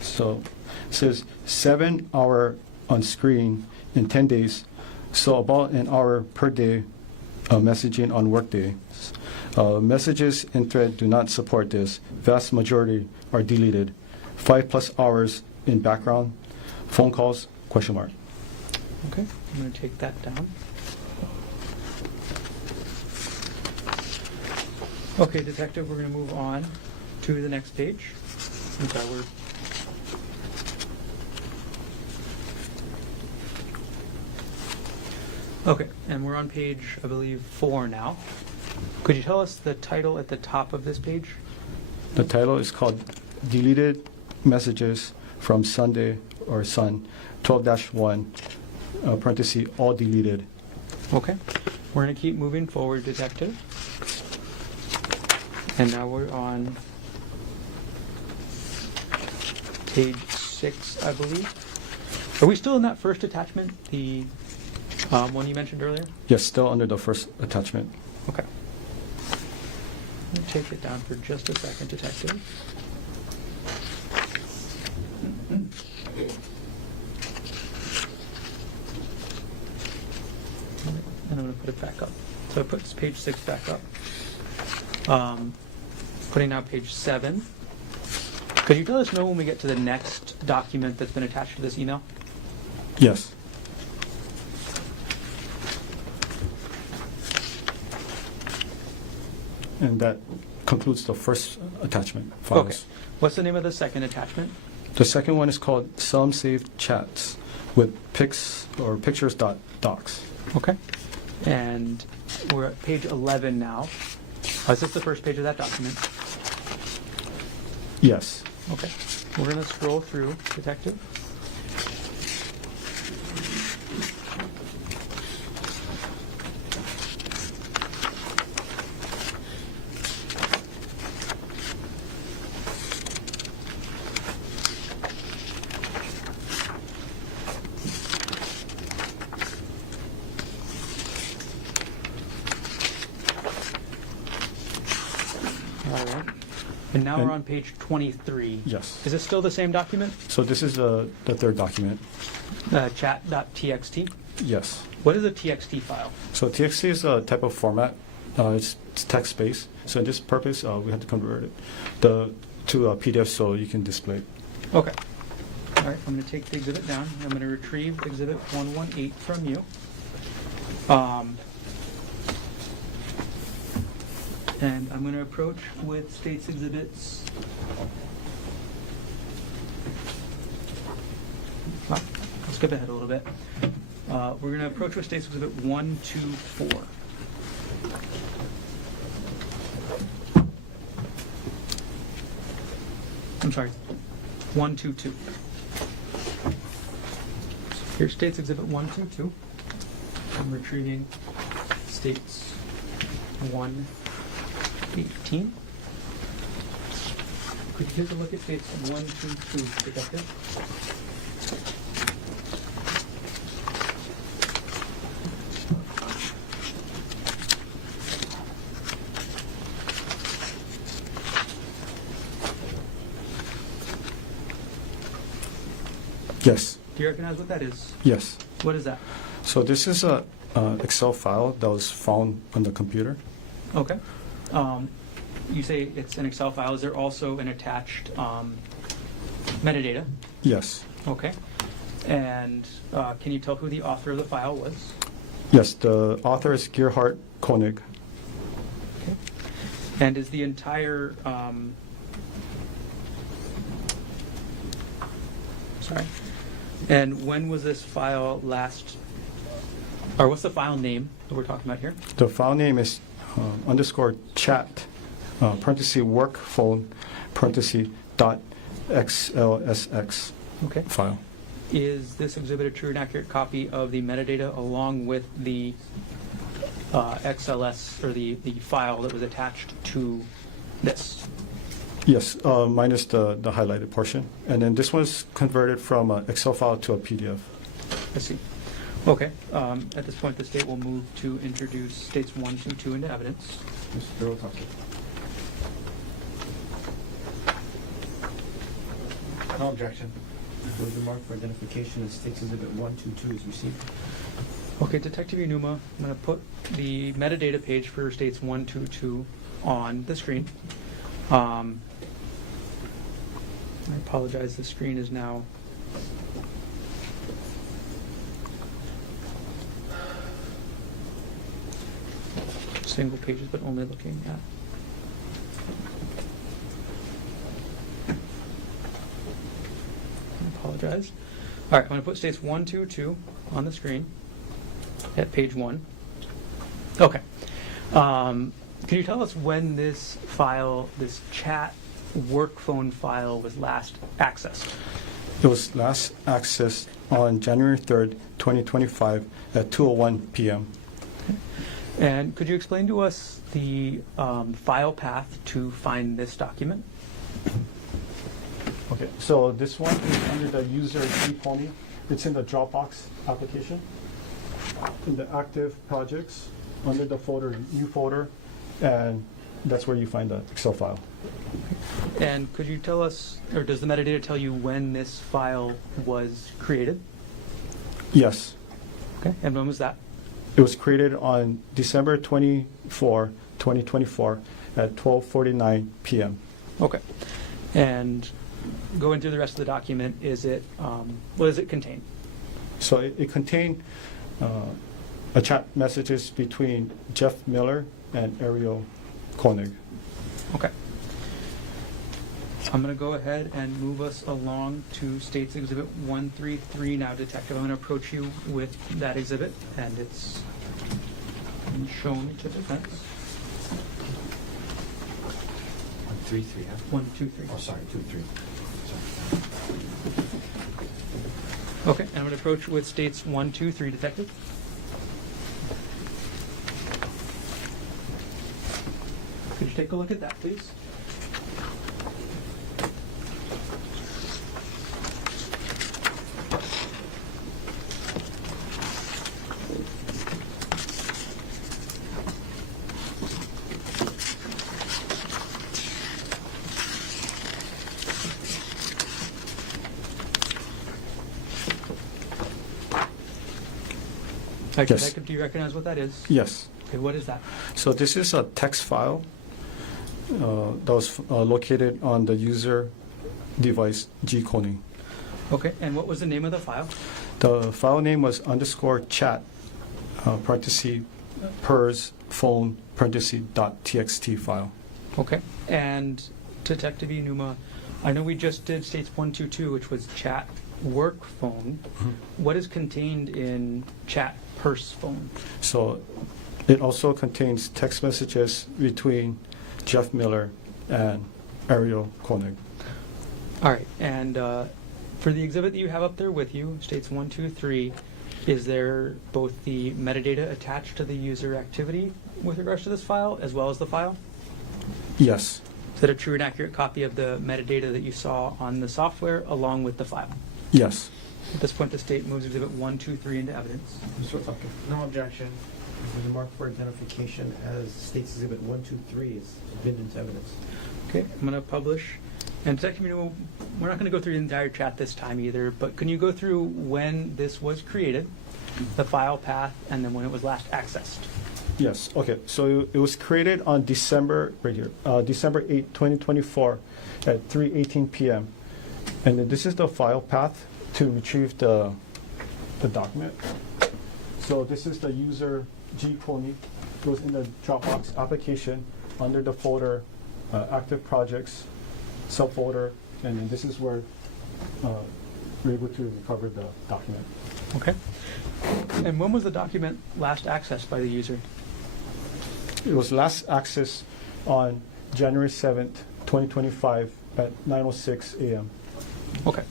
So it says 7 hour on screen in 10 days. So about an hour per day messaging on workday. Messages in thread do not support this. Vast majority are deleted. 5+ hours in background. Phone calls, ? Okay, I'm going to take that down. Okay, Detective, we're going to move on to the next page. Okay, and we're on page, I believe, 4 now. Could you tell us the title at the top of this page? The title is called Deleted Messages from Sunday or Sun 12-1, parenthesis, all deleted. Okay, we're going to keep moving forward, Detective. And now we're on page 6, I believe. Are we still in that first attachment, the one you mentioned earlier? Yes, still under the first attachment. Okay. Let me take it down for just a second, Detective. And I'm going to put it back up. So I put page 6 back up. Putting now page 7. Could you let us know when we get to the next document that's been attached to this email? Yes. And that concludes the first attachment files. Okay. What's the name of the second attachment? The second one is called Some Saved Chats with pics or pictures docs. Okay. And we're at page 11 now. Is this the first page of that document? Yes. Okay. We're going to scroll through, Detective. All right. And now we're on page 23. Yes. Is this still the same document? So this is the third document. Chat.txt? Yes. What is a TXT file? So TXT is a type of format. It's text-based. So in this purpose, we had to convert it to a PDF so you can display it. Okay. All right, I'm going to take the exhibit down. I'm going to retrieve exhibit 118 from you. And I'm going to approach with states exhibits. I'll skip ahead a little bit. We're going to approach with states exhibit 1, 2, 4. I'm sorry, 1, 2, 2. Here's states exhibit 1, 2, 2. I'm retrieving states 1, 18. Could you take a look at states 1, 2, 2, Detective? Yes. Do you recognize what that is? Yes. What is that? So this is a Excel file that was found on the computer. Okay. You say it's an Excel file. Is there also an attached metadata? Yes. Okay. And can you tell who the author of the file was? Yes, the author is Gerhardt Konig. Okay. And is the entire sorry. And when was this file last, or what's the file name that we're talking about here? The file name is underscore chat, parenthesis work phone, parenthesis dot XLSX Okay. file. Is this exhibit a true and accurate copy of the metadata along with the XLS or the file that was attached to this? Yes, minus the highlighted portion. And then this was converted from an Excel file to a PDF. I see. Okay. At this point, the state will move to introduce states 1, 2, 2 into evidence. Mr. Otake. No objection. Will the mark for identification of States Exhibit 122 is received? Okay, Detective Unuma, I'm going to put the metadata page for states 1, 2, 2 on the screen. I apologize, the screen is now single pages, but only looking at. I apologize. All right, I'm going to put states 1, 2, 2 on the screen at page 1. Okay. Can you tell us when this file, this chat work phone file, was last accessed? It was last accessed on January 3rd, 2025 at 2:01 p.m. And could you explain to us the file path to find this document? Okay, so this one is under the user Konig. It's in the Dropbox application. In the active projects, under the folder, new folder, and that's where you find the Excel file. And could you tell us, or does the metadata tell you when this file was created? Yes, Okay, and when was that? it was created on December 24, 2024 at 12:49 p.m. Okay. And going through the rest of the document, is it, what does it contain? So it contained a chat messages between Jeff Miller and Ariel Konig. Okay. I'm going to go ahead and move us along to States Exhibit 133 now, Detective. I'm going to approach you with that exhibit, and it's been shown to defense. 1, 3, 3. 1, 2, 3. Oh, sorry, 2, 3. Okay, and I'm going to approach with States 1, 2, 3, Detective. Could you take a look at that, please? Hi, Yes. Detective, do you recognize what that is? Yes. Okay, what is that? So this is a text file that was located on the user device G Konig. Okay, and what was the name of the file? The file name was underscore chat, parenthesis, pers, phone, parenthesis, dot txt file. Okay, and Detective Inuma, I know we just did States 122, which was chat work phone. What is contained in chat purse phone? So it also contains text messages between Jeff Miller and Ariel Konig. All right, and for the exhibit that you have up there with you, States 123, is there both the metadata attached to the user activity with regards to this file as well as the file? Yes. Is that a true and accurate copy of the metadata that you saw on the software along with the file? Yes. At this point, the state moves exhibit 123 into evidence. Mr. Otake. No objection. Will the mark for identification as States Exhibit 123 is admitted into evidence? Okay, I'm going to publish And Detective Muno, we're not going to go through the entire chat this time either, but can you go through when this was created, the file path, and then when it was last accessed? Yes, okay. So it was created on December, right here, December 8, 2024 at 3:18 p.m. And then this is the file path to retrieve the document. So this is the user G. Konig. Goes in the Dropbox application under the folder active projects, subfolder, and then this is where we're able to recover the document. Okay. And when was the document last accessed by the user? It was last accessed on January 7th, 2025 at 9:06 a.m. Okay.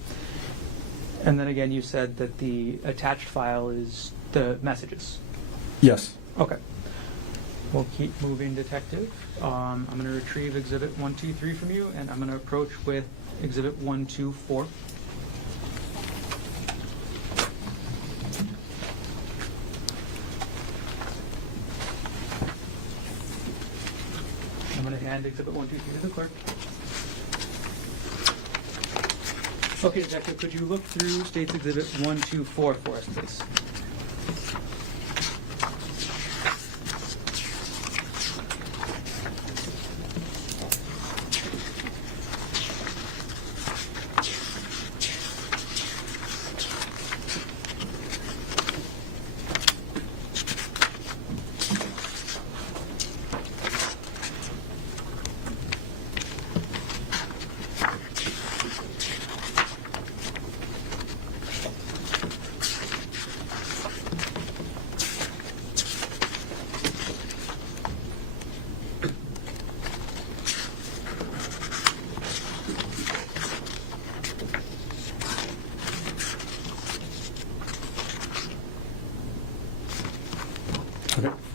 And then again, you said that the attached file is the messages. Yes. Okay. We'll keep moving, Detective. I'm going to retrieve Exhibit 123 from you, and I'm going to approach with Exhibit 124. I'm going to hand Exhibit 123 to the clerk. Okay, Detective, could you look through State's Exhibit 124 for us, please?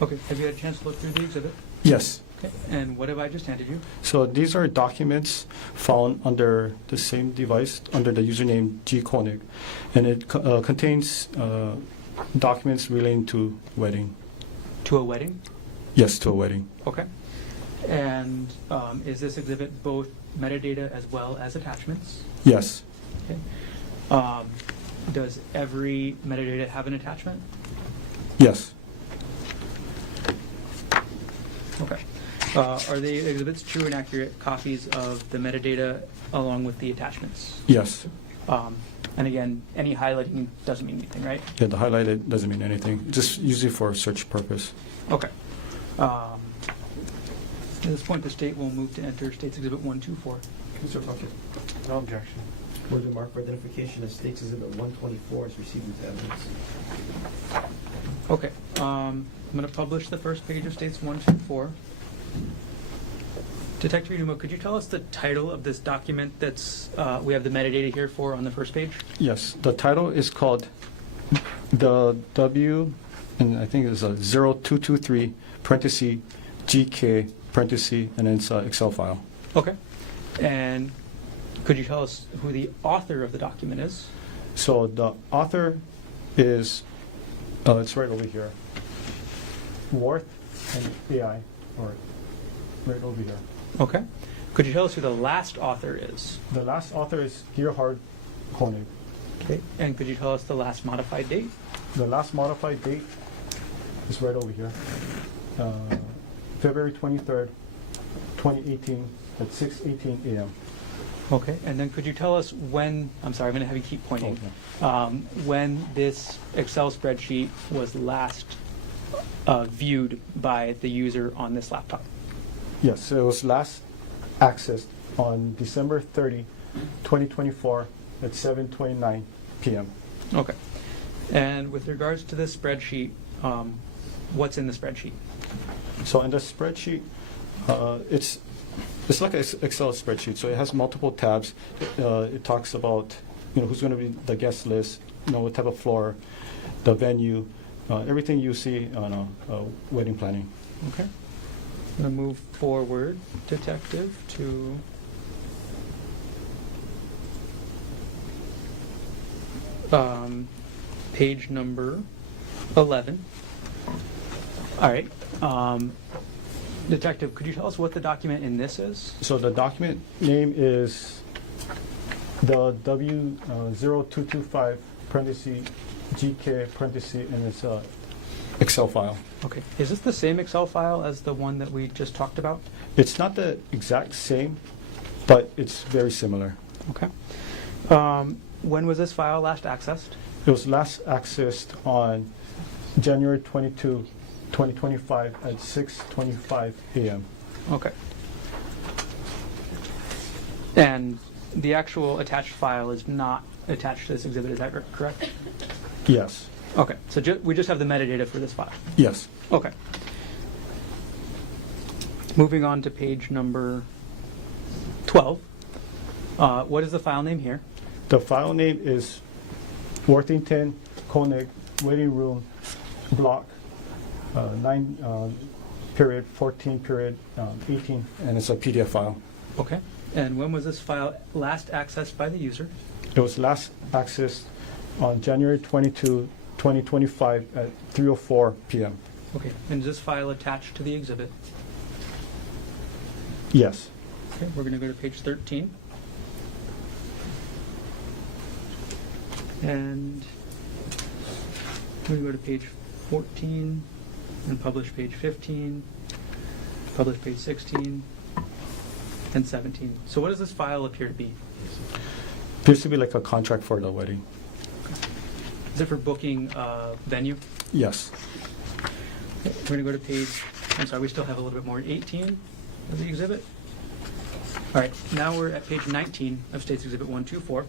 Okay, have you had a chance to look through the exhibit? Yes. Okay, and what have I just handed you? So these are documents found under the same device, under the username G. Konig, and it contains documents relating to wedding. To a wedding? Yes, to a wedding. Okay. And is this exhibit both metadata as well as attachments? Yes. Okay. Does every metadata have an attachment? Yes. Okay. Are the exhibits true and accurate copies of the metadata along with the attachments? Yes. And again, any highlighting doesn't mean anything, right? Yeah, the highlighted doesn't mean anything. Just usually for search purpose. Okay. At this point, the state will move to enter State's Exhibit 124. Mr. Puckett, No objection. word to mark for identification as State's Exhibit 124 is received as evidence. Okay. I'm going to publish the first page of State's 124. Detective Inuma, could you tell us the title of this document that's we have the metadata here for on the first page? Yes. The title is called the W, and I think it's a 0223 parenthesis GK parenthesis, and then it's an Excel file. Okay. And could you tell us who the author of the document is? So the author is, it's right over here. Worth and AI, or right over here. Okay. Could you tell us who the last author is? The last author is Gerhardt Konig. Okay. And could you tell us the last modified date? The last modified date is right over here. February 23rd, 2018 at 6:18 a.m. Okay. And then could you tell us when, I'm sorry, I'm going to have you keep pointing, when this Excel spreadsheet was last viewed by the user on this laptop? Yes, it was last accessed on December 30, 2024 at 7:29 p.m. Okay. And with regards to this spreadsheet, what's in the spreadsheet? So in the spreadsheet, it's like an Excel spreadsheet. So it has multiple tabs. It talks about who's going to be the guest list, what type of floor, the venue, everything you see on wedding planning. Okay. I'm going to move forward, Detective, to page number 11. All right. Detective, could you tell us what the document in this is? So the document name is The W0225 parenthesis GK parenthesis, and it's a Excel file. Okay. Is this the same Excel file as the one that we just talked about? It's not the exact same, but it's very similar. Okay. When was this file last accessed? It was last accessed on January 22, 2025 at 6:25 a.m. Okay. And the actual attached file is not attached to this exhibit, is that correct? Yes. Okay, so we just have the metadata for this file. Yes. Okay. Moving on to page number 12. What is the file name here? The file name is Worthington Konig Waiting Room Block 9 period 14 period 18, and it's a PDF file. Okay. And when was this file last accessed by the user? It was last accessed on January 22, 2025 at 3:04 p.m. Okay. And is this file attached to the exhibit? Yes. Okay, we're going to go to page 13. And we go to page 14 and publish page 15, publish page 16, and 17. So what does this file appear to be? Appears to be like a contract for the wedding. Is it for booking venue? Yes. Okay, we're going to go to page, I'm sorry, we still have a little bit more, 18 of the exhibit. All right, now we're at page 19 of States Exhibit 124.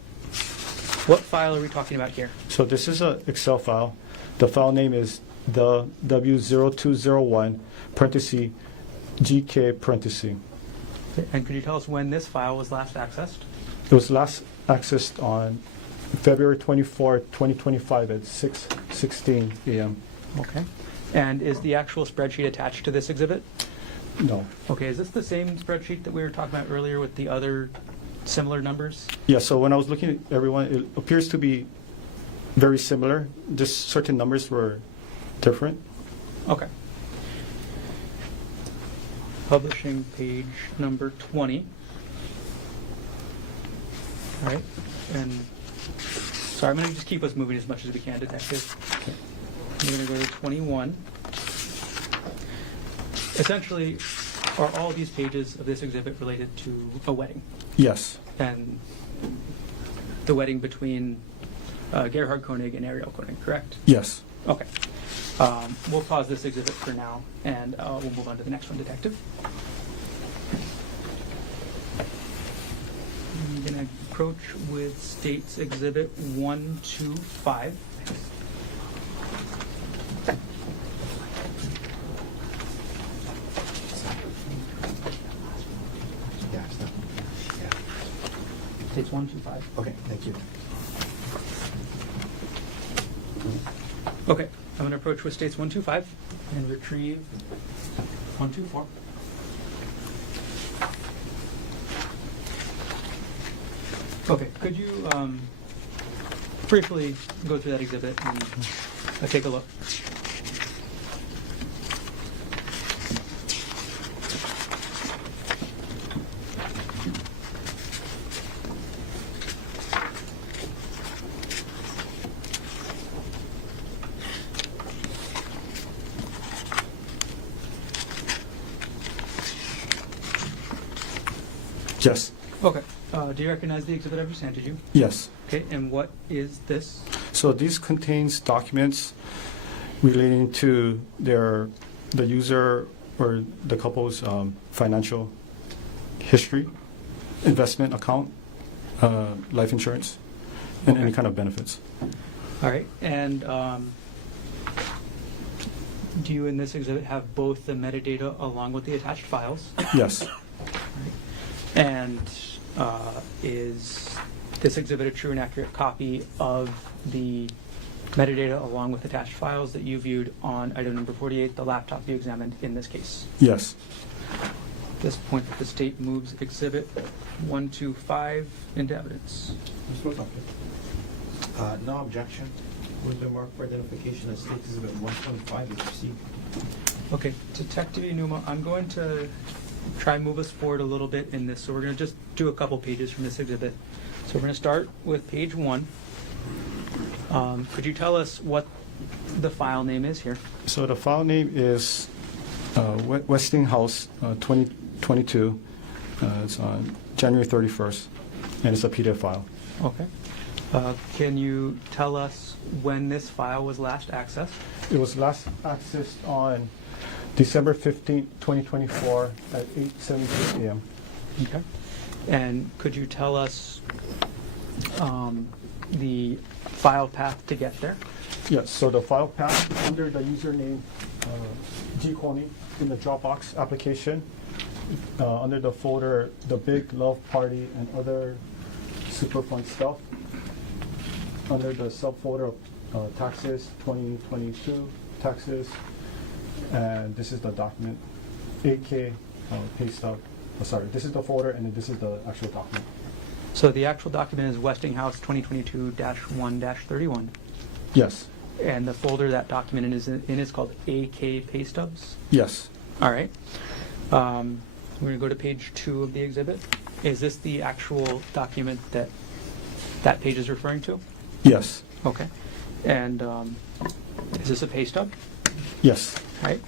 What file are we talking about here? So this is an Excel file. The file name is the W0201 parenthesis GK parenthesis. Okay, and could you tell us when this file was last accessed? It was last accessed on February 24, 2025 at 6:16 a.m. Okay. And is the actual spreadsheet attached to this exhibit? No. Okay, is this the same spreadsheet that we were talking about earlier with the other similar numbers? Yeah, so when I was looking at everyone, it appears to be very similar. Just certain numbers were different. Okay. Publishing page number 20. All right, and sorry, I'm going to just keep us moving as much as we can, Detective. I'm going to go to 21. Essentially, are all these pages of this exhibit related to a wedding? Yes. And the wedding between Gerhardt Konig and Emil Konig, correct? Yes. Okay. We'll pause this exhibit for now, and we'll move on to the next one, Detective. I'm going to approach with States Exhibit 125. Yeah, it's not- yeah. States 125. Okay, thank you. Okay, I'm going to approach with States 125 and retrieve 124. Okay, could you briefly go through that exhibit and take a look? Yes. Okay. Do you recognize the exhibit I've just handed you? Yes. Okay, and what is this? So this contains documents relating to the user or the couple's financial history, investment account, life insurance, and any Okay. kind of benefits. All right, and do you in this exhibit have both the metadata along with the attached files? Yes. And is this exhibit a true and accurate copy of the metadata along with attached files that you viewed on item number 48, the laptop you examined in this case? Yes. At this point, the state moves exhibit 125 into evidence. Mr. Otake. No objection. With the mark for identification as State Exhibit 125 is received. Okay, Detective Inuma, I'm going to try and move us forward a little bit in this. So we're going to just do a couple pages from this exhibit. So we're going to start with page 1. Could you tell us what the file name is here? So the file name is Westinghouse 2022. It's on January 31st, and it's a PDF file. Okay. Can you tell us when this file was last accessed? It was last accessed on December 15th, 2024 at 8:72 p.m. Okay. And could you tell us the file path to get there? Yes, so the file path under the username G. Konig in the Dropbox application, under the folder The Big Love Party and Other Super Fun Stuff, under the subfolder of taxes, 2022 taxes, and this is the document, AK pay stub. Sorry, this is the folder and then this is the actual document. So the actual document is Westinghouse 2022-1-31. Yes. And the folder that document is in is called AK Pay Stubs? Yes. All right. We're going to go to page 2 of the exhibit. Is this the actual document that page is referring to? Yes. Okay. And is this a pay stub? Yes. All right.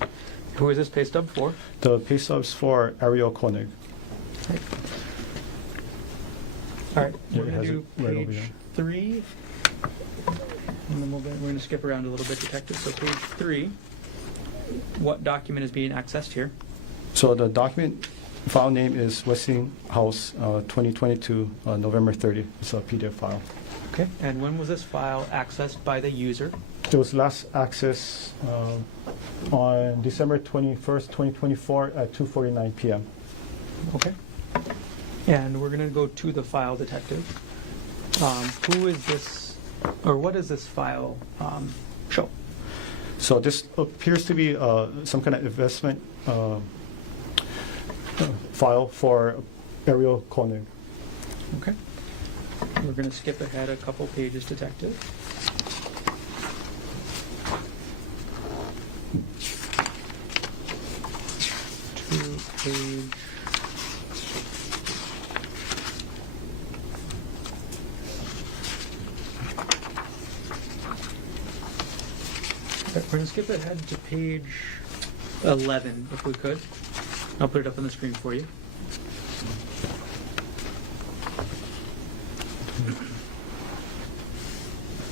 Who is this pay stub for? The pay stubs for Emil Konig. Right. All right. Yeah, We're it going has to it do right over page here. 3. And then we're going to skip around a little bit, detective. So page 3. What document is being accessed here? So the document file name is Westinghouse 2022 November 30. It's a PDF file. Okay. And when was this file accessed by the user? It was last accessed on December 21st, 2024 at 2:49 p.m. Okay. And we're going to go to the file, detective. Who is this, or what does this file show? So this appears to be some kind of investment file for Emil Konig. Okay. We're going to skip ahead a couple pages, detective. To page... We're going to skip ahead to page 11, if we could. I'll put it up on the screen for you.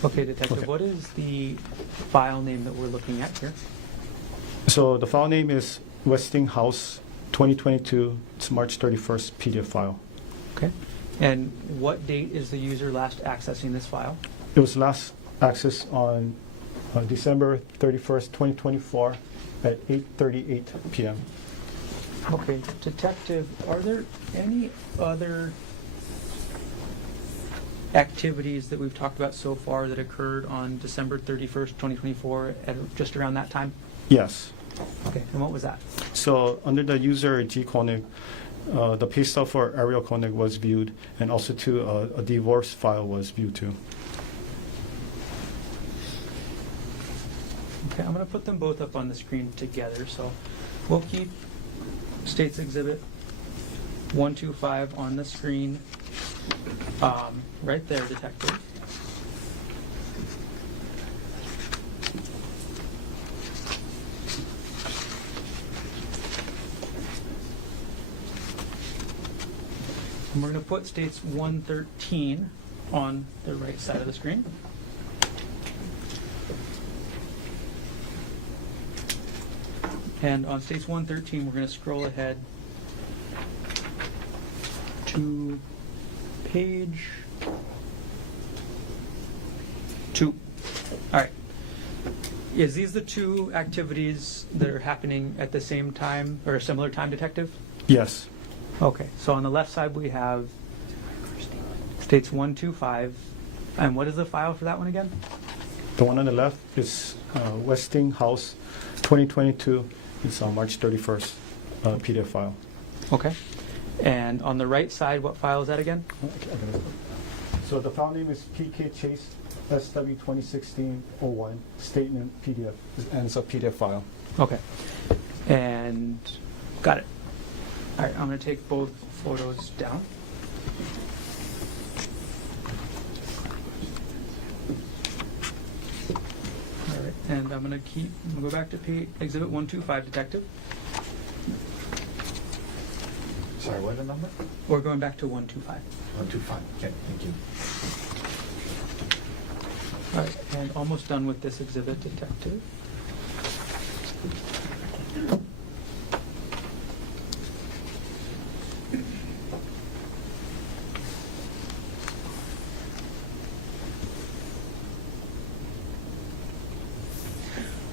Okay, detective, Okay. what is the file name that we're looking at here? So the file name is Westinghouse 2022. It's March 31st PDF file. Okay. And what date is the user last accessing this file? It was last accessed on December 31st, 2024 at 8:38 p.m. Okay, detective, are there any other activities that we've talked about so far that occurred on December 31st, 2024 at just around that time? Yes. Okay, and what was that? So under the user G. Konig, the pay stub for Emil Konig was viewed, and also too a divorce file was viewed too. Okay, I'm going to put them both up on the screen together. So we'll keep States Exhibit 125 on the screen right there, detective. And we're going to put States 113 on the right side of the screen. And on States 113, we're going to scroll ahead to page 2. All right. Is these the two activities that are happening at the same time or a similar time, detective? Yes. Okay. So on the left side, we have States 125. And what is the file for that one again? The one on the left is Westinghouse 2022. It's on March 31st PDF file. Okay. And on the right side, what file is that again? So the file name is PK Chase SW 2016-01 statement PDF, and it's a PDF file. Okay. And got it. All right, I'm going to take both photos down. And I'm going to go back to Exhibit 125, Detective. Sorry, what the number? We're going back to 125. 125. Okay, thank you. All right, and almost done with this exhibit, Detective.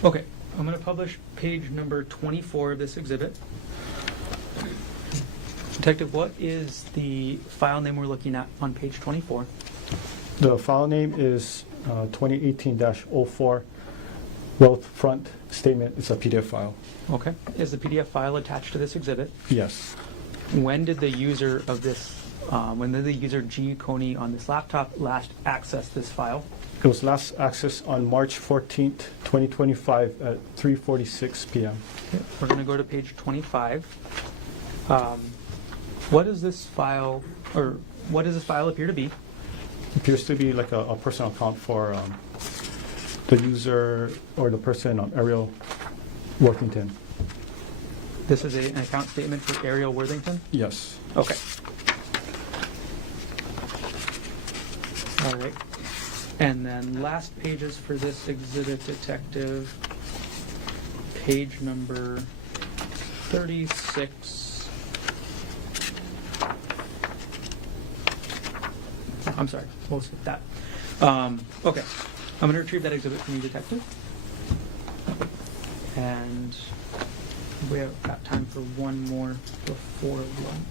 Okay, I'm going to publish page number 24 of this exhibit. Detective, what is the file name we're looking at on page 24? The file name is 2018-04 Wealth Front Statement. It's a PDF file. Okay. Is the PDF file attached to this exhibit? Yes. When did the user of this, when did the user G. Konig on this laptop last access this file? It was last accessed on March 14th, 2025 at 3:46 p.m. Okay. We're going to go to page 25. What is this file, or what does this file appear to be? Appears to be like a personal account for the user or the person, Ariel Worthington. This is an account statement for Ariel Worthington? Yes. Okay. All right. And then last pages for this exhibit, Detective, page number 36. I'm sorry, we'll skip that. Okay, I'm going to retrieve that exhibit from you, Detective. And we have got time for one more before lunch.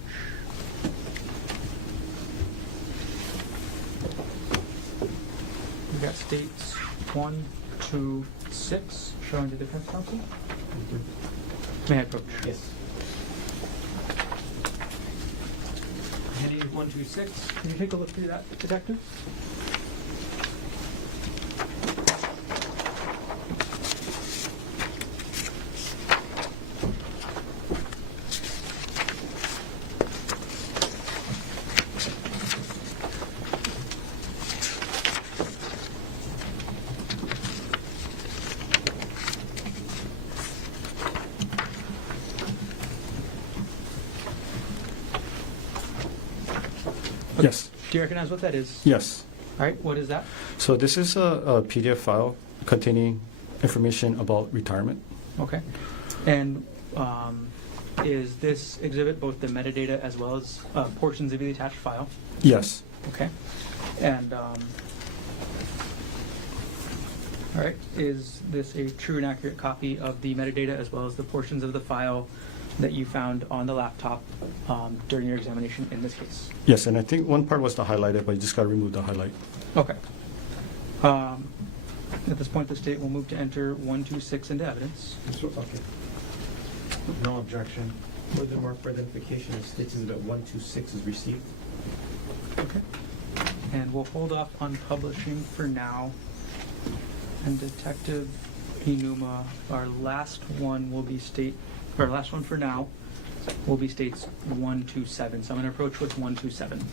We got states 1, 2, 6 showing the defense counsel. May I approach? Yes. Heading 126. Can you take a look through that, Detective? Yes. Do you recognize what that is? Yes. All right, what is that? So this is a PDF file containing information about retirement. Okay. And is this exhibit both the metadata as well as portions of the attached file? Yes. Okay. And all right, is this a true and accurate copy of the metadata as well as the portions of the file that you found on the laptop during your examination in this case? Yes, and I think one part was the highlighted, but you just got to remove the highlight. Okay. At this point, the state will move to enter 126 into evidence. Okay. No objection. Furthermore, for identification, the state's exhibit 126 is received. Okay. And we'll hold off on publishing for now. And Detective Inuma, our last one for now will be states 127. So I'm going to approach with 127.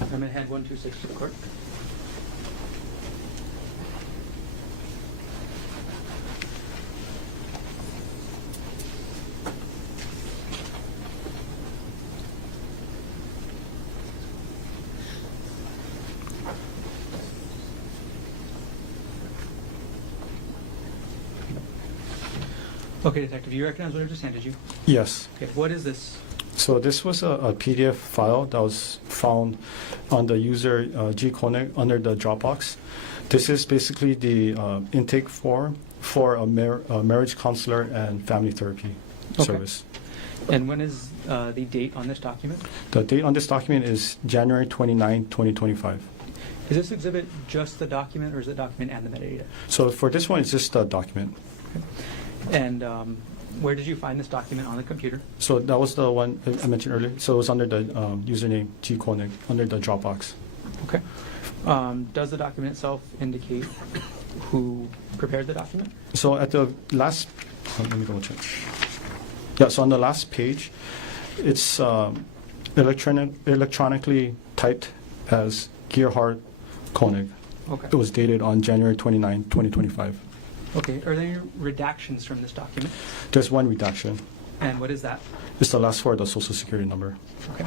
I'm going to hand 126 to the court. Okay, Detective, do you recognize what I just handed you? Yes. Okay, what is this? So this was a PDF file that was found on the user G. Konig under the Dropbox. This is basically the intake form for a marriage counselor and family therapy service. And when is the date on this document? The date on this document is January 29, 2025. Is this exhibit just the document, or is it document and the metadata? So for this one, it's just the document. Okay. And where did you find this document on the computer? So that was the one I mentioned earlier. So it was under the username G. Konig, under the Dropbox. Okay. Does the document itself indicate who prepared the document? So at the last, let me double check. Yeah, so on the last page, it's electronically typed as Gerhardt Konig. Okay. It was dated on January 29, 2025. Okay. Are there any redactions from this document? There's one redaction. And what is that? It's the last four of the social security number. Okay.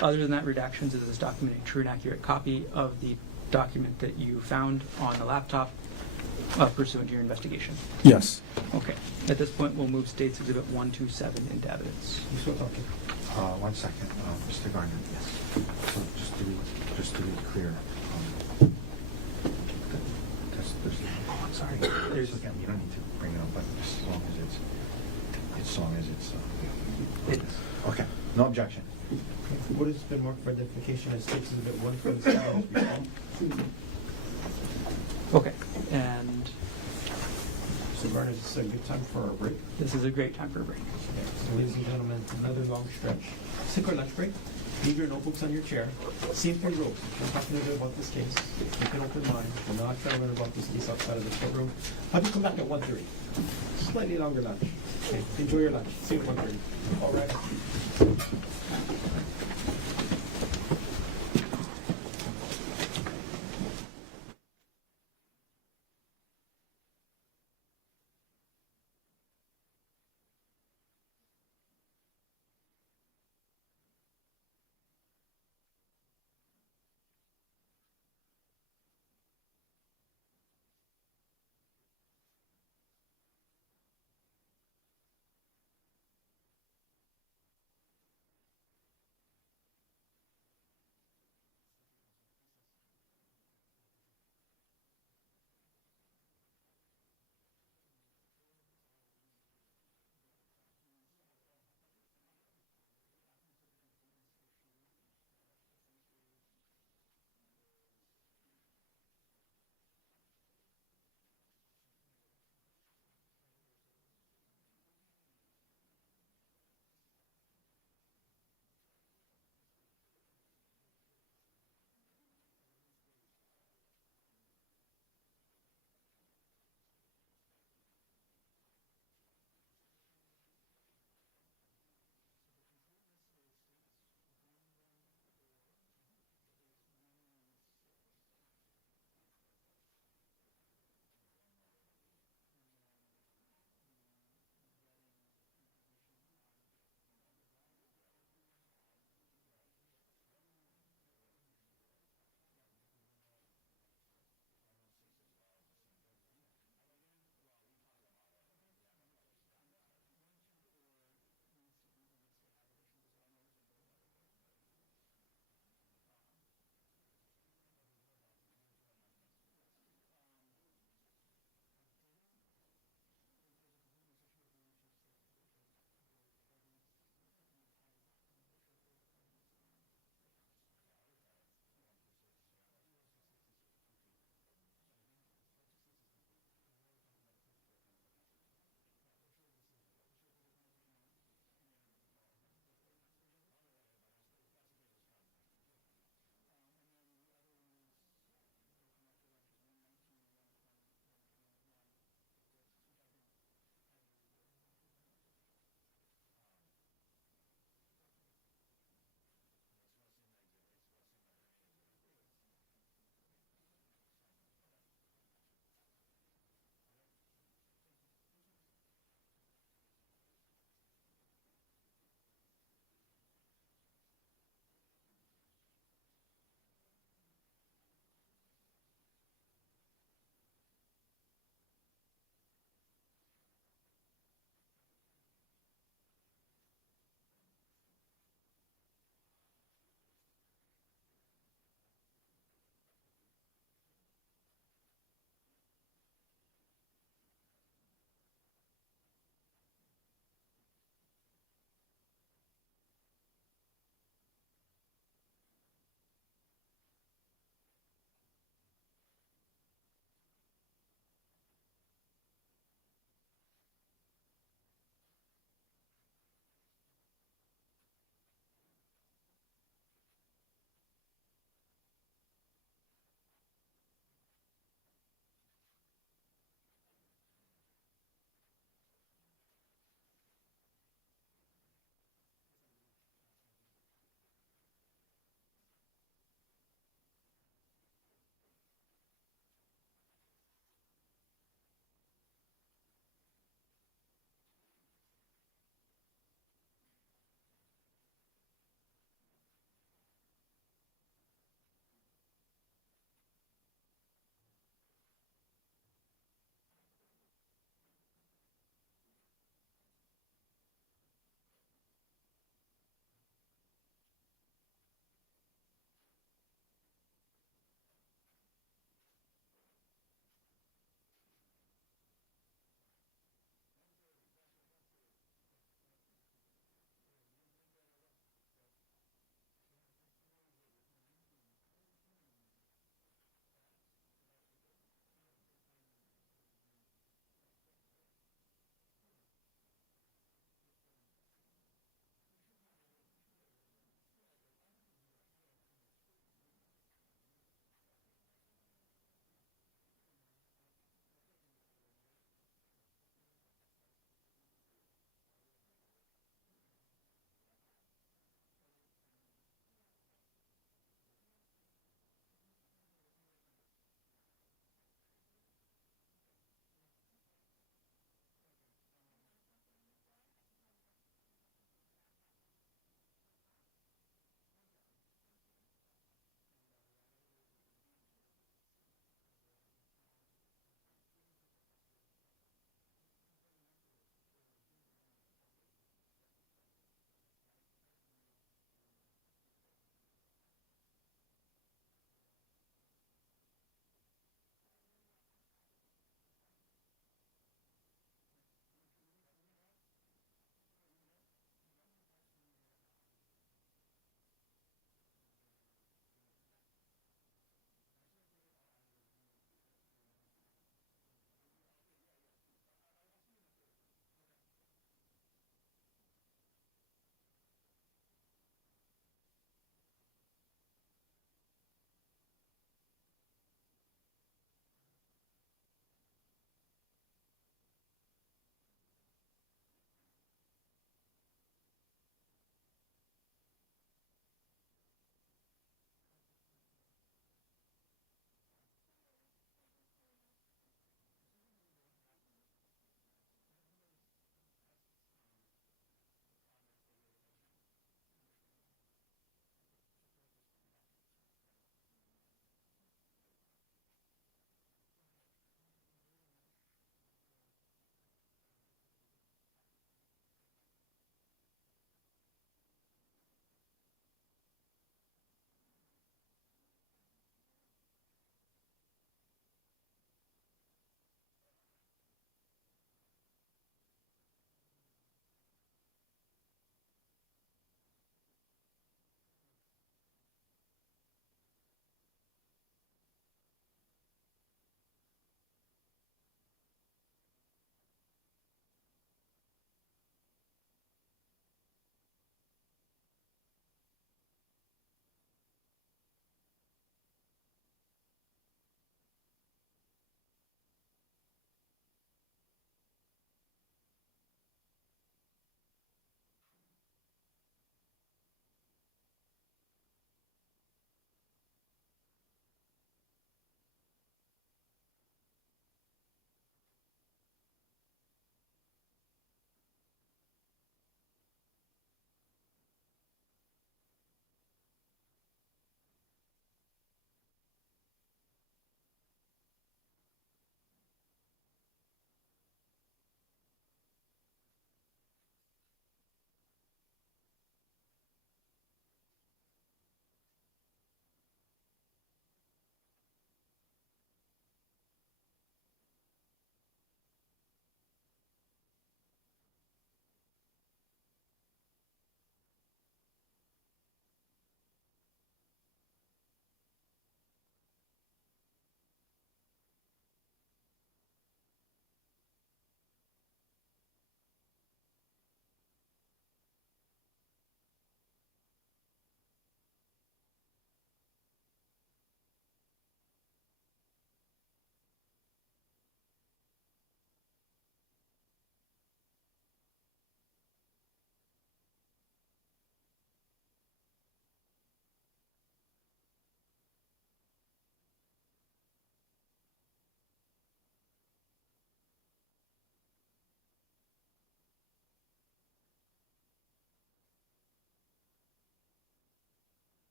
Other than that, redactions, is this document a true and accurate copy of the document that you found on the laptop pursuant to your investigation? Yes. Okay. At this point, we'll move States Exhibit 127 into evidence. Mr. Otake. 1 second, Mr. Gardner. Yes. So just to be clear, I'm sorry. There's- Again, you don't need to bring it up, but as long as it's. Okay. No objection. What has been marked for identification as States Exhibit 127? Okay. And Mr. Garner, is this a good time for a break? this is a great time for a break. So, ladies and gentlemen, another long stretch. Take our lunch break. Leave your notebooks on your chair. See if you're ropes. If you're talking a bit about this case, keep an open mind. We're not trying to learn about this case outside of the courtroom. Have you come back at 1:30? Slightly longer lunch. Okay, enjoy your lunch. See you at 1:30. All right.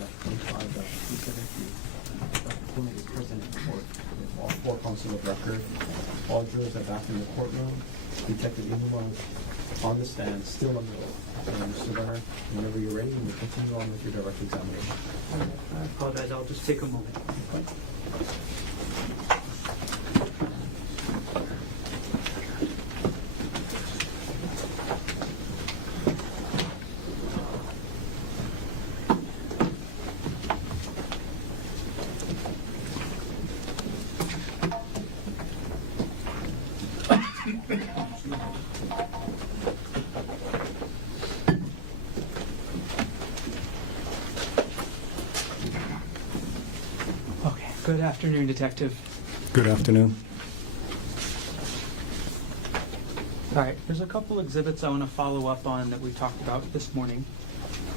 that 25-270, Dr. Konig is present in court with all four counsel of record. All jurors are back in the courtroom. Detective Emil is on the stand, still under oath. Mr. Leonard, whenever you're ready, we'll continue on with your direct examination. I apologize, I'll just take a moment. Okay, good afternoon, Detective. Good afternoon. All right, there's a couple exhibits I want to follow up on that we talked about this morning.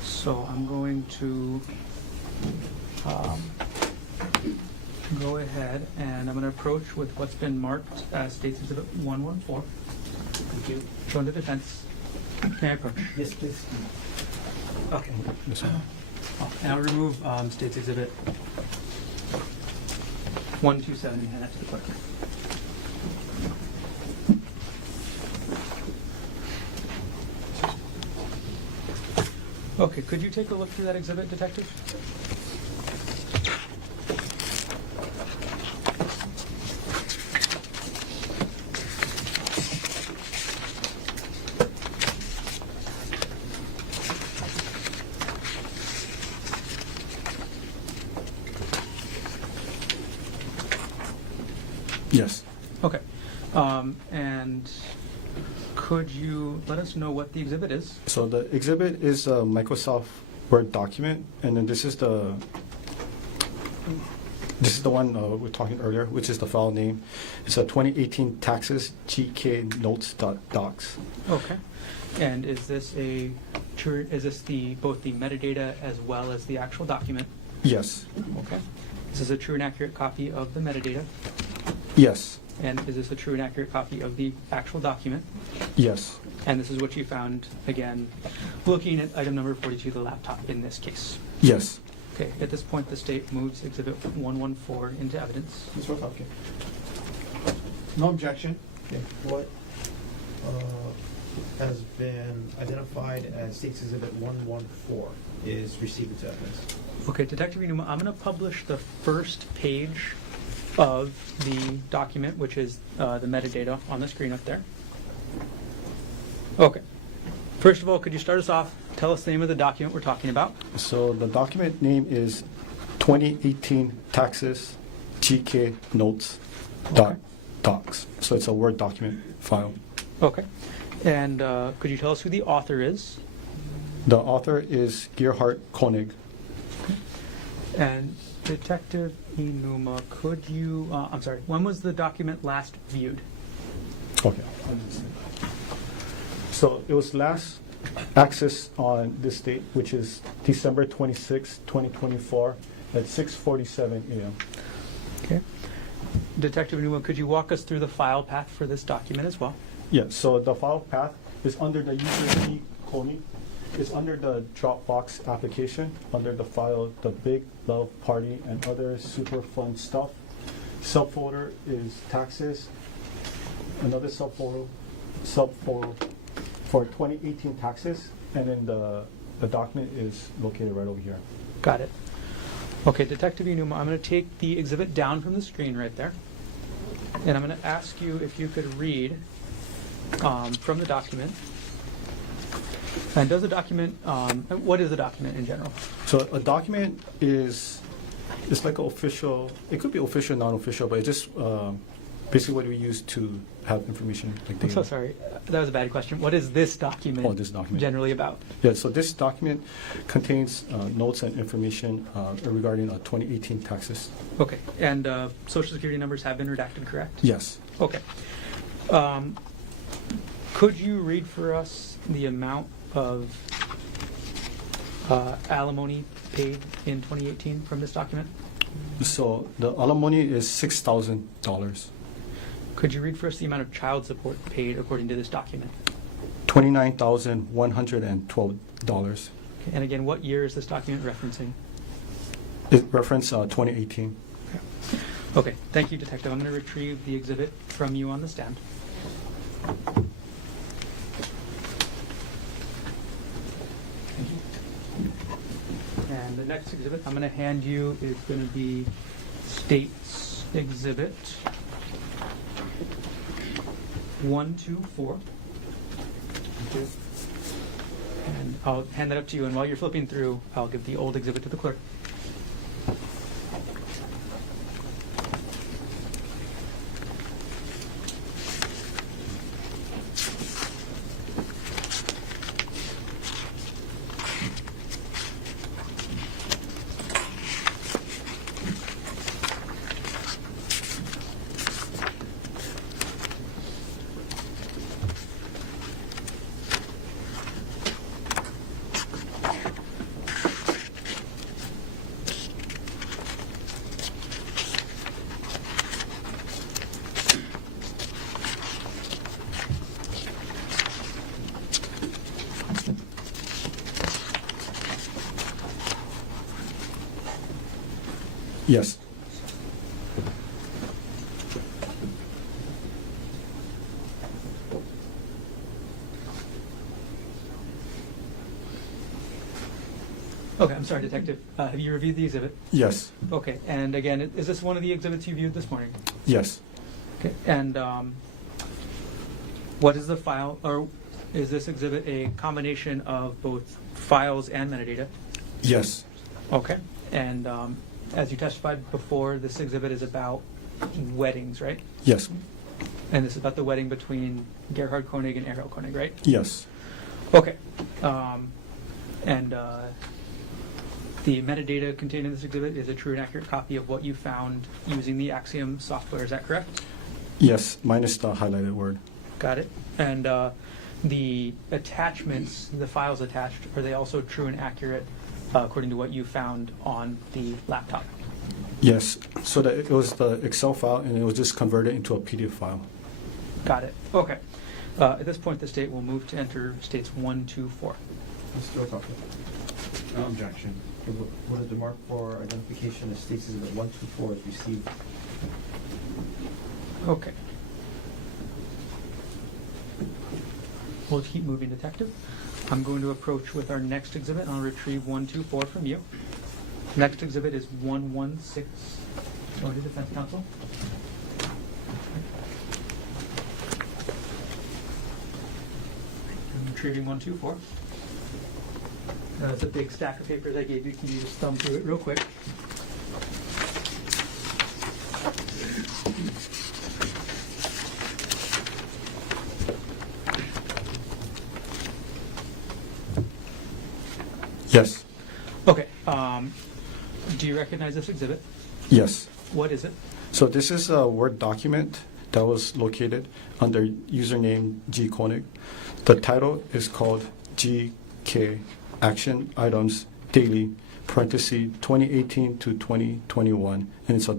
So I'm going to go ahead and I'm going to approach with what's been marked as State's Exhibit 114. Thank you. Shown to defense. May I approach? Yes, please. Okay. Yes, sir. Now remove State's Exhibit 127 and hand that to the clerk. Okay, could you take a look through that exhibit, Detective? Yes. Okay. And could you let us know what the exhibit is? So the exhibit is a Microsoft Word document, and then this is the one we were talking earlier, which is the file name. It's a 2018 taxes gknotes.docs. Okay. And is this a true? Is this both the metadata as well as the actual document? Yes. Okay. This is a true and accurate copy of the metadata. Yes. And is this a true and accurate copy of the actual document? Yes. And this is what you found, again, looking at item number 42, the laptop in this case. Yes. Okay, at this point, the state moves Exhibit 114 into evidence. Mr. Otake. No objection. Okay. What has been identified as State's Exhibit 114 is received into evidence. Okay, Detective Inuma, I'm going to publish the first page of the document, which is the metadata on the screen up there. Okay. First of all, could you start us off? Tell us the name of the document we're talking about. So the document name is 2018 taxes GK notes Okay. docs. So it's a Word document file. Okay. And could you tell us who the author is? The author is Gerhardt Konig. And Detective Inuma, could you, I'm sorry, when was the document last viewed? Okay. So it was last accessed on this date, which is December 26, 2024 at 6:47 a.m. Okay. Detective Inuma, could you walk us through the file path for this document as well? Yeah, so the file path is under the user key Konig. It's under the Dropbox application, under the file, the Big Love Party and other super fun stuff. Subfolder is taxes. Another subfolder for 2018 taxes, and then the document is located right over here. Got it. Okay, Detective Inuma, I'm going to take the exhibit down from the screen right there, and I'm going to ask you if you could read from the document. And does the document, what is the document in general? So a document is like an official, it could be official, non-official, but it's just basically what we use to have information like I'm data. so sorry. That was a bad question. What is this document, Oh, this document. generally about? Yeah, so this document contains notes and information regarding 2018 taxes. Okay. And Social Security numbers have been redacted, correct? Yes. Okay. Could you read for us the amount of alimony paid in 2018 from this document? So the alimony is $6,000. Could you read for us the amount of child support paid according to this document? $29,112. Okay. And again, what year is this document referencing? It reference 2018. Okay, thank you, Detective. I'm going to retrieve the exhibit from you on the stand. Thank you. And the next exhibit I'm going to hand you is going to be State's Exhibit 124. Thank you. And I'll hand that up to you, and while you're flipping through, I'll give the old exhibit to the clerk. Yes. Okay, I'm sorry, Detective. Have you reviewed the exhibit? Yes. Okay, and again, is this one of the exhibits you viewed this morning? Yes. Okay, and what is the file, or is this exhibit a combination of both files and metadata? Yes. Okay, and as you testified before, this exhibit is about weddings, right? Yes. And this is about the wedding between Gerhardt Konig and Emil Konig, right? Yes. Okay, and the metadata contained in this exhibit is a true and accurate copy of what you found using the Axiom software, is that correct? Yes, minus the highlighted word. Got it. And the attachments, the files attached, are they also true and accurate according to what you found on the laptop? Yes. So that it was the Excel file, and it was just converted into a PDF file. Got it. Okay. At this point, the state will move to enter states 1, 2, 4. Mr. Otake. No objection. What is the mark for identification of states is that 124 is received? Okay. We'll keep moving, Detective. I'm going to approach with our next exhibit. I'll retrieve 1, 2, 4 from you. Next exhibit is 116. Going to Defense Counsel. I'm retrieving 1, 2, 4. It's a big stack of papers I gave you. Can you just thumb through it real quick? Yes. Okay. Do you recognize this exhibit? Yes. What is it? So this is a Word document that was located under username G Konig. The title is called GK Action Items Daily, parenthesis 2018 to 2021, and it's a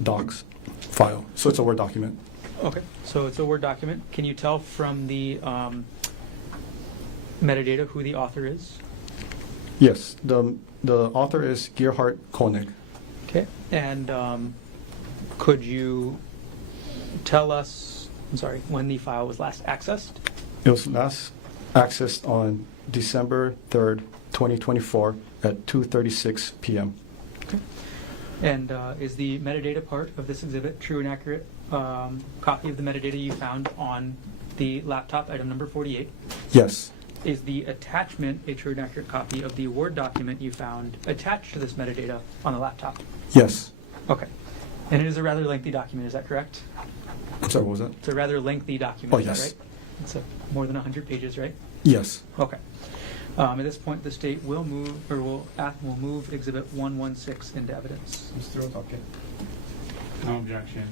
docs file. So it's a Word document. Okay. So it's a Word document. Can you tell from the metadata who the author is? Yes. The author is Gerhardt Konig. Okay. And could you tell us, I'm sorry, when the file was last accessed? It was last accessed on December 3rd, 2024 at 2:36 p.m. Okay. And is the metadata part of this exhibit true and accurate copy of the metadata you found on the laptop, item number 48? Yes. Is the attachment a true and accurate copy of the Word document you found attached to this metadata on the laptop? Yes. Okay. And it is a rather lengthy document, is that correct? I'm sorry, what was that? It's a rather lengthy document, Oh, is yes. that right? It's more than 100 pages, right? Yes. Okay. At this point, the state will move, or will move Exhibit 116 into evidence. Mr. Otake. No objection.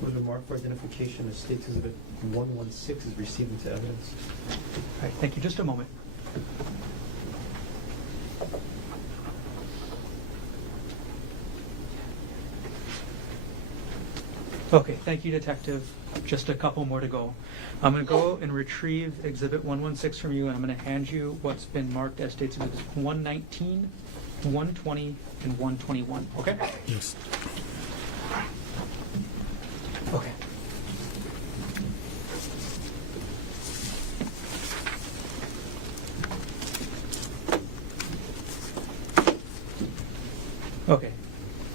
What is the mark for identification of states exhibit 116 is received into evidence? All right, thank you. Just a moment. Okay, thank you, Detective. Just a couple more to go. I'm going to go and retrieve Exhibit 116 from you, and I'm going to hand you what's been marked as States Exhibits 119 120 and 121, okay? Yes. Okay. Okay.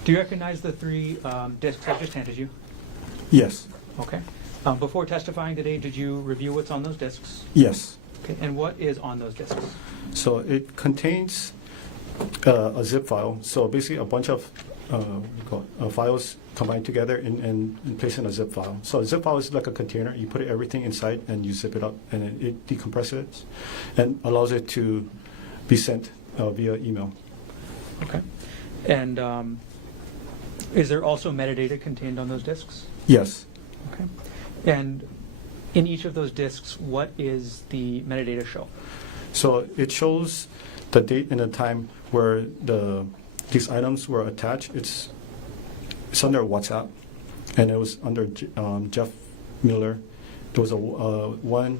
Do you recognize the three discs I just handed you? Yes. Okay. Before testifying today, did you review what's on those discs? Yes. Okay. And what is on those discs? So it contains a zip file. So basically a bunch of files combined together and placed in a zip file. So a zip file is like a container. You put everything inside and you zip it up, and it decompresses and allows it to be sent via email. Okay. And is there also metadata contained on those discs? Yes. Okay. And in each of those discs, what is the metadata show? So it shows the date and the time where these items were attached. It's under WhatsApp, and it was under Jeff Miller. There was a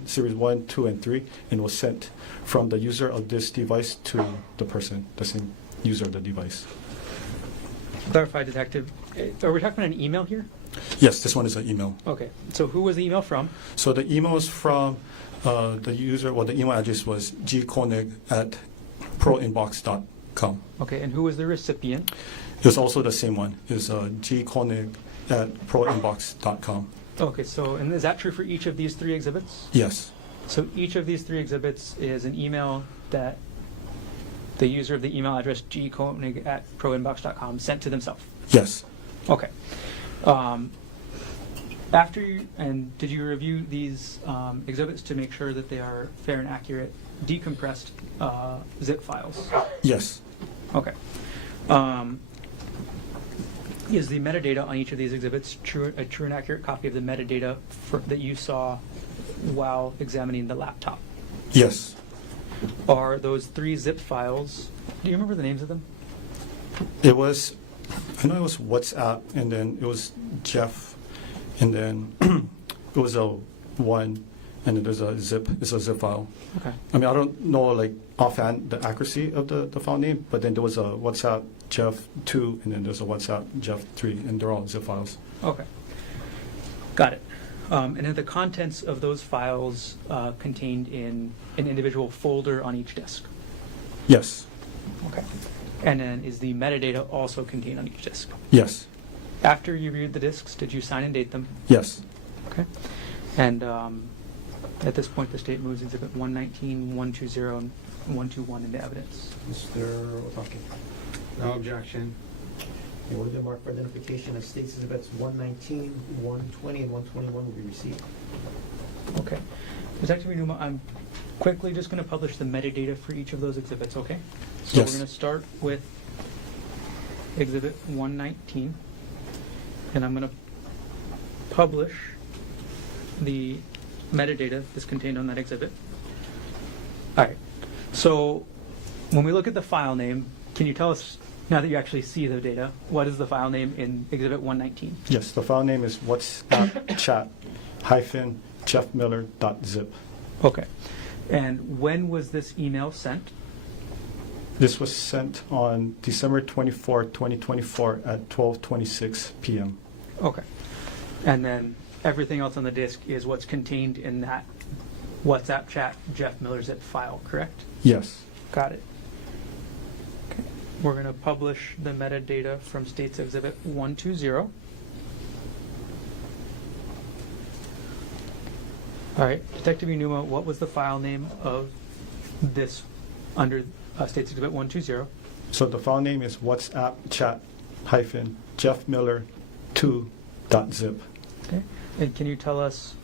series 1, 2, and 3, and it was sent from the user of this device to the person, the same user of the device. Clarify, Detective. Are we talking about an email here? Yes, this one is an email. Okay. So who was the email from? So the email is from the user, well, the email address was gkonig@proinbox.com. Okay. And who was the recipient? It's also the same one. It's gkonig@proinbox.com. Okay. So, and is that true for each of these three exhibits? Yes. So each of these three exhibits is an email that the user of the email address gkonig@proinbox.com sent to themselves. Yes. Okay. Did you review these exhibits to make sure that they are fair and accurate, decompressed zip files? Yes. Okay. Is the metadata on each of these exhibits a true and accurate copy of the metadata that you saw while examining the laptop? Yes. Are those three zip files, do you remember the names of them? I know it was WhatsApp, and then it was Jeff, and then it was a one, and then there's a zip. It's a zip file. Okay. I mean, I don't know like offhand the accuracy of the file name, but then there was a WhatsApp Jeff 2, and then there's a WhatsApp Jeff 3, and they're all zip files. Okay. Got it. And are the contents of those files contained in an individual folder on each disk? Yes. Okay. And then is the metadata also contained on each disk? Yes. After you reviewed the disks, did you sign and date them? Yes. Okay. And at this point, the state moves Exhibit 119, 120, and 121 into evidence. Mr. Otake. No objection. The order marked for identification of states exhibits 119, 120, and 121 will be received. Okay. Detective Inuma, I'm quickly just going to publish the metadata for each of those exhibits, okay? So Yes. we're going to start with Exhibit 119, and I'm going to publish the metadata that's contained on that exhibit. All right. So when we look at the file name, can you tell us, now that you actually see the data, what is the file name in Exhibit 119? Yes. The file name is WhatsApp chat -jeffmiller.zip. Okay. And when was this email sent? This was sent on December 24, 2024 at 12:26 p.m. Okay. And then everything else on the disk is what's contained in that WhatsApp chat Jeff Miller zip file, correct? Yes. Got it. Okay. We're going to publish the metadata from States Exhibit 120. All right. Detective Inuma, what was the file name of this under States Exhibit 120? So the file name is WhatsApp chat -jeffmiller2.zip. Okay. And can you tell us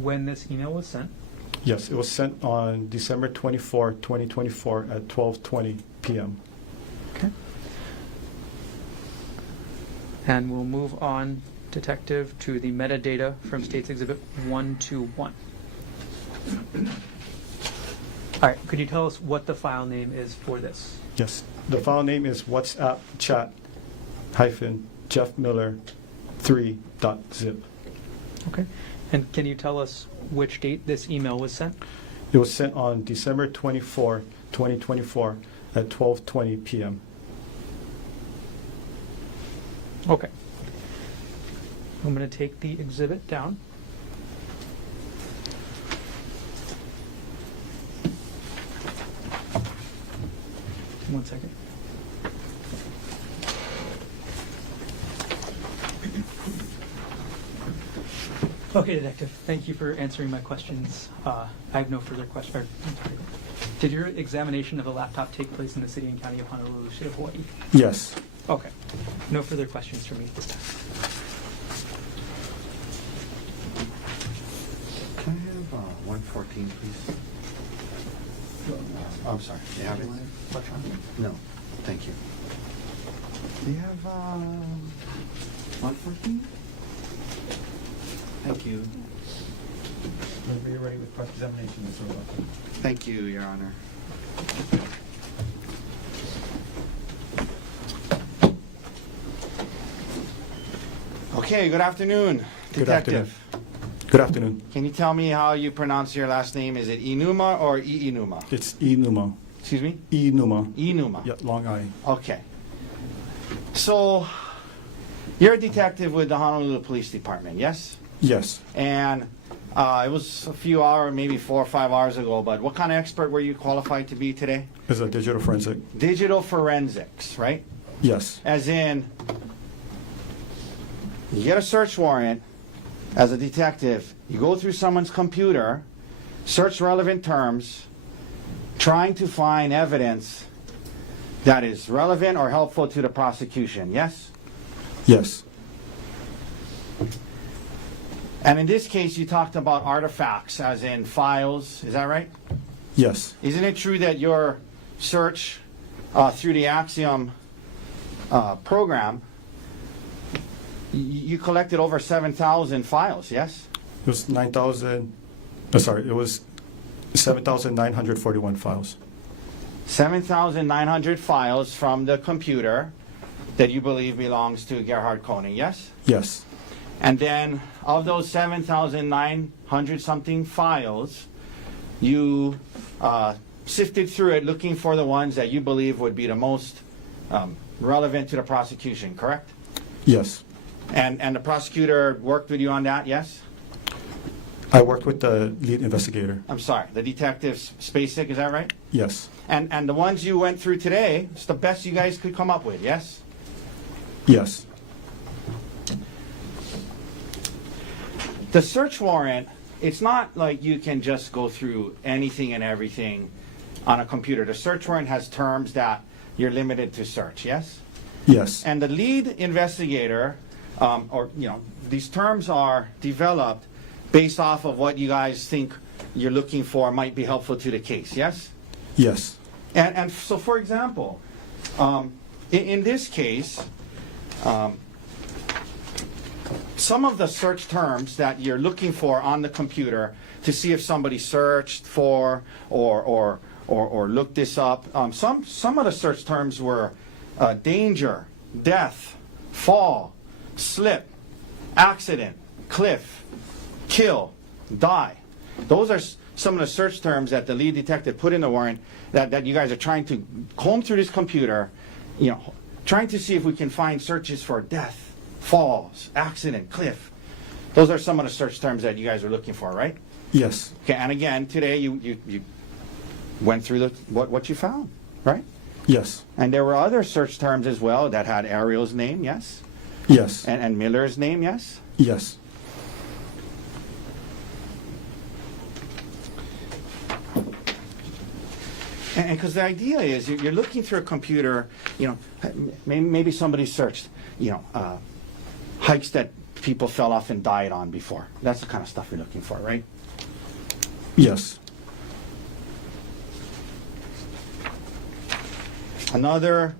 when this email was sent? Yes, it was sent on December 24, 2024 at 12:20 p.m. Okay. And we'll move on, Detective, to the metadata from States Exhibit 121. All right, could you tell us what the file name is for this? Yes, the file name is WhatsApp chat -jeffmiller3.zip. Okay. And can you tell us which date this email was sent? It was sent on December 24, 2024 at 12:20 p.m. Okay. I'm going to take the exhibit down. One second. Okay, Detective, thank you for answering my questions. I have no further questions. Did your examination of the laptop take place in the city and county of Honolulu, state of Hawaii? Yes. Okay. No further questions for me at this time. Can I have 114, please? I'm sorry. Do you have it? No. Thank you. Do you have 114? Thank you. Whenever you're ready with cross-examination, Mr. Roboto. Thank you, Your Honor. Okay, good afternoon, Good Detective. Good afternoon. Can you tell me how you pronounce your last name? Is it Inuma or Iinuma? It's Inuma. Excuse me? Inuma. Inuma. Yeah, long I. Okay. So, you're a detective with the Honolulu Police Department, yes? Yes. And it was a few hours, maybe 4 or 5 hours ago, but what kind of expert were you qualified to be today? It's a digital forensic. Digital forensics, right? Yes. As in, you get a search warrant as a detective, you go through someone's computer, search relevant terms, trying to find evidence that is relevant or helpful to the prosecution, yes? Yes. And in this case, you talked about artifacts, as in files, is that right? Yes. Isn't it true that your search through the Axiom program, you collected over 7,000 files, yes? It was 9,000. Sorry, it was 7,941 files. 7,900 files from the computer that you believe belongs to Gerhardt Konig, yes? Yes. And then of those 7,900 something files, you sifted through it looking for the ones that you believe would be the most relevant to the prosecution, correct? Yes. And the prosecutor worked with you on that, yes? I worked with the lead investigator. I'm sorry, the detective Spacek, is that right? Yes. And the ones you went through today, it's the best you guys could come up with, yes? Yes. The search warrant, it's not like you can just go through anything and everything on a computer. The search warrant has terms that you're limited to search, yes? Yes. And the lead investigator, these terms are developed based off of what you guys think you're looking for might be helpful to the case, yes? Yes. And so, for example, in this case, some of the search terms that you're looking for on the computer to see if somebody searched for or looked this up, some of the search terms were danger, death, fall, slip, accident, cliff, kill, die. Those are some of the search terms that the lead detective put in the warrant that you guys are trying to comb through this computer, trying to see if we can find searches for death, falls, accident, cliff. Those are some of the search terms that you guys are looking for, right? Yes. Okay, and again, today you went through what you found, right? Yes. And there were other search terms as well that had Ariel's name, yes? Yes. And Miller's name, yes? Yes. And because the idea is you're looking through a computer, maybe somebody searched, hikes that people fell off and died on before. That's the kind of stuff you're looking for, right? Yes. Another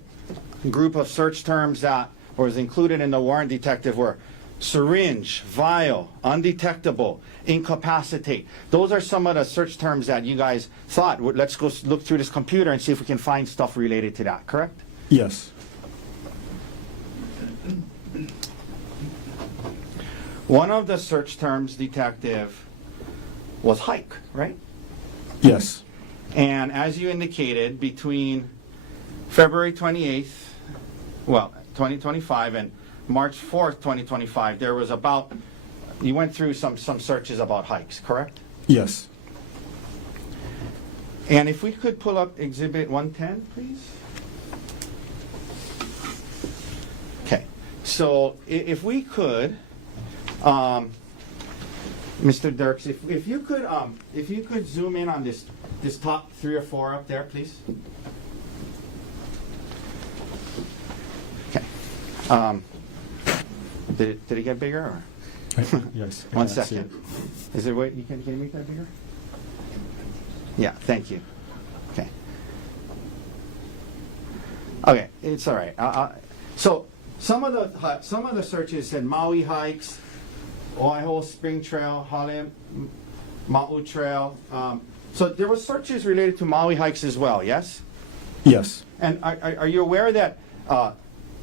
group of search terms that was included in the warrant detective were syringe, vial, undetectable, incapacitate. Those are some of the search terms that you guys thought, let's go look through this computer and see if we can find stuff related to that, correct? Yes. One of the search terms, detective, was hike, right? Yes. And as you indicated, between February 28th, 2025 and March 4th, 2025, there was about, you went through some searches about hikes, correct? Yes. And if we could pull up Exhibit 110, please. Okay, so if we could, Mr. Dirks, if you could zoom in on this top 3 or 4 up there, please. Okay. Did it get bigger? Or? Yes. I One can see second. it. Is there a way can you make that bigger? Yeah, thank you. Okay. Okay, it's all right. So some of the searches said Maui hikes, Oahu Spring Trail, Hale Maui Trail. So there were searches related to Maui hikes as well. Yes. Yes. And are you aware that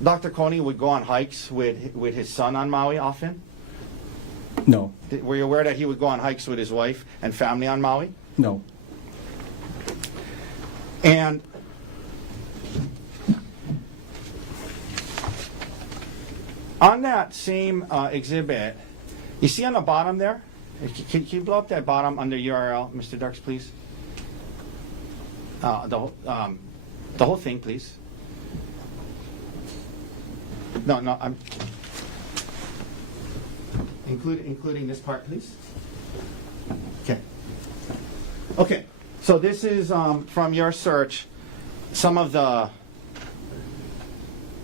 Dr. Konig would go on hikes with his son on Maui often? No. Were you aware that he would go on hikes with his wife and family on Maui? No. And on that same exhibit, you see on the bottom there? Can you blow up that bottom under URL, Mr. Dirks, please? The whole thing, please. No, I'm including this part, please. Okay. Okay. So this is from your search, some of the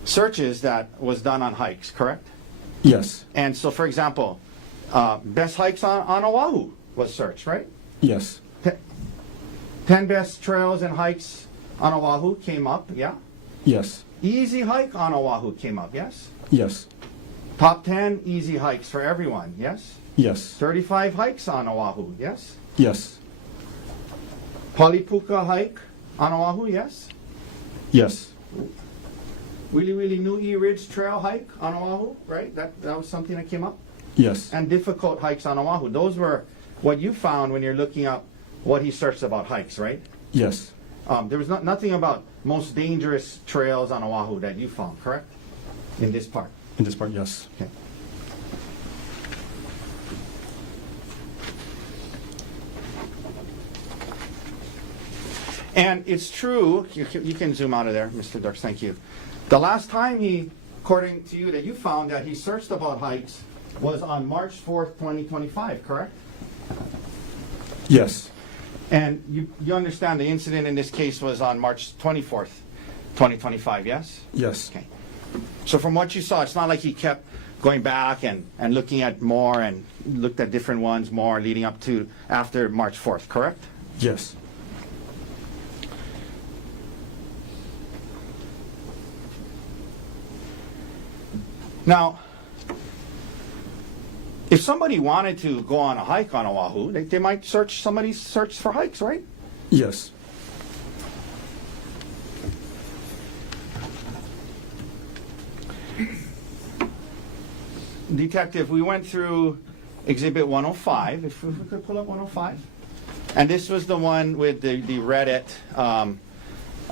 searches that was done on hikes, correct? Yes. And so, for example, best hikes on Oahu was searched, right? Yes. 10 best trails and hikes on Oahu came up, yeah? Yes. Easy hike on Oahu came up, yes? Yes. Top 10 easy hikes for everyone, yes? Yes. 35 hikes on Oahu, yes? Yes. Palipuka hike on Oahu, yes? Yes. Wili Wili Nui Ridge Trail hike on Oahu, right? That was something that came up? Yes. And difficult hikes on Oahu. Those were what you found when you're looking up what he searched about hikes, right? Yes. There was nothing about most dangerous trails on Oahu that you found, correct? In this part. In this part, yes. Okay. And it's true, you can zoom out of there, Mr. Dirks, thank you. The last time according to you, that you found that he searched about hikes was on March 4th, 2025, correct? Yes. And you understand the incident in this case was on March 24th, 2025, yes? Yes. Okay. So from what you saw, it's not like he kept going back and looking at more and looked at different ones more leading up to after March 4th, correct? Yes. Now, if somebody wanted to go on a hike on Oahu, they might search for hikes, right? Yes. Detective, we went through Exhibit 105, if we could pull up 105. And this was the one with the Reddit,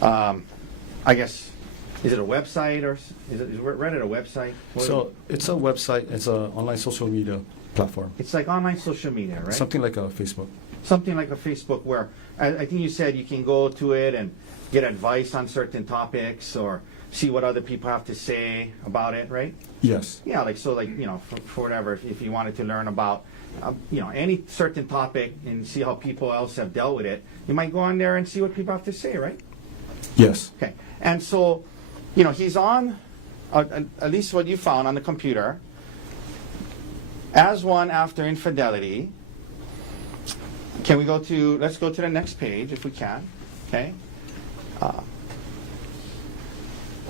I guess, is it a website or is Reddit a website? So it's a website. It's an online social media platform. It's like online social media, right? Something like a Facebook. Something like a Facebook where I think you said you can go to it and get advice on certain topics or see what other people have to say about it, right? Yes. Yeah, for whatever, if you wanted to learn about, any certain topic and see how people else have dealt with it, you might go on there and see what people have to say, right? Yes. Okay. And so, he's on, at least what you found on the computer, as one after infidelity. Let's go to the next page if we can, okay?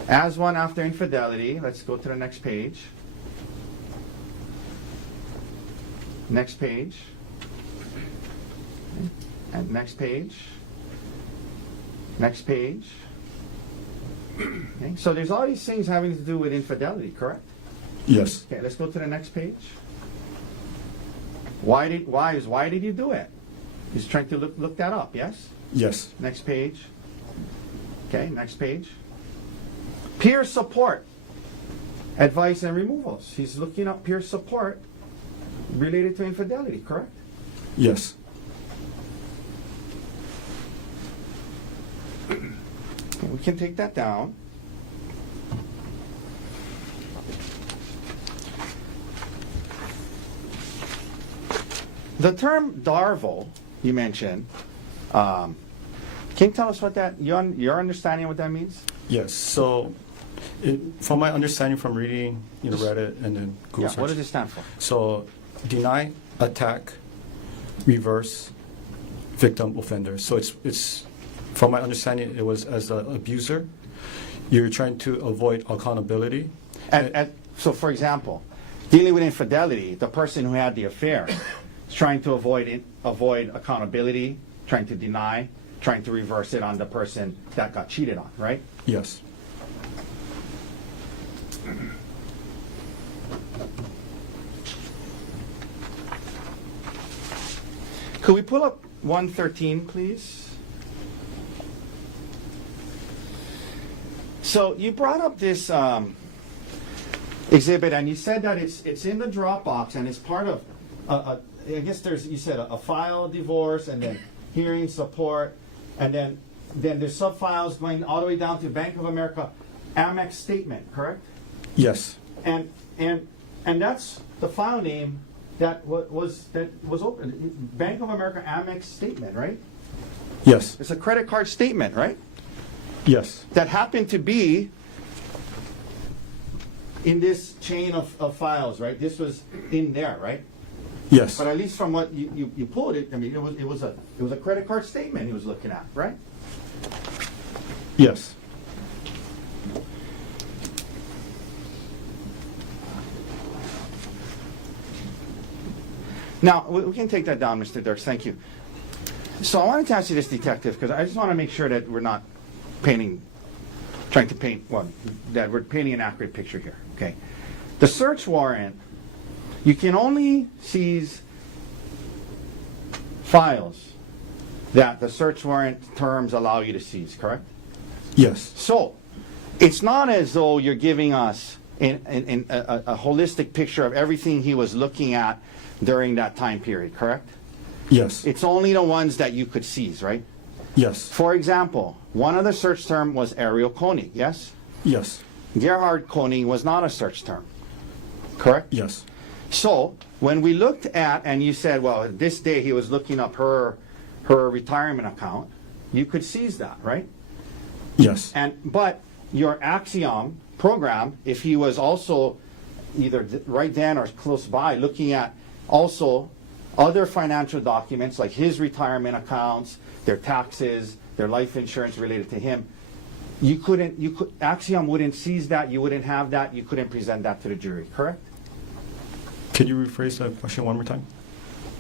As one after infidelity, let's go to the next page. Next page. And next page. Next page. Okay. So there's all these things having to do with infidelity, correct? Yes. Okay, let's go to the next page. Why did you do it? He's trying to look that up, yes? Yes. Next page. Okay, next page. Peer support. advice and removals. He's looking up peer support related to infidelity, correct? Yes. We can take that down. The term DARVO, you mentioned, can you tell us what that, your understanding what that means? Yes. So, from my understanding from reading, Reddit and then Google Yeah, search. what does it stand for? So, deny, attack, reverse, victim, offender. So it's from my understanding, it was as an abuser, you're trying to avoid accountability. So, for example, dealing with infidelity, the person who had the affair is trying to avoid accountability, trying to deny, trying to reverse it on the person that got cheated on, right? Yes. Could we pull up 113, please? So you brought up this exhibit, and you said that it's in the Dropbox, and it's part of, I guess you said a file divorce, and then hearing support, and then there's sub-files going all the way down to Bank of America Amex statement, correct? Yes. And that's the file name that was open. Bank of America Amex statement, right? Yes. It's a credit card statement, right? Yes. That happened to be in this chain of files, right? This was in there, right? Yes. But at least from what you pulled it, I mean, it was a credit card statement he was looking at, right? Yes. Now, we can take that down, Mr. Dirks, thank you. So I wanted to ask you this, Detective, because I just want to make sure that we're not that we're painting an accurate picture here, okay? The search warrant, you can only seize files that the search warrant terms allow you to seize, correct? Yes. So, it's not as though you're giving us a holistic picture of everything he was looking at during that time period, correct? Yes. It's only the ones that you could seize, right? Yes. For example, one of the search term was Emil Konig, yes? Yes. Gerhardt Konig was not a search term, correct? Yes. So, when we looked at, and you said, well, this day he was looking up her retirement account, you could seize that, right? Yes. But your Axiom program, if he was also either right then or close by looking at also other financial documents like his retirement accounts, their taxes, their life insurance related to him, Axiom wouldn't seize that, you wouldn't have that, you couldn't present that to the jury, correct? Can you rephrase the question one more time?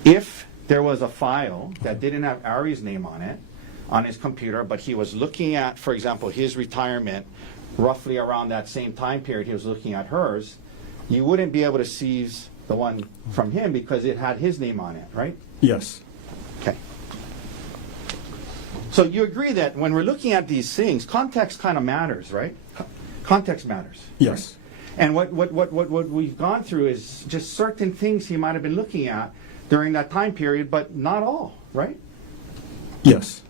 If there was a file that didn't have Ari's name on it, on his computer, but he was looking at, for example, his retirement roughly around that same time period he was looking at hers, you wouldn't be able to seize the one from him because it had his name on it, right? Yes. Okay. So you agree that when we're looking at these things, context kind of matters, right? Context matters. Yes. And what we've gone through is just certain things he might have been looking at during that time period, but not all, right? Yes.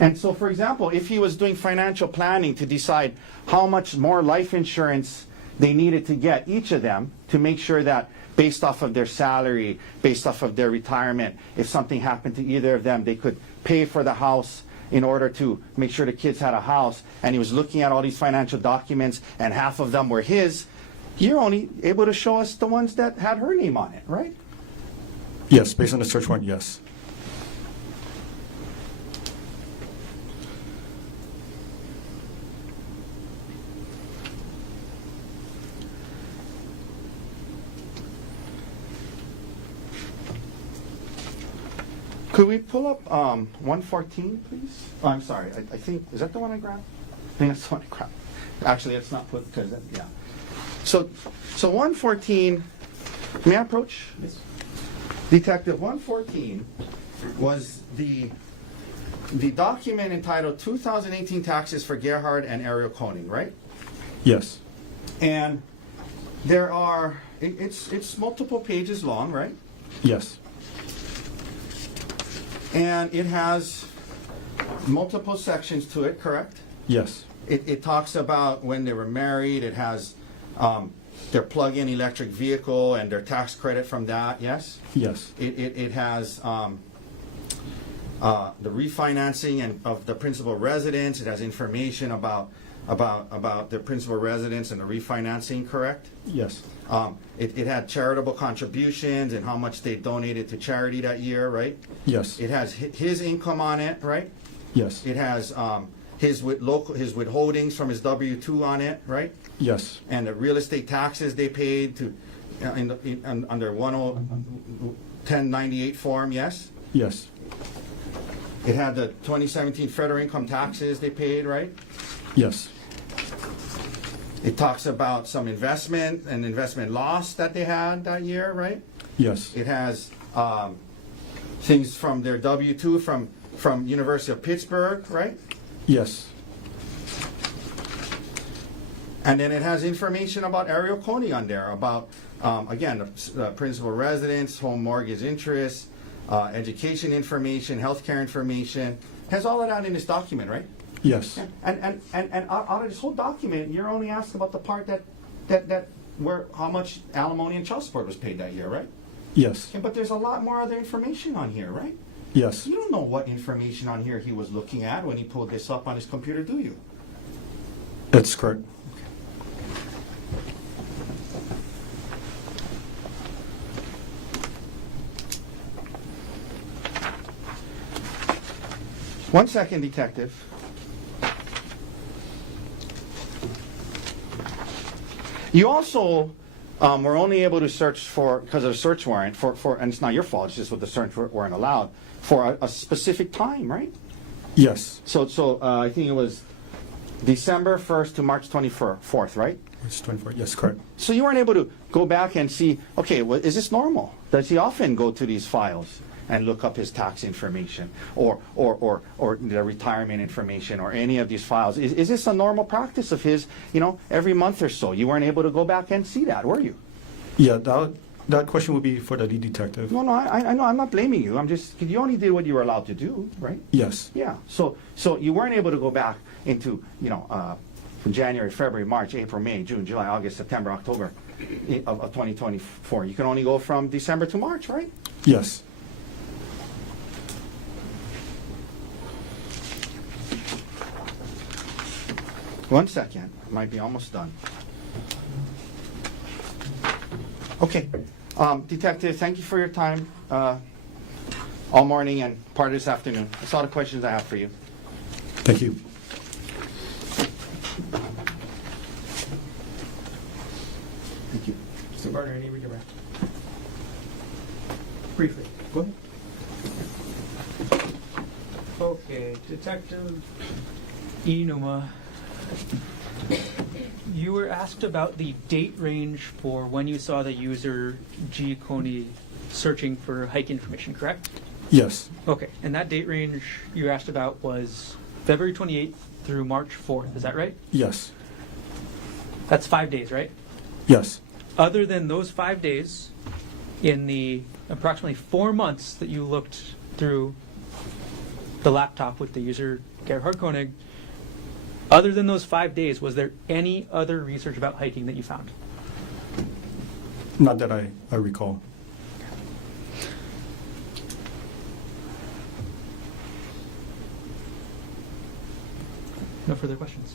And so, for example, if he was doing financial planning to decide how much more life insurance they needed to get, each of them, to make sure that based off of their salary, based off of their retirement, if something happened to either of them, they could pay for the house in order to make sure the kids had a house, and he was looking at all these financial documents, and half of them were his, you're only able to show us the ones that had her name on it, right? Yes. Based on the search warrant, yes. Could we pull up 114, please? Oh, I'm sorry. I think, is that the one I grabbed? I think that's the one I grabbed. Actually, it's not put, because, yeah. So 114, may I approach? Yes. Detective, 114 was the document entitled 2018 Taxes for Gerhardt and Emil Konig, right? Yes. And there are, it's multiple pages long, right? Yes. And it has multiple sections to it, correct? Yes. It talks about when they were married. It has their plug-in electric vehicle and their tax credit from that, yes? Yes. It has the refinancing and of the principal residence. It has information about the principal residence and the refinancing, correct? Yes. It had charitable contributions and how much they donated to charity that year, right? Yes. It has his income on it, right? Yes. It has his withholdings from his W-2 on it, right? Yes. And the real estate taxes they paid to under 1098 form, yes? Yes. It had the 2017 federal income taxes they paid, right? Yes. It talks about some investment and investment loss that they had that year, right? Yes. It has things from their W-2 from University of Pittsburgh, right? Yes. And then it has information about Ariel Konig on there, about, again, the principal residence, home mortgage interest, education information, healthcare information. It has all of that in this document, right? Yes. And out of this whole document, you're only asked about the part that where how much alimony and child support was paid that year, right? Yes. But there's a lot more other information on here, right? Yes. You don't know what information on here he was looking at when he pulled this up on his computer, do you? That's correct. One second, detective. You also were only able to search for, because of a search warrant, and it's not your fault, it's just what the search warrant allowed, for a specific time, right? Yes. So I think it was December 1st to March 24th, right? It's 24. Yes, correct. So you weren't able to go back and see, okay, well, is this normal? Does he often go to these files and look up his tax information or the retirement information or any of these files? Is this a normal practice of his, every month or so? You weren't able to go back and see that, were you? Yeah, that question would be for the lead detective. No, I know, I'm not blaming you. I'm just, you only did what you were allowed to do, right? Yes. Yeah, so you weren't able to go back into, from January, February, March, April, May, June, July, August, September, October of 2024. You can only go from December to March, right? Yes. One second, I might be almost done. Okay, detective, thank you for your time all morning and part of this afternoon. That's all the questions I have for you. Thank you. Thank you. Mr. Gardner, any redirect? Briefly, go ahead. Okay, Detective Inuma, you were asked about the date range for when you saw the user G. Konig searching for hike information, correct? Yes. Okay, and that date range you asked about was February 28th through March 4th, is that right? Yes. That's 5 days, right? Yes. Other than those 5 days, in the approximately 4 months that you looked through the laptop with the user Gerhardt Konig, other than those 5 days, was there any other research about hiking that you found? Not that I recall. No further questions.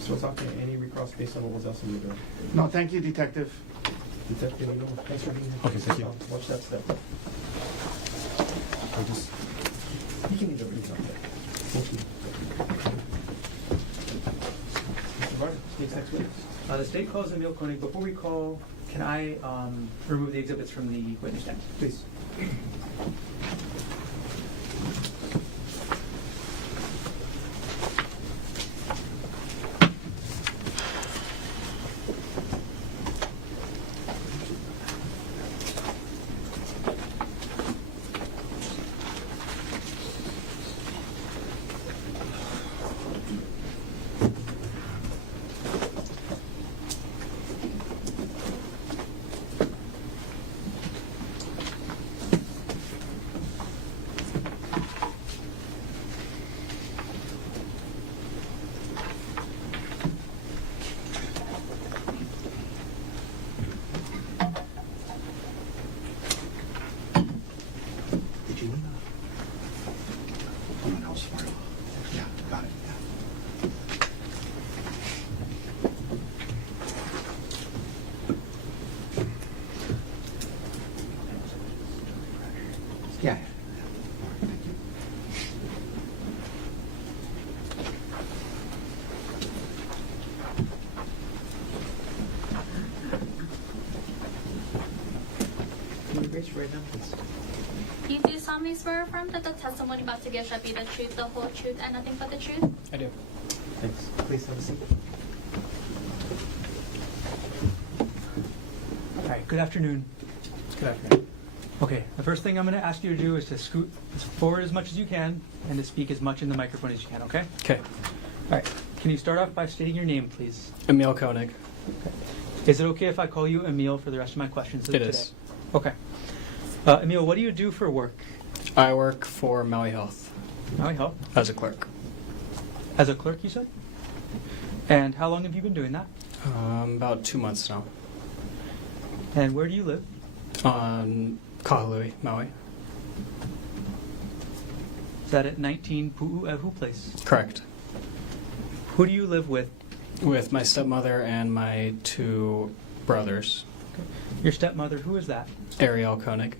So it's okay, any recross based on what was else in the door? No, thank you, detective. Detective, thanks for being here. Okay, thank you. Watch that step. I just... You can leave everything up there. Thank you. Mr. Gardner, state's next witness. The state calls Emil Konig. Before we call, can I remove the exhibits from the witness stand? Please. Yeah. All right, thank you. Can you raise your right hand, please? You do solemnly swear or affirm that the testimony about to give shall be the truth, the whole truth, and nothing but the truth? I do. Thanks. Please have a seat. All right, good afternoon. Good afternoon. Okay, the first thing I'm going to ask you to do is to scoot forward as much as you can and to speak as much in the microphone as you can, okay? Okay. All right, can you start off by stating your name, please? Emil Konig. Is it okay if I call you Emil for the rest of my questions It today? is. Okay. Emil, what do you do for work? I work for Maui Health Maui Health. as a clerk. As a clerk, you said? And how long have you been doing that? About 2 months now. And where do you live? On Kahului, Maui. Is that at 19 Pu'uehu Place? Correct. Who do you live with? With my stepmother and my 2 brothers. Your stepmother, who is that? Ariel Konig.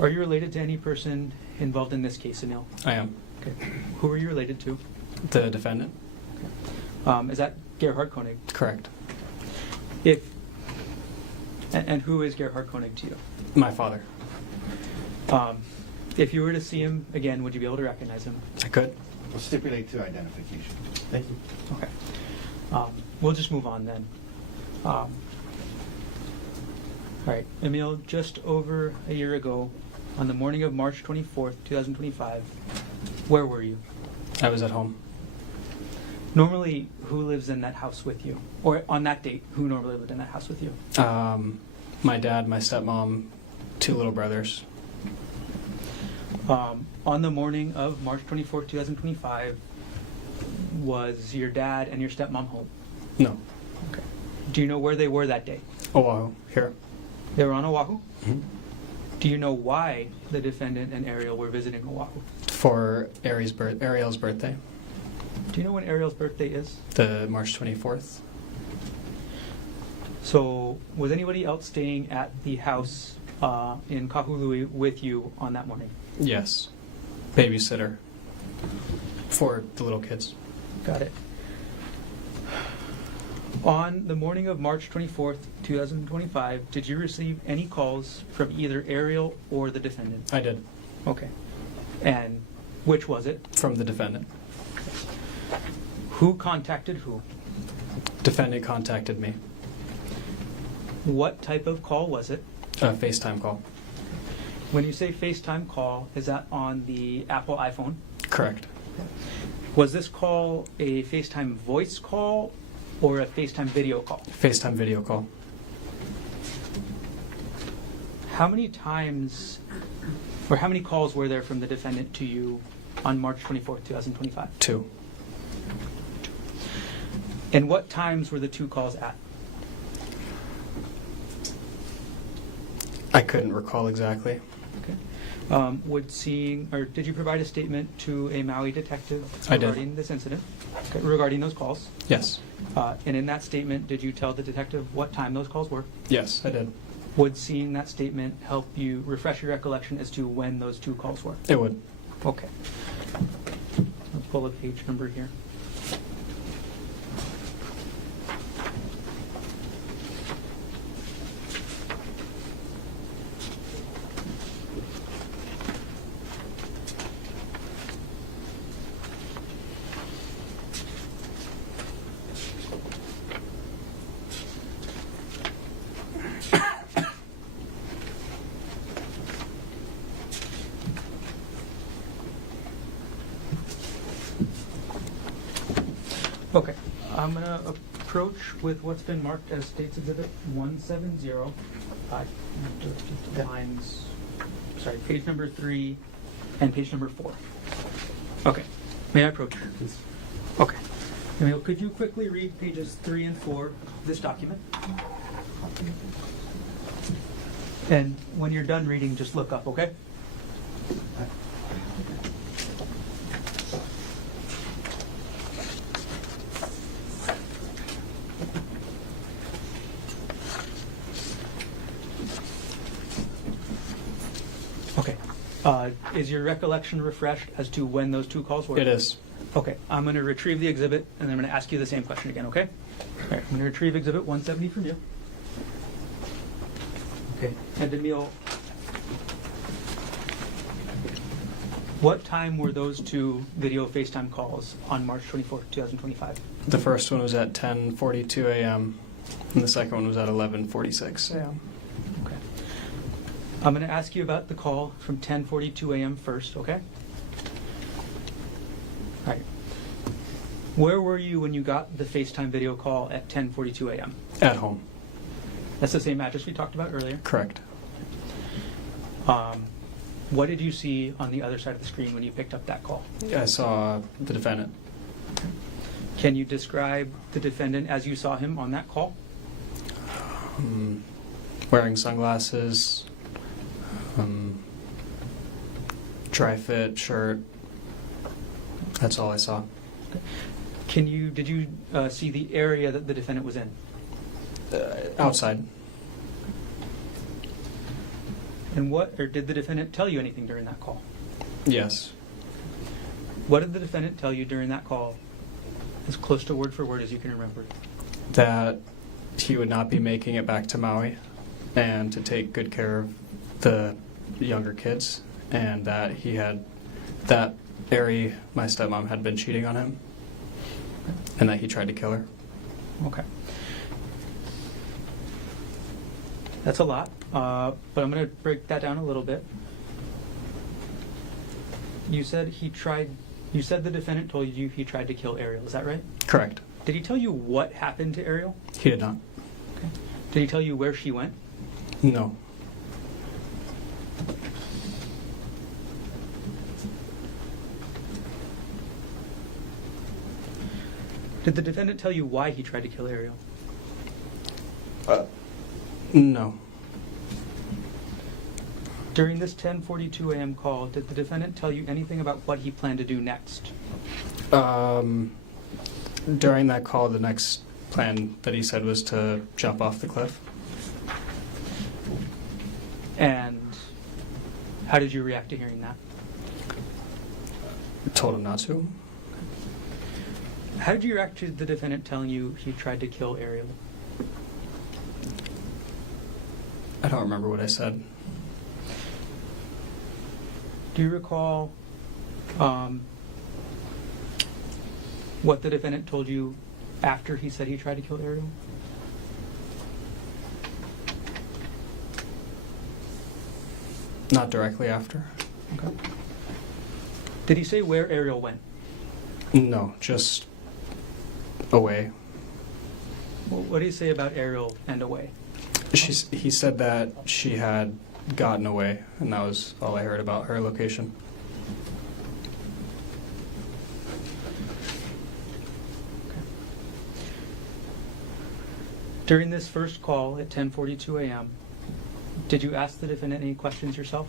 Are you related to any person involved in this case, Emil? I am. Okay. Who are you related to? The defendant. Is that Gerhardt Konig? Correct. And who is Gerhardt Konig to you? My father. If you were to see him again, would you be able to recognize him? I could. We'll stipulate to identification. Thank you. Okay. We'll just move on then. All right, Emil, just over a year ago, on the morning of March 24th, 2025, where were you? I was at home. Normally, who lives in that house with you? Or on that date, who normally lived in that house with you? My dad, my stepmom, 2 little brothers. On the morning of March 24th, 2025, was your dad and your stepmom home? No. Okay. Do you know where they were that day? Oahu, here. They were on Oahu? Mhm. Do you know why the defendant and Ariel were visiting Oahu? For Ariel's birthday, Do you know when Ariel's birthday is? the March 24th. So, was anybody else staying at the house in Kahului with you on that morning? Yes. Babysitter. For the little kids. Got it. On the morning of March 24th, 2025, did you receive any calls from either Ariel or the defendant? I did. Okay. And which was it? From the defendant. Who contacted who? Defendant contacted me. What type of call was it? A FaceTime call. When you say FaceTime call, is that on the Apple iPhone? Correct. Was this call a FaceTime voice call or a FaceTime video call? FaceTime video call. How many times or how many calls were there from the defendant to you on March 24th, 2025? 2. And what times were the 2 calls at? I couldn't recall exactly. Okay. Did you provide a statement to a Maui detective I did. regarding this incident? Okay, regarding those calls? Yes. And in that statement, did you tell the detective what time those calls were? Yes, I did. Would seeing that statement help you refresh your recollection as to when those 2 calls were? It would. Okay. Let's pull a page number here. Okay, I'm going to approach with what's been marked as State's Exhibit 170, page number 3 and page number 4. Okay, may I approach? Please. Okay. Emil, could you quickly read pages 3 and 4 of this document? And when you're done reading, just look up, okay? Okay. Is your recollection refreshed as to when those two calls were? It is. Okay. I'm going to retrieve the exhibit, and then I'm going to ask you the same question again, okay? All right. I'm going to retrieve exhibit 170 from you. Okay. And Emil, what time were those two video FaceTime calls on March 24th, 2025? The first one was at 10:42 a.m. and the second one was at 11:46 a.m. Okay. I'm going to ask you about the call from 10:42 a.m. first, okay? All right. Where were you when you got the FaceTime video call at 10:42 a.m.? At home. That's the same address we talked about earlier. Correct. What did you see on the other side of the screen when you picked up that call? I saw the defendant. Can you describe the defendant as you saw him on that call? Wearing sunglasses, dry fit shirt. That's all I saw. Did you see the area that the defendant was in? Outside. And did the defendant tell you anything during that call? Yes. What did the defendant tell you during that call, as close to word for word as you can remember? That he would not be making it back to Maui and to take good care of the younger kids, and that Ari, my stepmom, had been cheating on him and that he tried to kill her. Okay. That's a lot, but I'm going to break that down a little bit. You said the defendant told you he tried to kill Ariel, is that right? Correct. Did he tell you what happened to Ariel? He did not. Okay. Did he tell you where she went? No. Did the defendant tell you why he tried to kill Ariel? No. During this 10:42 a.m. call, did the defendant tell you anything about what he planned to do next? During that call, the next plan that he said was to jump off the cliff. And how did you react to hearing that? Told him not to. How did you react to the defendant telling you he tried to kill Ariel? I don't remember what I said. Do you recall what the defendant told you after he said he tried to kill Ariel? Not directly after. Okay. Did he say where Ariel went? No, just away. What did he say about Ariel and away? He said that she had gotten away, and that was all I heard about her location. Okay. During this first call at 10:42 a.m., did you ask the defendant any questions yourself?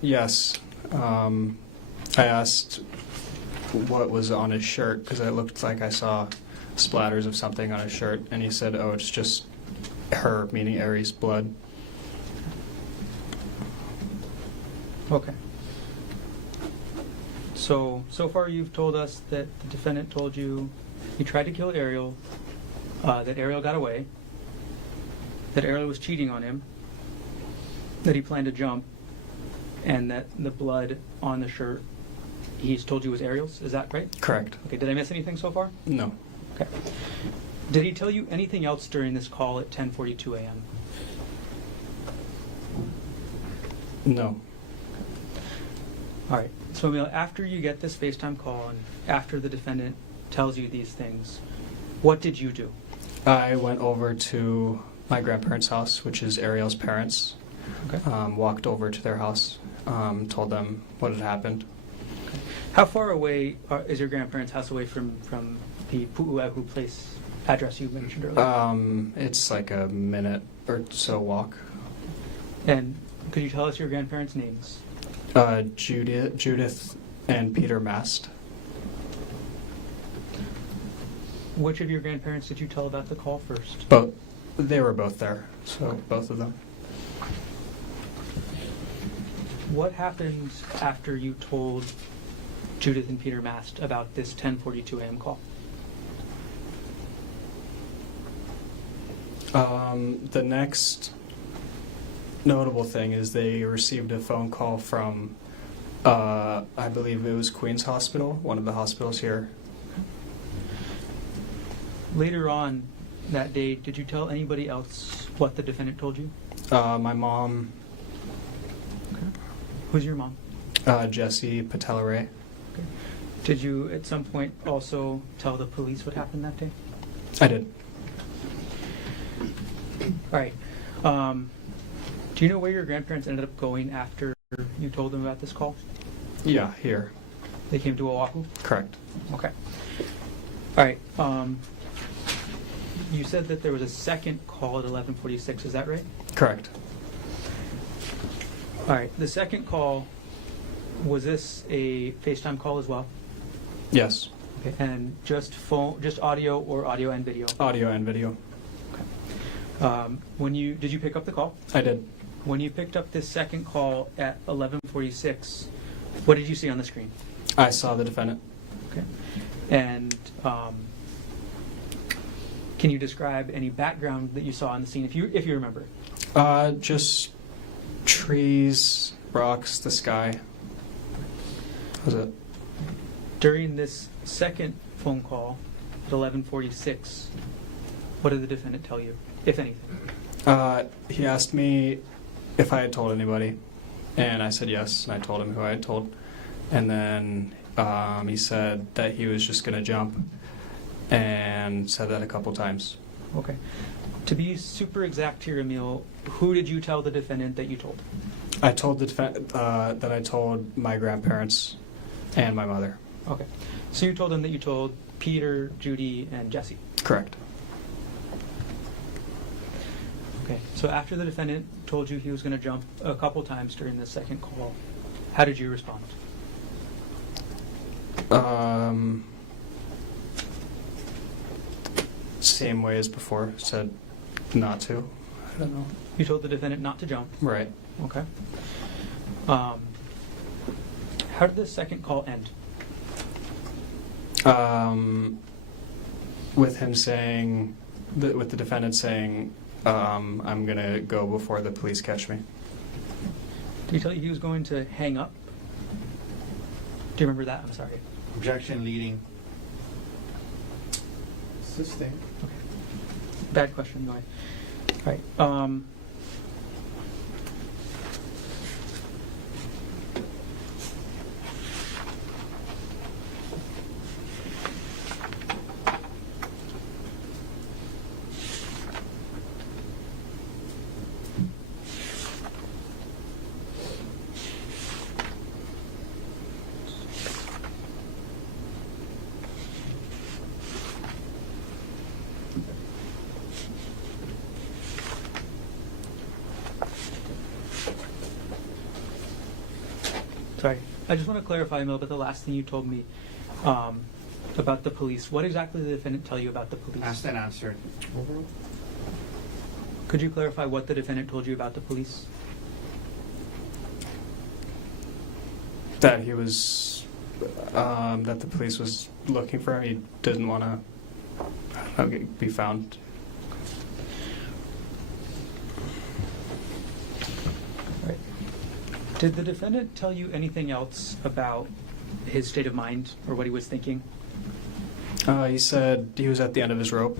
Yes. I asked what was on his shirt because it looked like I saw splatters of something on his shirt, and he said, "Oh, it's just her," meaning Ari's blood. Okay. So far you've told us that the defendant told you he tried to kill Ariel, that Ariel got away, that Ariel was cheating on him, that he planned to jump, and that the blood on the shirt he's told you was Ariel's. Is that right? Correct. Okay, did I miss anything so far? No. Okay. Did he tell you anything else during this call at 10:42 a.m.? No. All right. So, Emil, after you get this FaceTime call and after the defendant tells you these things, what did you do? I went over to my grandparents' house, which is Ariel's parents. Okay. Walked over to their house, told them what had happened. How far away is your grandparents' house away from the Pu'uehu place address you mentioned earlier? It's like a minute or so walk. And could you tell us your grandparents' names? Judith and Peter Mast. Which of your grandparents did you tell about the call first? They were both there, so both of them. What happened after you told Judith and Peter Mast about this 10:42 a.m. call? The next notable thing is they received a phone call from, I believe it was Queen's Hospital, one of the hospitals here. Later on that day, did you tell anybody else what the defendant told you? My mom, Who's your mom? Jessie Patelare. Did you at some point also tell the police what happened that day? I did. All right. Do you know where your grandparents ended up going after you told them about this call? Yeah, here. They came to Oahu? Correct. Okay. All right. You said that there was a second call at 11:46. Is that right? Correct. All right. The second call, was this a FaceTime call as well? Yes. Okay. And just phone, just audio, or audio and video? Audio and video. Did you pick up the call? I did. When you picked up this second call at 11:46, what did you see on the screen? I saw the defendant. Okay. And can you describe any background that you saw on the scene, if you remember? Just trees, rocks, the sky. That was it. During this second phone call at 11:46, what did the defendant tell you, if anything? He asked me if I had told anybody, and I said yes, and I told him who I had told. And then he said that he was just going to jump, and said that a couple times. Okay. To be super exact here, Emil, who did you tell the defendant that you told? I told the that I told my grandparents and my mother. Okay. So you told them that you told Peter, Judy, and Jessie. Correct. Okay. So after the defendant told you he was going to jump a couple times during the second call, how did you respond? Same way as before. Said not to. I don't know. You told the defendant not to jump. Right. Okay. How did the second call end? With him saying, with the defendant saying, I'm going to go before the police catch me. Did he tell you he was going to hang up? Do you remember that? I'm sorry. Objection leading. Sustain. Bad question, Maui. All right. Sorry. I just want to clarify, Emil, but the last thing you told me about the police. What exactly did the defendant tell you about the police? Asked and answered. Could you clarify what the defendant told you about the police? That he was, that the police was looking for him. He didn't want to be found. Right. Did the defendant tell you anything else about his state of mind or what he was thinking? He said he was at the end of his rope.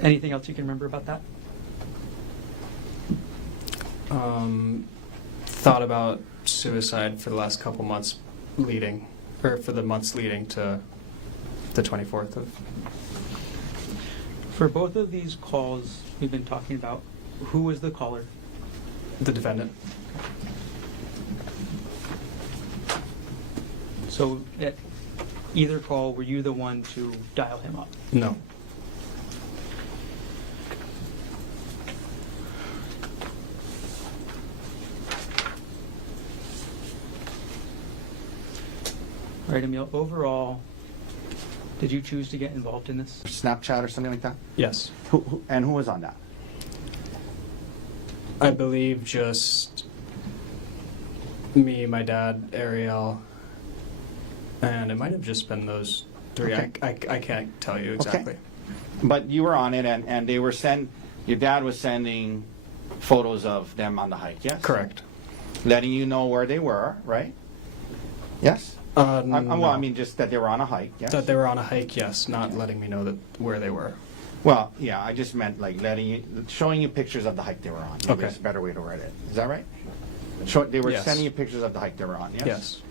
Anything else you can remember about that? Thought about suicide for the last couple months leading, or for the months leading to the 24th of. For both of these calls we've been talking about, who was the caller? The defendant. So at either call, were you the one to dial him up? No. All right, Emil, overall, did you choose to get involved in this? Snapchat or something like that? Yes. Who was on that? I believe just me, my dad, Ariel, and it might have just been those three. Okay. I can't tell you exactly. But you were on it, and they were your dad was sending photos of them on the hike, yes? Correct. Letting you know where they were, right? Yes? Well, No. I mean, just that they were on a hike, yes? That they were on a hike, yes, not letting me know that where they were. Well, yeah, I just meant like showing you pictures of the hike they were on. Maybe Okay. That's a better way to word it. Is that right? They were Yes. sending you pictures of the hike they were on, yes? Yes.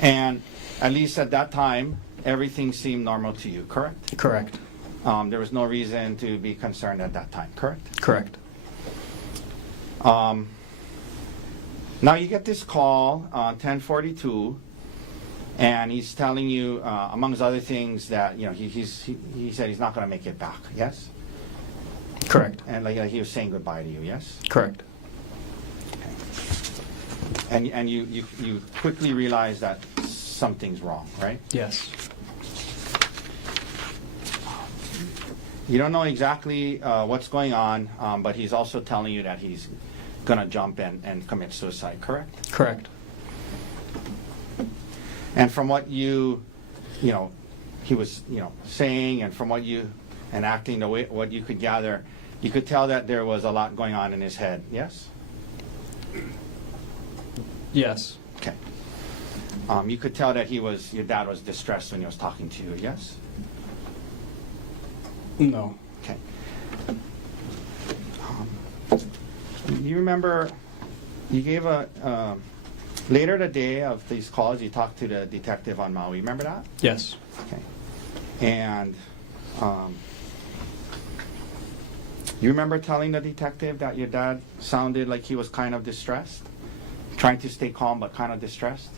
And at least at that time, everything seemed normal to you, correct? Correct. There was no reason to be concerned at that time, correct? Correct. Now you get this call on 10:42, and he's telling you, amongst other things, that he said he's not going to make it back. Yes. Correct. And like he was saying goodbye to you. Yes. Correct. And you quickly realize that something's wrong, right? Yes. You don't know exactly what's going on, but he's also telling you that he's going to jump and commit suicide, correct? Correct. And from what he was, saying, and from what and acting the way, what you could gather, you could tell that there was a lot going on in his head, yes? Yes. Okay. You could tell that your dad was distressed when he was talking to you, yes? No. Okay. You remember, you gave later the day of these calls, you talked to the detective on Maui. Remember that? Yes. Okay. And you remember telling the detective that your dad sounded like he was kind of distressed? Trying to stay calm, but kind of distressed?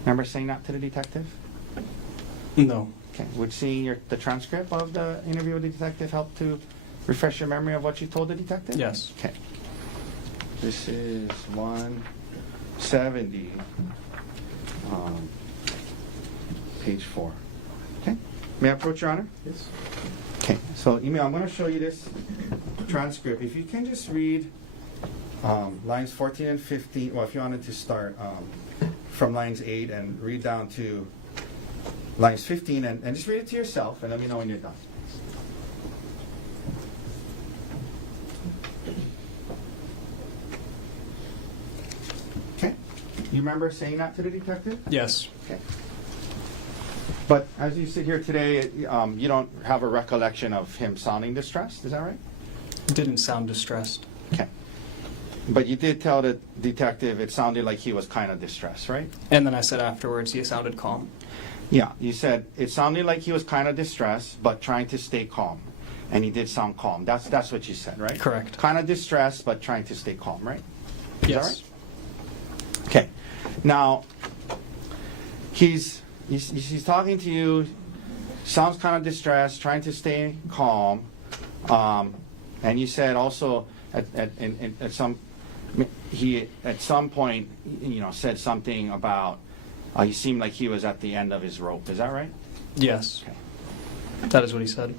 Remember saying that to the detective? No. Okay. Would seeing the transcript of the interview with the detective help to refresh your memory of what you told the detective? Yes. Okay. This is 170, page 4. Okay. May I approach, Your Honor? Yes. Okay. So, Emil, I'm going to show you this transcript. If you can just read lines 14 and 15, well, if you wanted to start from lines 8 and read down to lines 15, and just read it to yourself, and let me know when you're done. Okay. You remember saying that to the detective? Yes. Okay. But as you sit here today, you don't have a recollection of him sounding distressed, is that right? Didn't sound distressed. Okay. But you did tell the detective it sounded like he was kind of distressed, right? And then I said afterwards he sounded calm. Yeah, you said it sounded like he was kind of distressed, but trying to stay calm. And he did sound calm. That's what you said, right? Correct. Kind of distressed, but trying to stay calm, right? Is Yes. that right? Okay. Now, he's talking to you, sounds kind of distressed, trying to stay calm. And you said also at some point, said something about he seemed like he was at the end of his rope. Is that right? Yes. Okay. That is what he said.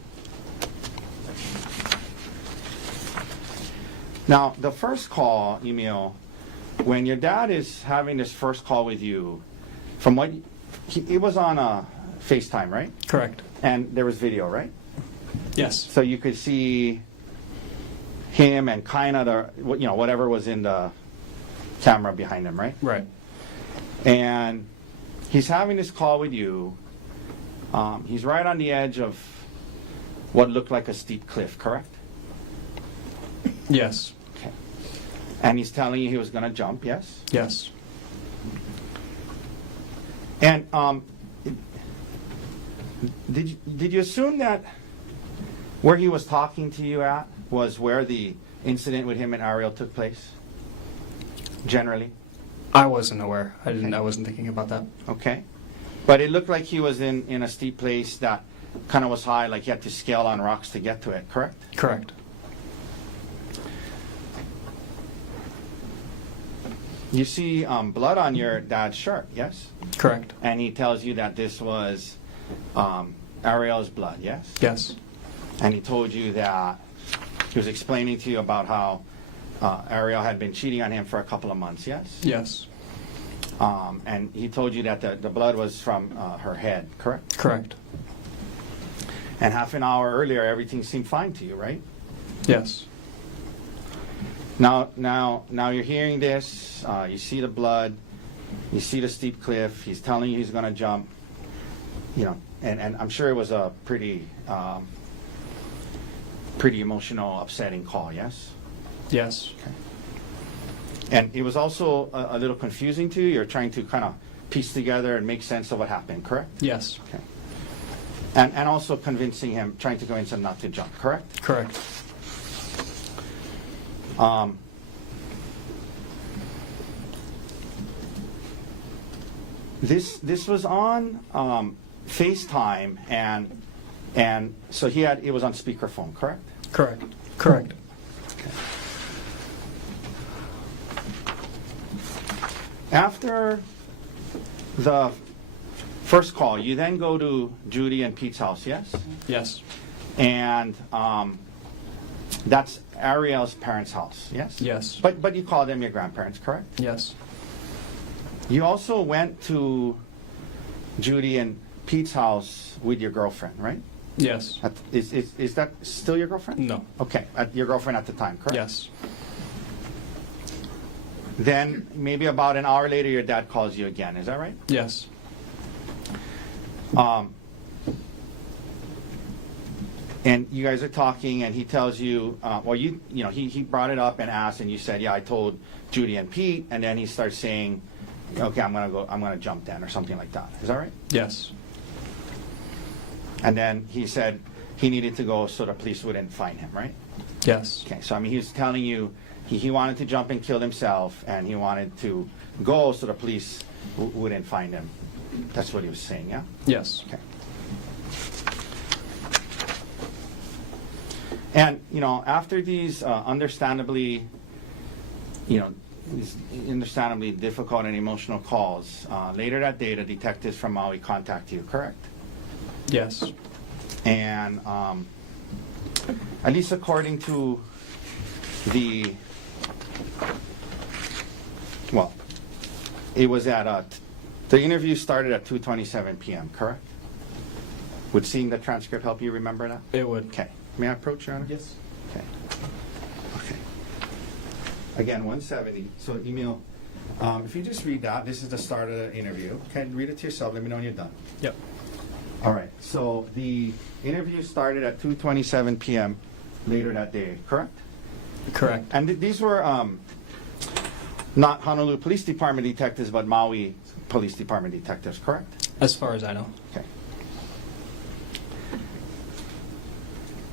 Now, the first call, Emil, when your dad is having this first call with you, from what it was on a FaceTime, right? Correct. And there was video, right? Yes. So you could see him and kind of whatever was in the camera behind him, right? Right. And he's having this call with you. He's right on the edge of what looked like a steep cliff, correct? Yes. Okay. And he's telling you he was going to jump, yes? Yes. And did you assume that where he was talking to you at was where the incident with him and Ariel took place? Generally? I wasn't aware. Okay. I wasn't thinking about that. Okay. But it looked like he was in a steep place that kind of was high, like he had to scale on rocks to get to it, correct? Correct. You see blood on your dad's shirt, yes? Correct. And he tells you that this was Ariel's blood, yes? Yes. And he told you that He was explaining to you about how Ariel had been cheating on him for a couple of months, yes? Yes. And he told you that the blood was from her head, correct? Correct. And half an hour earlier, everything seemed fine to you, right? Yes. Now you're hearing this. You see the blood. You see the steep cliff. He's telling you he's going to jump. You know, and I'm sure it was a pretty emotional, upsetting call. Yes. Yes. Okay. And it was also a little confusing to you. You're trying to kind of piece together and make sense of what happened. Correct? Yes. Okay. And also trying to convince him not to jump. Correct? Correct. This was on FaceTime, and so it was on speakerphone, correct? Correct. Correct. Okay. After the first call, you then go to Judy and Pete's house, yes? Yes. And that's Ariel's parents' house, yes? Yes. But you call them your grandparents, correct? Yes. You also went to Judy and Pete's house with your girlfriend, right? Yes. Is that still your girlfriend? No. Okay, your girlfriend at the time, correct? Yes. Then maybe about an hour later, your dad calls you again. Is that right? Yes. And you guys are talking, and he tells you, he brought it up and asked, and you said, yeah, I told Judy and Pete, and then he starts saying, okay, I'm gonna jump then, or something like that. Is that right? Yes. And then he said he needed to go so the police wouldn't find him, right? Yes. Okay, so I mean, he was telling you he wanted to jump and kill himself, and he wanted to go so the police wouldn't find him. That's what he was saying, yeah? Yes. Okay. And, after these understandably difficult and emotional calls, later that day, the detectives from Maui contact you, correct? Yes. And at least according to it was the interview started at 2:27 p.m., correct? Would seeing the transcript help you remember that? It would. Okay. May I approach, Your Honor? Yes. Okay. Okay. Again, 170. So, Emil, if you just read that, this is the start of the interview. Okay, read it to yourself. Let me know when you're done. Yep. All right. So, the interview started at 2:27 p.m. later that day, correct? Correct. And these were not Honolulu Police Department detectives, but Maui Police Department detectives, correct? As far as I know. Okay.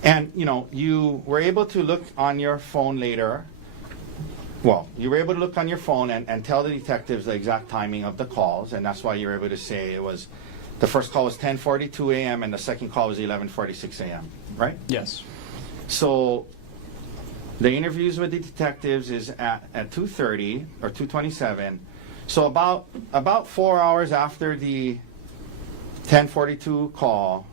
And, you were able to look on your phone later. Well, you were able to look on your phone and tell the detectives the exact timing of the calls, and that's why you were able to say the first call was 10:42 a.m. and the second call was 11:46 a.m., right? Yes. So the interviews with the detectives is at 2:30 or 2:27. So about 4 hours after the 10:42 call,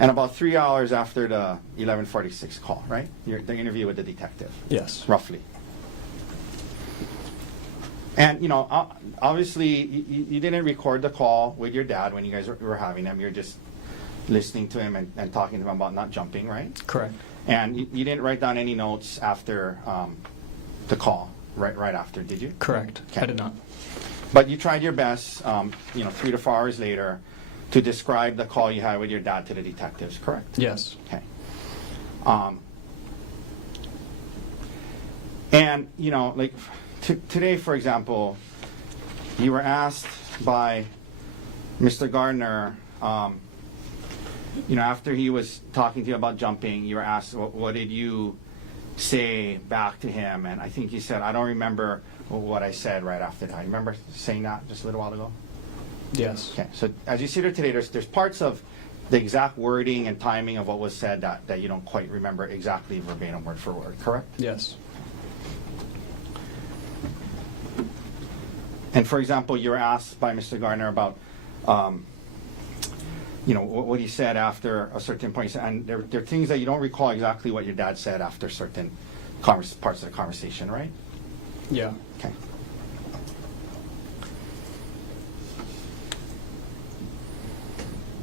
and about 3 hours after the 11:46 call, right? The interview with the detective. Yes. Roughly. And, obviously, you didn't record the call with your dad when you guys were having them. You're just listening to him and talking to him about not jumping, right? Correct. And you didn't write down any notes after the call, right after, did you? Correct. Okay. I did not. But you tried your best, 3 to 4 hours later, to describe the call you had with your dad to the detectives, correct? Yes. Okay. And, today, for example, you were asked by Mr. Gardner, after he was talking to you about jumping, you were asked, what did you say back to him? And I think you said, I don't remember what I said right after that. You remember saying that just a little while ago? Yes. Okay, so as you see there today, there's parts of the exact wording and timing of what was said that you don't quite remember exactly verbatim, word for word, correct? Yes. And for example, you were asked by Mr. Gardner about you know, what he said after a certain point. And there are things that you don't recall exactly what your dad said after certain parts of the conversation, right? Yeah. Okay.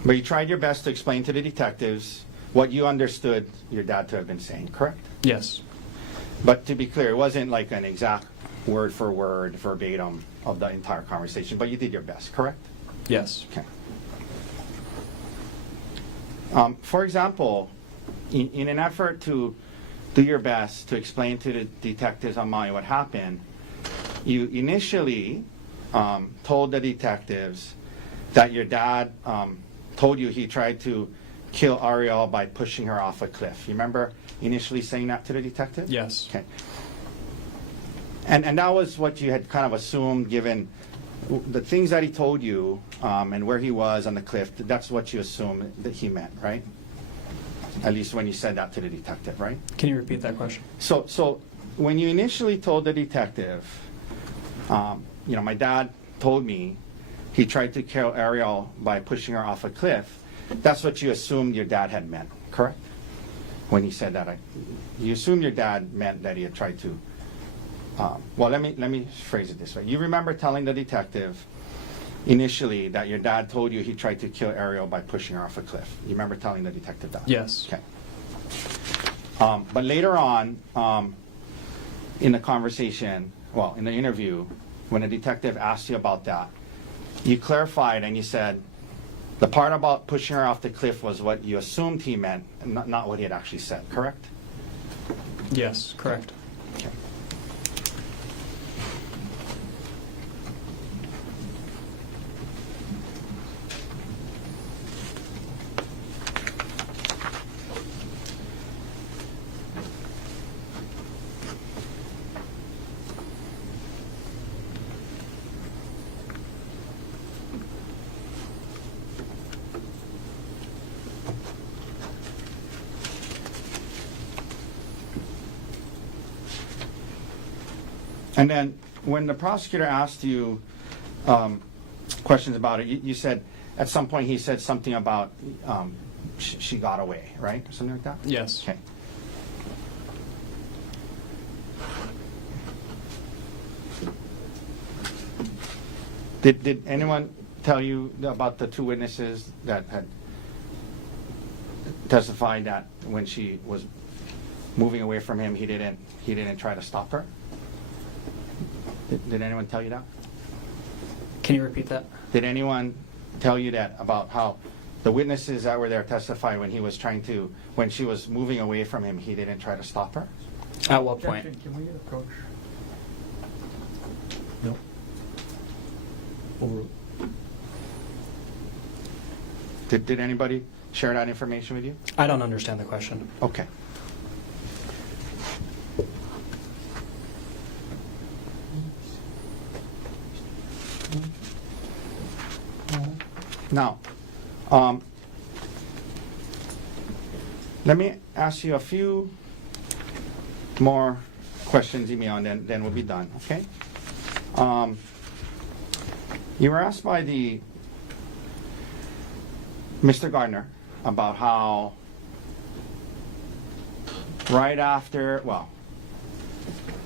But you tried your best to explain to the detectives what you understood your dad to have been saying, correct? Yes. But to be clear, it wasn't like an exact word for word, verbatim of the entire conversation, but you did your best, correct? Yes. Okay. For example, in an effort to do your best to explain to the detectives on Maui what happened, you initially told the detectives that your dad told you he tried to kill Ariel by pushing her off a cliff. You remember initially saying that to the detective? Yes. Okay. And that was what you had kind of assumed given the things that he told you and where he was on the cliff. That's what you assumed that he meant, right? At least when you said that to the detective, right? Can you repeat that question? So when you initially told the detective, you know, my dad told me he tried to kill Ariel by pushing her off a cliff, that's what you assumed your dad had meant, correct? When he said that, you assumed your dad meant that he had tried to. Well, let me phrase it this way. You remember telling the detective initially that your dad told you he tried to kill Ariel by pushing her off a cliff. You remember telling the detective that? Yes. Okay. But later on, in the conversation, well, in the interview, when the detective asked you about that, you clarified and you said the part about pushing her off the cliff was what you assumed he meant, not what he had actually said, correct? Yes, correct. Okay. And then when the prosecutor asked you questions about it, you said at some point he said something about she got away, right? Or something like that? Yes. Okay. Did anyone tell you about the two witnesses that had testified that when she was moving away from him, he didn't try to stop her? Did anyone tell you that? Can you repeat that? Did anyone tell you that about how the witnesses that were there testified when she was moving away from him, he didn't try to stop her? At what point? Can we approach? No. Over. Did anybody share that information with you? I don't understand the question. Okay. Now, let me ask you a few more questions, Emil, and then we'll be done, okay? You were asked by Mr. Gardner about how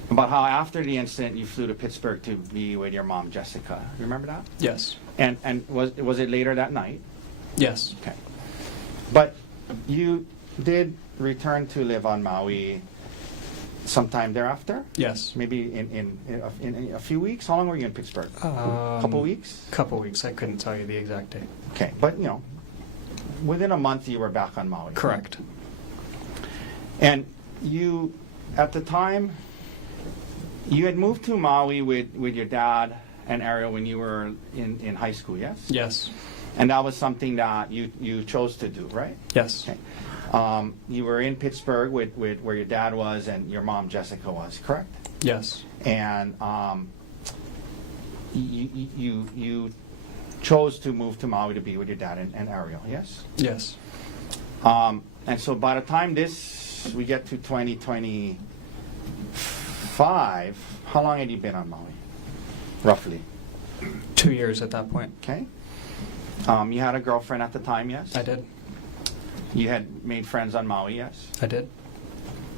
about how after the incident you flew to Pittsburgh to be with your mom, Jessica. Remember that? Yes. And was it later that night? Yes. Okay. But you did return to live on Maui sometime thereafter? Yes. Maybe in a few weeks? How long were you in Pittsburgh? A couple weeks? Couple weeks. I couldn't tell you the exact date. Okay, but you know, within a month you were back on Maui. Correct. And you, at the time, you had moved to Maui with your dad and Ariel when you were in high school, yes? Yes. And that was something that you chose to do, right? Yes. Okay. You were in Pittsburgh with where your dad was and your mom, Jessica, was, correct? Yes. And you chose to move to Maui to be with your dad and Ariel, yes? Yes. And so by the time we get to 2025, how long had you been on Maui, roughly? 2 years at that point. Okay. You had a girlfriend at the time, yes? I did. You had made friends on Maui, yes? I did.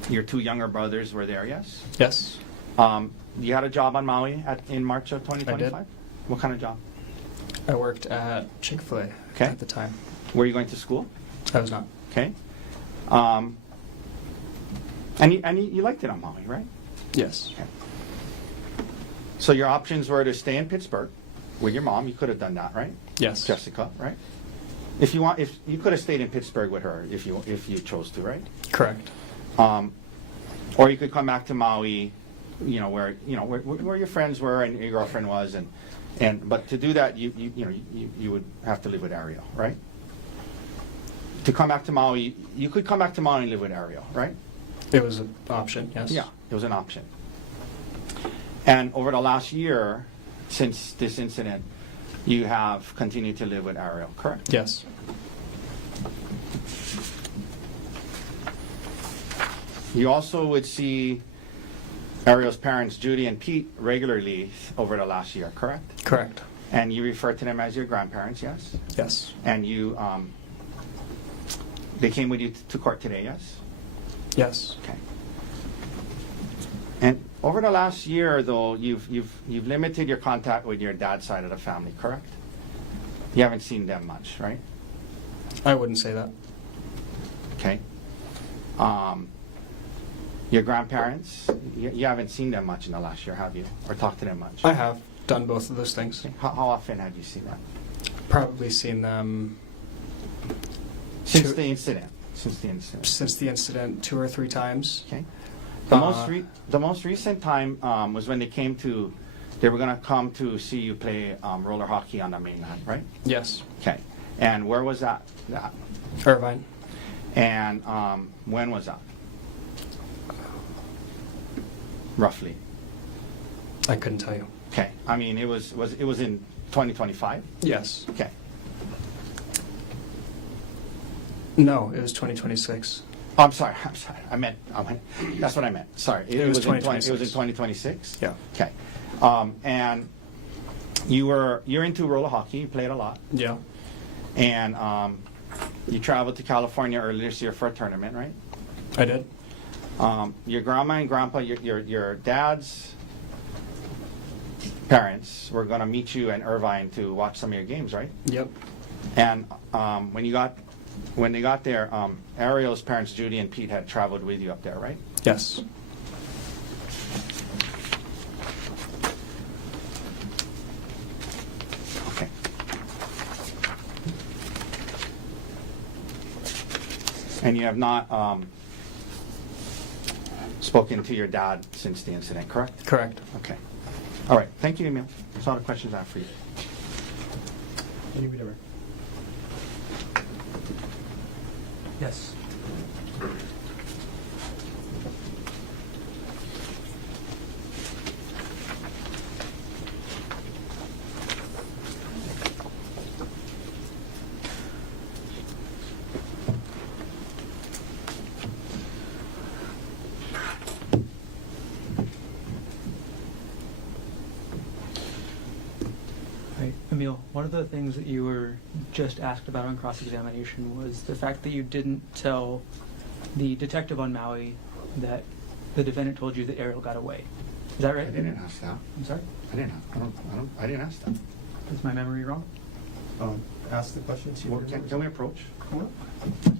Your 2 younger brothers were there, yes? Yes. You had a job on Maui in March of 2025? What kind of job? I worked at Chick-fil-A Okay. at the time. Were you going to school? I was not. Okay. And you liked it on Maui, right? Yes. Okay. So your options were to stay in Pittsburgh with your mom. You could have done that, right? Yes. Jessica, right? If you could have stayed in Pittsburgh with her if you chose to, right? Correct. Or you could come back to Maui, where your friends were and your girlfriend was, but to do that you would have to live with Ariel, right? To come back to Maui, you could come back to Maui and live with Ariel, right? It was an option, yes. Yeah, it was an option. And over the last year, since this incident, you have continued to live with Ariel, correct? Yes. You also would see Ariel's parents, Judy and Pete, regularly over the last year, correct? Correct. And you refer to them as your grandparents, yes? Yes. And you, they came with you to court today, yes? Yes. Okay. And over the last year, though, you've limited your contact with your dad's side of the family, correct? You haven't seen them much, right? I wouldn't say that. Okay. Your grandparents, you haven't seen them much in the last year, have you? Or talked to them much? I have done both of those things. Okay. How often have you seen them? Probably seen them Since Two- the incident. Since the incident. since the incident 2 or 3 times. Okay. Uh, The most recent time was when they were gonna come to see you play roller hockey on the mainland, right? Yes. Okay. And where was that? Irvine. And when was that? Roughly. I couldn't tell you. Okay. I mean, it was in 2025. Yes. Okay. No, it was 2026. Oh, I'm sorry. I meant. That's what I meant. Sorry. It was It was in 2026. 2026. Yeah. Okay. And you're into roller hockey. You played a lot. Yeah. And you traveled to California earlier this year for a tournament, right? I did. Your grandma and grandpa, your dad's parents were going to meet you in Irvine to watch some of your games, right? Yep. And when they got there, Ariel's parents, Judy and Pete, had traveled with you up there, right? Yes. Okay. And you have not spoken to your dad since the incident, correct? Correct. Okay. All right. Thank you, Emil. That's all the questions I have for you. Can you read over? Yes. Right. Emil, one of the things that you were just asked about on cross-examination was the fact that you didn't tell the detective on Maui that the defendant told you that Ariel got away. Is that right? I didn't ask that. I'm sorry? I didn't ask that. Is my memory wrong? Ask the question. See Well, what can we approach? Come on.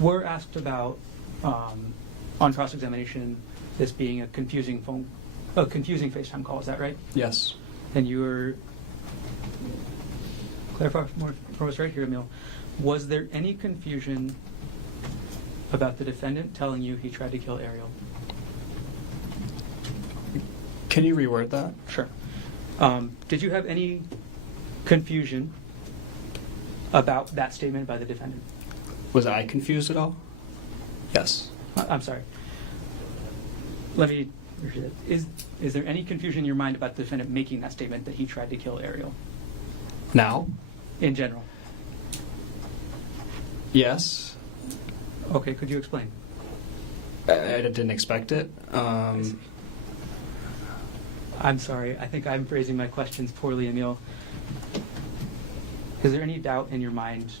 We're asked about, on cross-examination, this being a confusing FaceTime call. Is that right? Yes. And you were, clarify more for us right here, Emil. Was there any confusion about the defendant telling you he tried to kill Ariel? Can you reword that? Sure. Did you have any confusion about that statement by the defendant? Was I confused at all? Yes. I'm sorry. Let me. Is there any confusion in your mind about the defendant making that statement that he tried to kill Ariel? Now? In general. Yes. Okay, could you explain? I didn't expect it. I'm sorry. I think I'm phrasing my questions poorly, Emil. Is there any doubt in your mind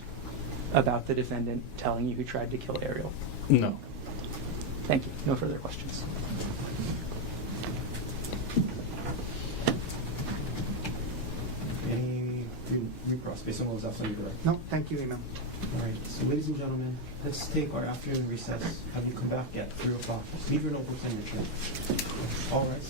about the defendant telling you he tried to kill Ariel? No. Thank you. No further questions. Any recross based on what was asked on your direct? No, thank you, Emil. All right, so ladies and gentlemen, let's take our afternoon recess. Have you come back at 3 o'clock. Leave your notebooks on your chair. All right.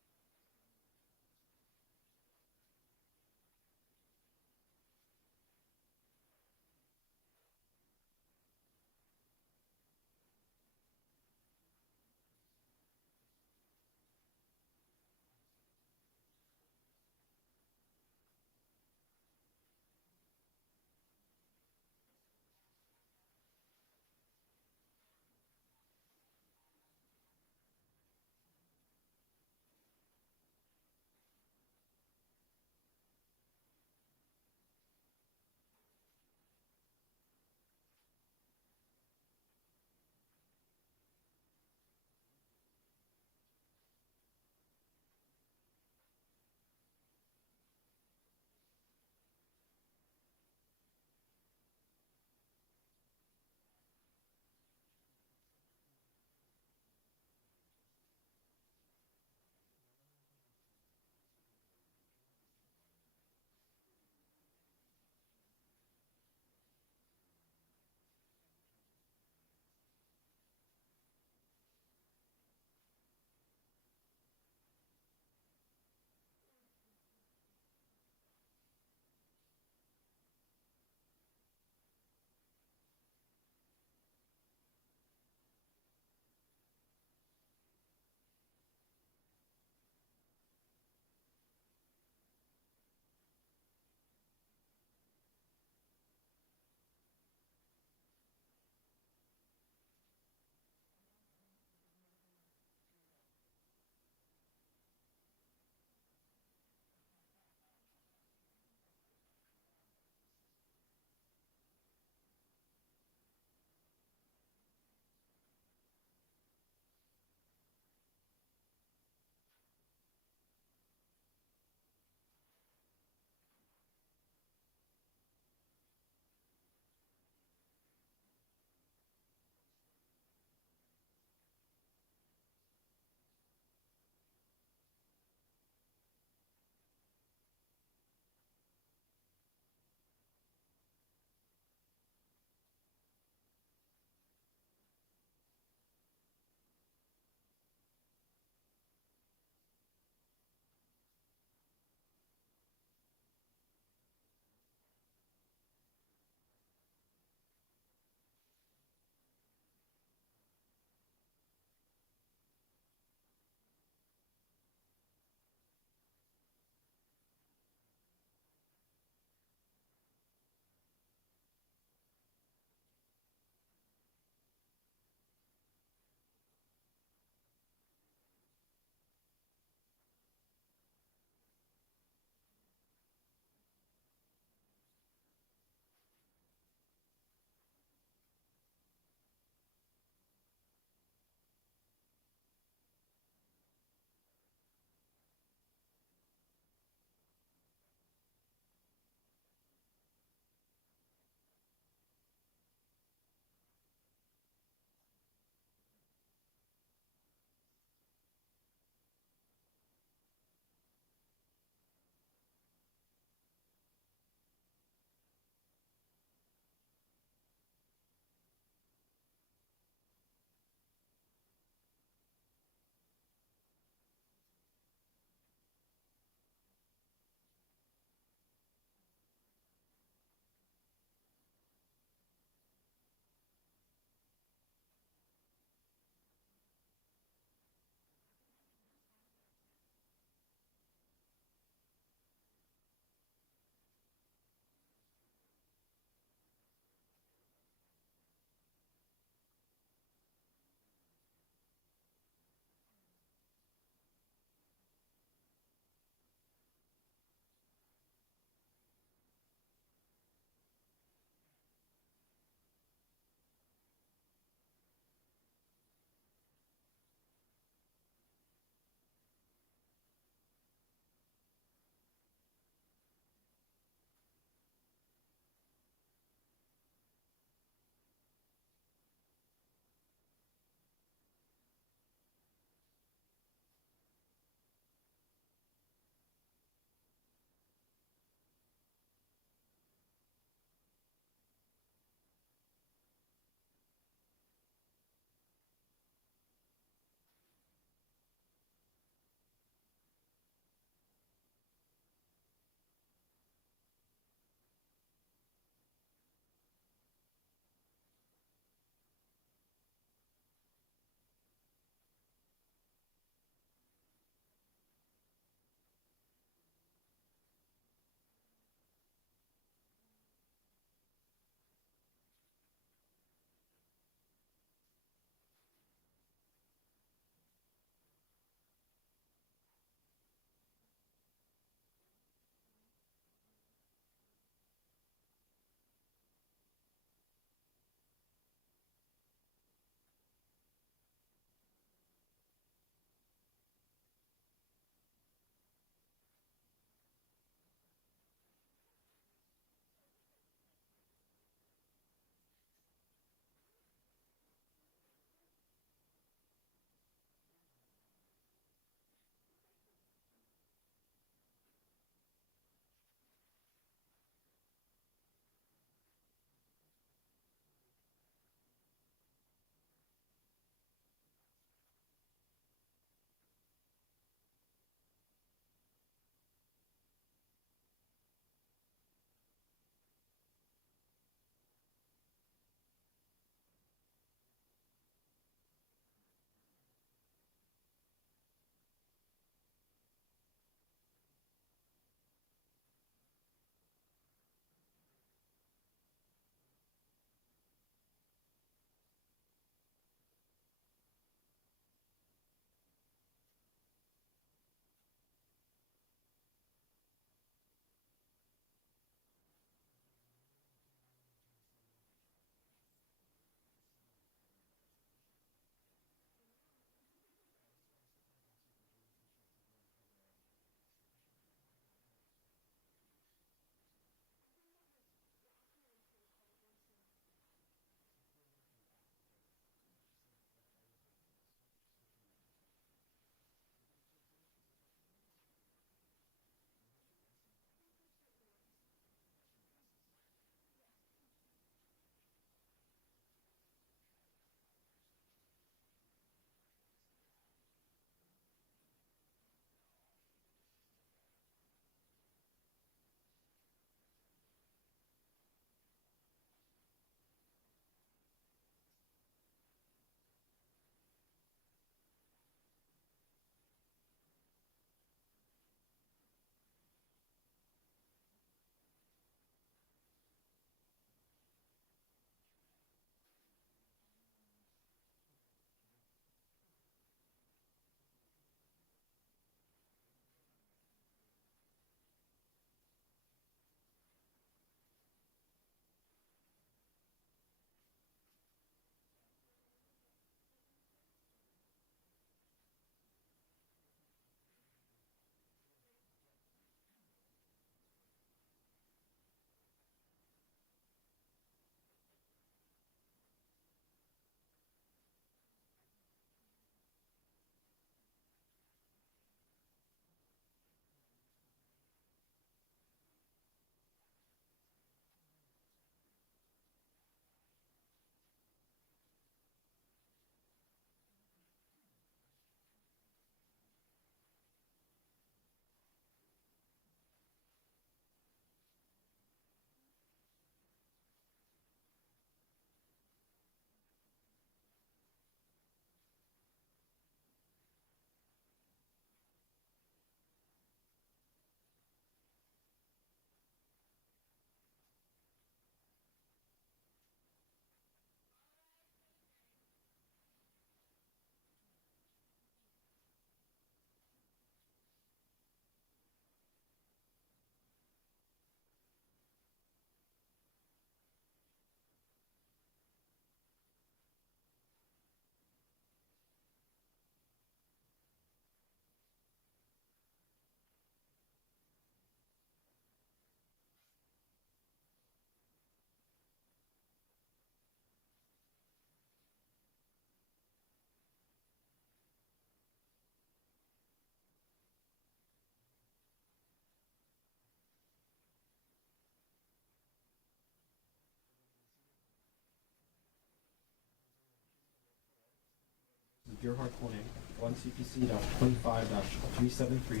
Gerhardt Konig, 1 CPC.25-373.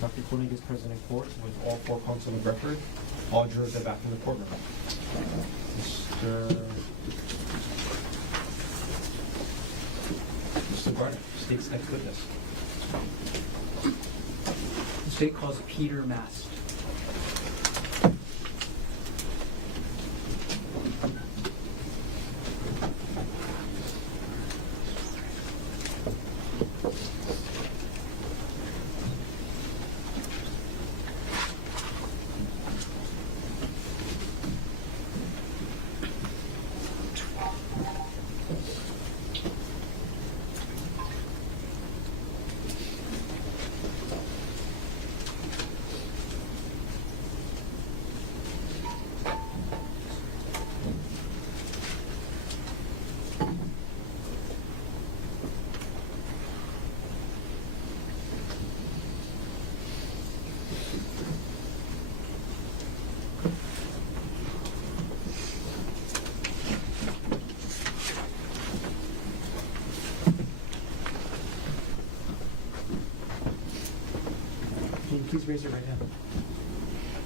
Dr. Konig is present in court with all 4 counsel of record. All jurors are back in the courtroom. Mr. Garner, state's next witness. The state calls Peter Mast. Please raise your right hand.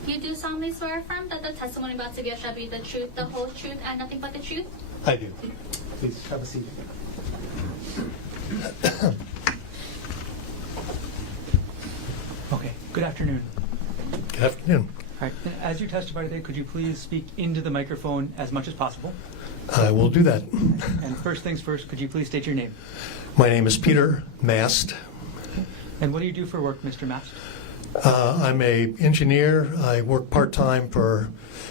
You do solemnly swear or affirm that the testimony about to give shall be the truth, the whole truth, and nothing but the truth? I do. Please have a seat. Okay, good afternoon. Good afternoon. All right, and as you testify today, could you please speak into the microphone as much as possible? I will do that. And first things first, could you please state your name? My name is Peter Mast. And what do you do for work, Mr. Mast? I'm an engineer. I work part-time for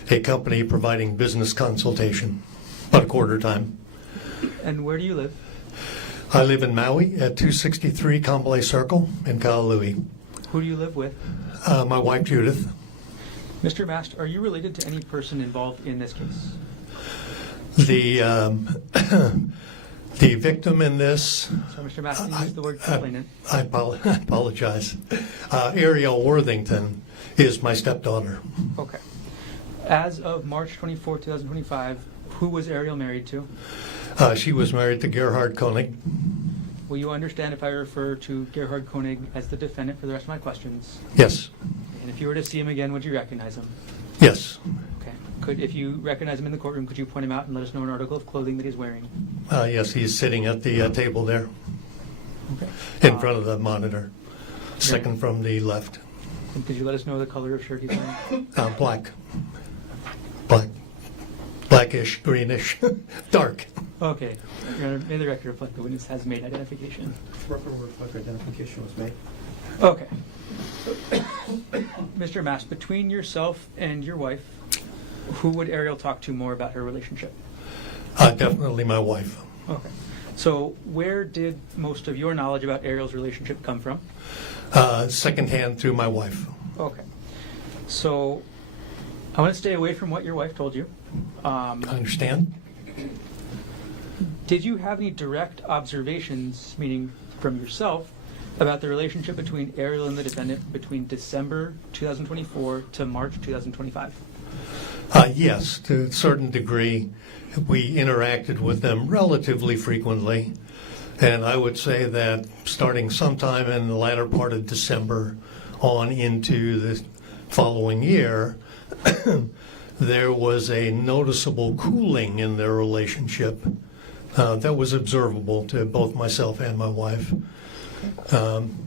a company providing business consultation, about a quarter time. And where do you live? I live in Maui at 263 Kambalai Circle in Honolulu. Who do you live with? My wife, Judith. Mr. Mast, are you related to any person involved in this case? The victim in this, So, Mr. Mast, you use the word complainant. I apologize. Ariel Worthington is my stepdaughter. Okay. As of March 24, 2025, who was Ariel married to? She was married to Gerhardt Konig. Will you understand if I refer to Gerhardt Konig as the defendant for the rest of my questions? Yes, And if you were to see him again, would you recognize him? yes, Okay. If you recognize him in the courtroom, could you point him out and let us know an article of clothing that he's wearing? yes. He's sitting at the table there, Okay. in front of the monitor, second from the left. And could you let us know the color of shirt he's wearing? Blackish, greenish, dark. Okay. Your Honor, may the record reflect the witness has made identification. Record reflect identification was made. Okay. Mr. Mast, between yourself and your wife, who would Ariel talk to more about her relationship? Definitely my wife. Okay. So where did most of your knowledge about Ariel's relationship come from? Secondhand through my wife. Okay. So I want to stay away from what your wife told you. I understand. Did you have any direct observations, meaning from yourself, about the relationship between Ariel and the defendant between December 2024 to March 2025? Yes, to a certain degree. We interacted with them relatively frequently. And I would say that starting sometime in the latter part of December on into the following year, there was a noticeable cooling in their relationship that was observable to both myself and my wife,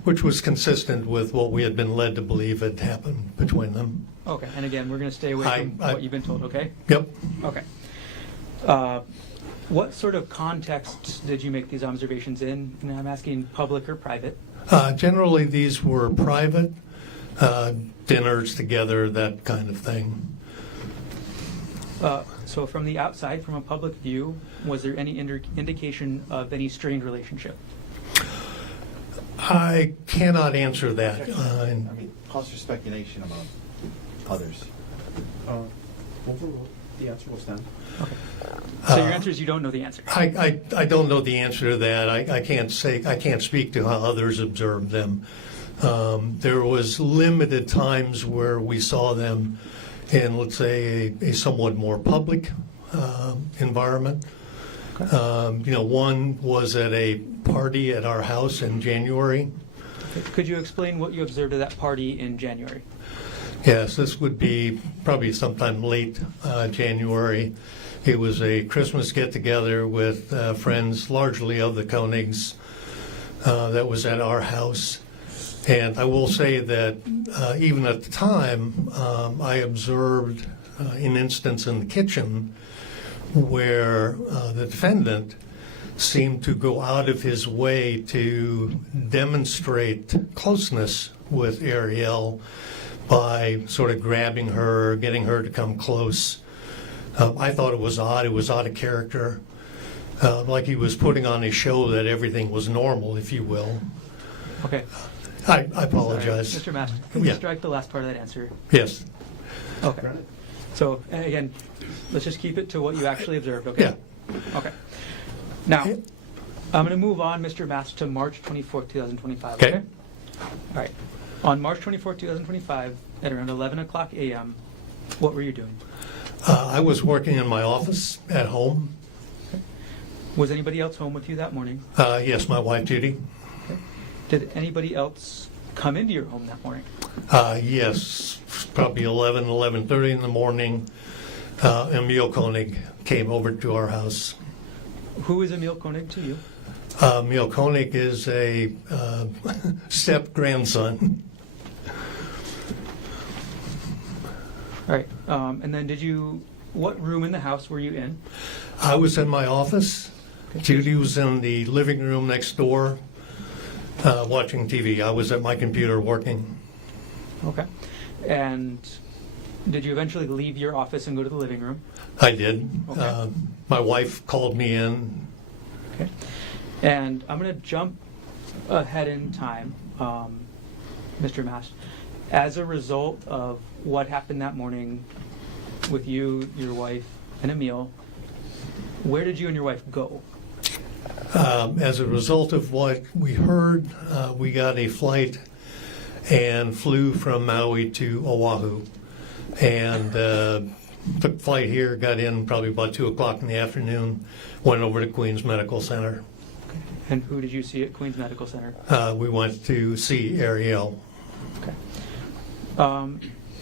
which was consistent with what we had been led to believe had happened between them. Okay, and again, we're going to stay away from what you've been told, okay? Yep. Okay. What sort of context did you make these observations in? And I'm asking public or private. Generally, these were private, dinners together, that kind of thing. So from the outside, from a public view, was there any indication of any strained relationship? I cannot answer that. Pause for speculation about others. Overruled. The answer will stand. Okay. So your answer is you don't know the answer. I don't know the answer to that. I can't speak to how others observed them. There was limited times where we saw them in, let's say, a somewhat more public environment, One was at a party at our house in January. Could you explain what you observed at that party in January? Yes, this would be probably sometime late January. It was a Christmas get-together with friends, largely of the Konigs, that was at our house. And I will say that even at the time, I observed an instance in the kitchen where the defendant seemed to go out of his way to demonstrate closeness with Ariel by sort of grabbing her, getting her to come close. I thought it was odd. It was out of character, like he was putting on a show that everything was normal, if you will. Okay. I apologize. Sorry. Mr. Mast, can we Yeah. strike the last part of that answer? Yes. Okay. So, again, let's just keep it to what you actually observed, okay? Yeah. Okay. Now, I'm going to move on, Mr. Mast, to March 24th, 2025, Okay. okay? All right. On March 24th, 2025, at around 11 o'clock a.m., what were you doing? I was working in my office at home. Was anybody else home with you that morning? Yes, my wife, Judy. Did anybody else come into your home that morning? Yes, probably 11:30 in the morning. Emil Konig came over to our house. Who is Emil Konig to you? Emil Konig is a step-grandson. All right. And then what room in the house were you in? I was in my office. Judy was in the living room next door watching TV. I was at my computer working. Okay. And did you eventually leave your office and go to the living room? I did. Okay. My wife called me in. Okay. And I'm going to jump ahead in time, Mr. Mast. As a result of what happened that morning with you, your wife, and Emil, where did you and your wife go? As a result of what we heard, we got a flight and flew from Maui to Oahu. And took flight here, got in probably about 2 o'clock in the afternoon, went over to Queens Medical Center. And who did you see at Queens Medical Center? We went to see Ariel. Okay.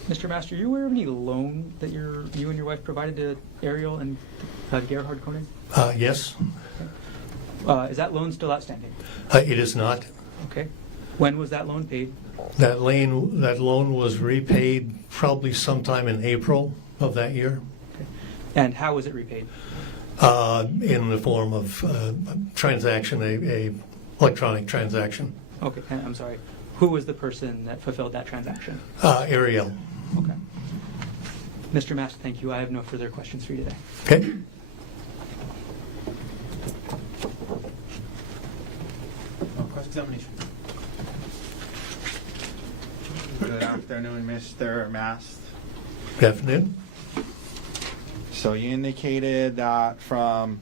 Mr. Mast, are you aware of any loan that you and your wife provided to Ariel and Gerhardt Konig? Yes, Is that loan still outstanding? it is not. Okay. When was that loan paid? That loan was repaid probably sometime in April of that year. Okay. And how was it repaid? In the form of transaction, a electronic transaction. Okay, I'm sorry. Who was the person that fulfilled that transaction? Ariel. Okay. Mr. Mast, thank you. I have no further questions for you today. Okay. Cross-examination. Good afternoon, Mr. Mast. Good afternoon. So you indicated that from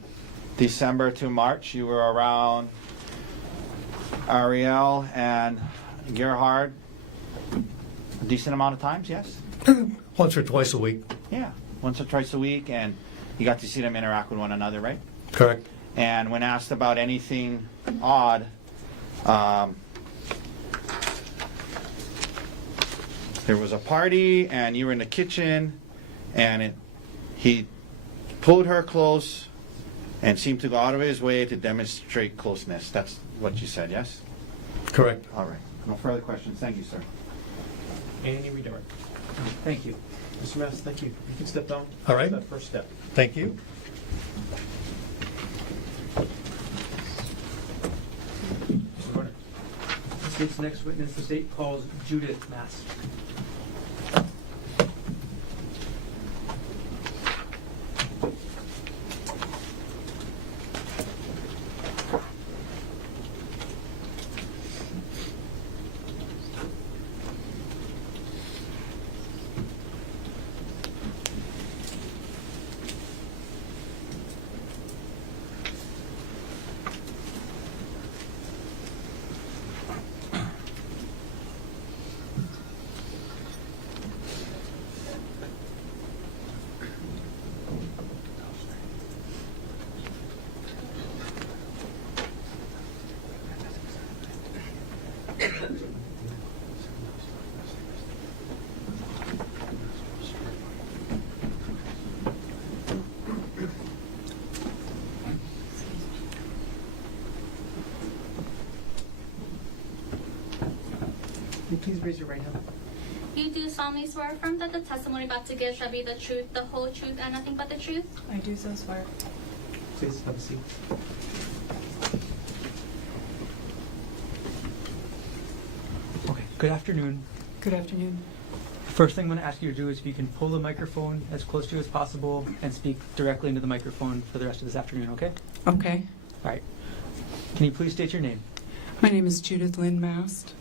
December to March you were around Ariel and Gerhardt a decent amount of times, yes? Once or twice a week. Yeah, once or twice a week, and you got to see them interact with one another, right? Correct. And when asked about anything odd, there was a party and you were in the kitchen and he pulled her close and seemed to go out of his way to demonstrate closeness. That's what you said, yes? Correct. All right. No further questions. Thank you, sir. Any redirect? Thank you. Mr. Mast, thank you. You can step down. All right. That first step. Thank you. Mr. Gordon. The state's next witness, the state calls Judith Mast. please raise your right hand? You do solemnly swear affirm that the testimony about to give shall be the truth, the whole truth, and nothing but the truth? I do so swear. Please have a seat. Okay, good afternoon. Good afternoon. First thing I'm going to ask you to do is if you can pull the microphone as close to you as possible and speak directly into the microphone for the rest of this afternoon, okay? Okay. All right. Can you please state your name? My name is Judith Lynn Mast.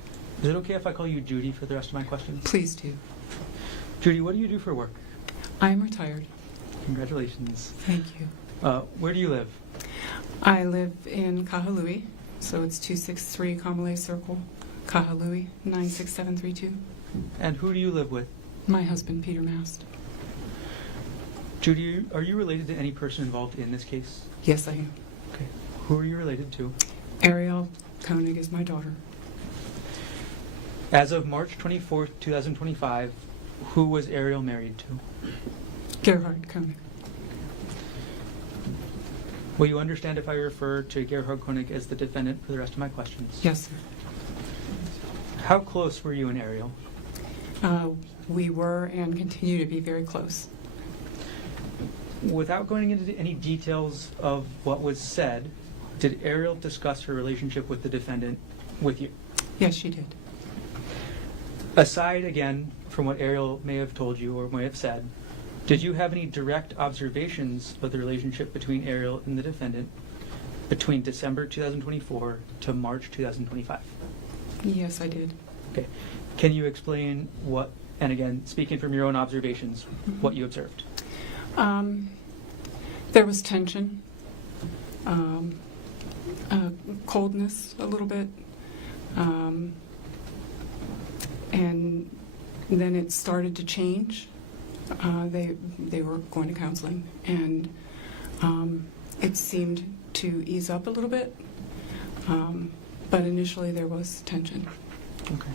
Is it okay if I call you Judy for the rest of my questions? Please do. Judy, what do you do for work? I am retired. Congratulations. Thank you. Where do you live? I live in Kahului, so it's 263 Kamalei Circle, Kahului, 96732. And who do you live with? My husband, Peter Mast. Judy, are you related to any person involved in this case? Yes, I am. Okay. Who are you related to? Ariel Konig is my daughter. As of March 24th, 2025, who was Ariel married to? Gerhardt Konig. Will you understand if I refer to Gerhardt Konig as the defendant for the rest of my questions? Yes, sir. How close were you and Ariel? We were and continue to be very close. Without going into any details of what was said, did Ariel discuss her relationship with the defendant with you? Yes, she did. Aside, again, from what Ariel may have told you or may have said, did you have any direct observations of the relationship between Ariel and the defendant between December 2024 to March 2025? Yes, I did. Okay. Can you explain what, and again, speaking from your own observations, what you observed? There was tension, coldness a little bit, and then it started to change. They were going to counseling, and it seemed to ease up a little bit, but initially there was tension. Okay.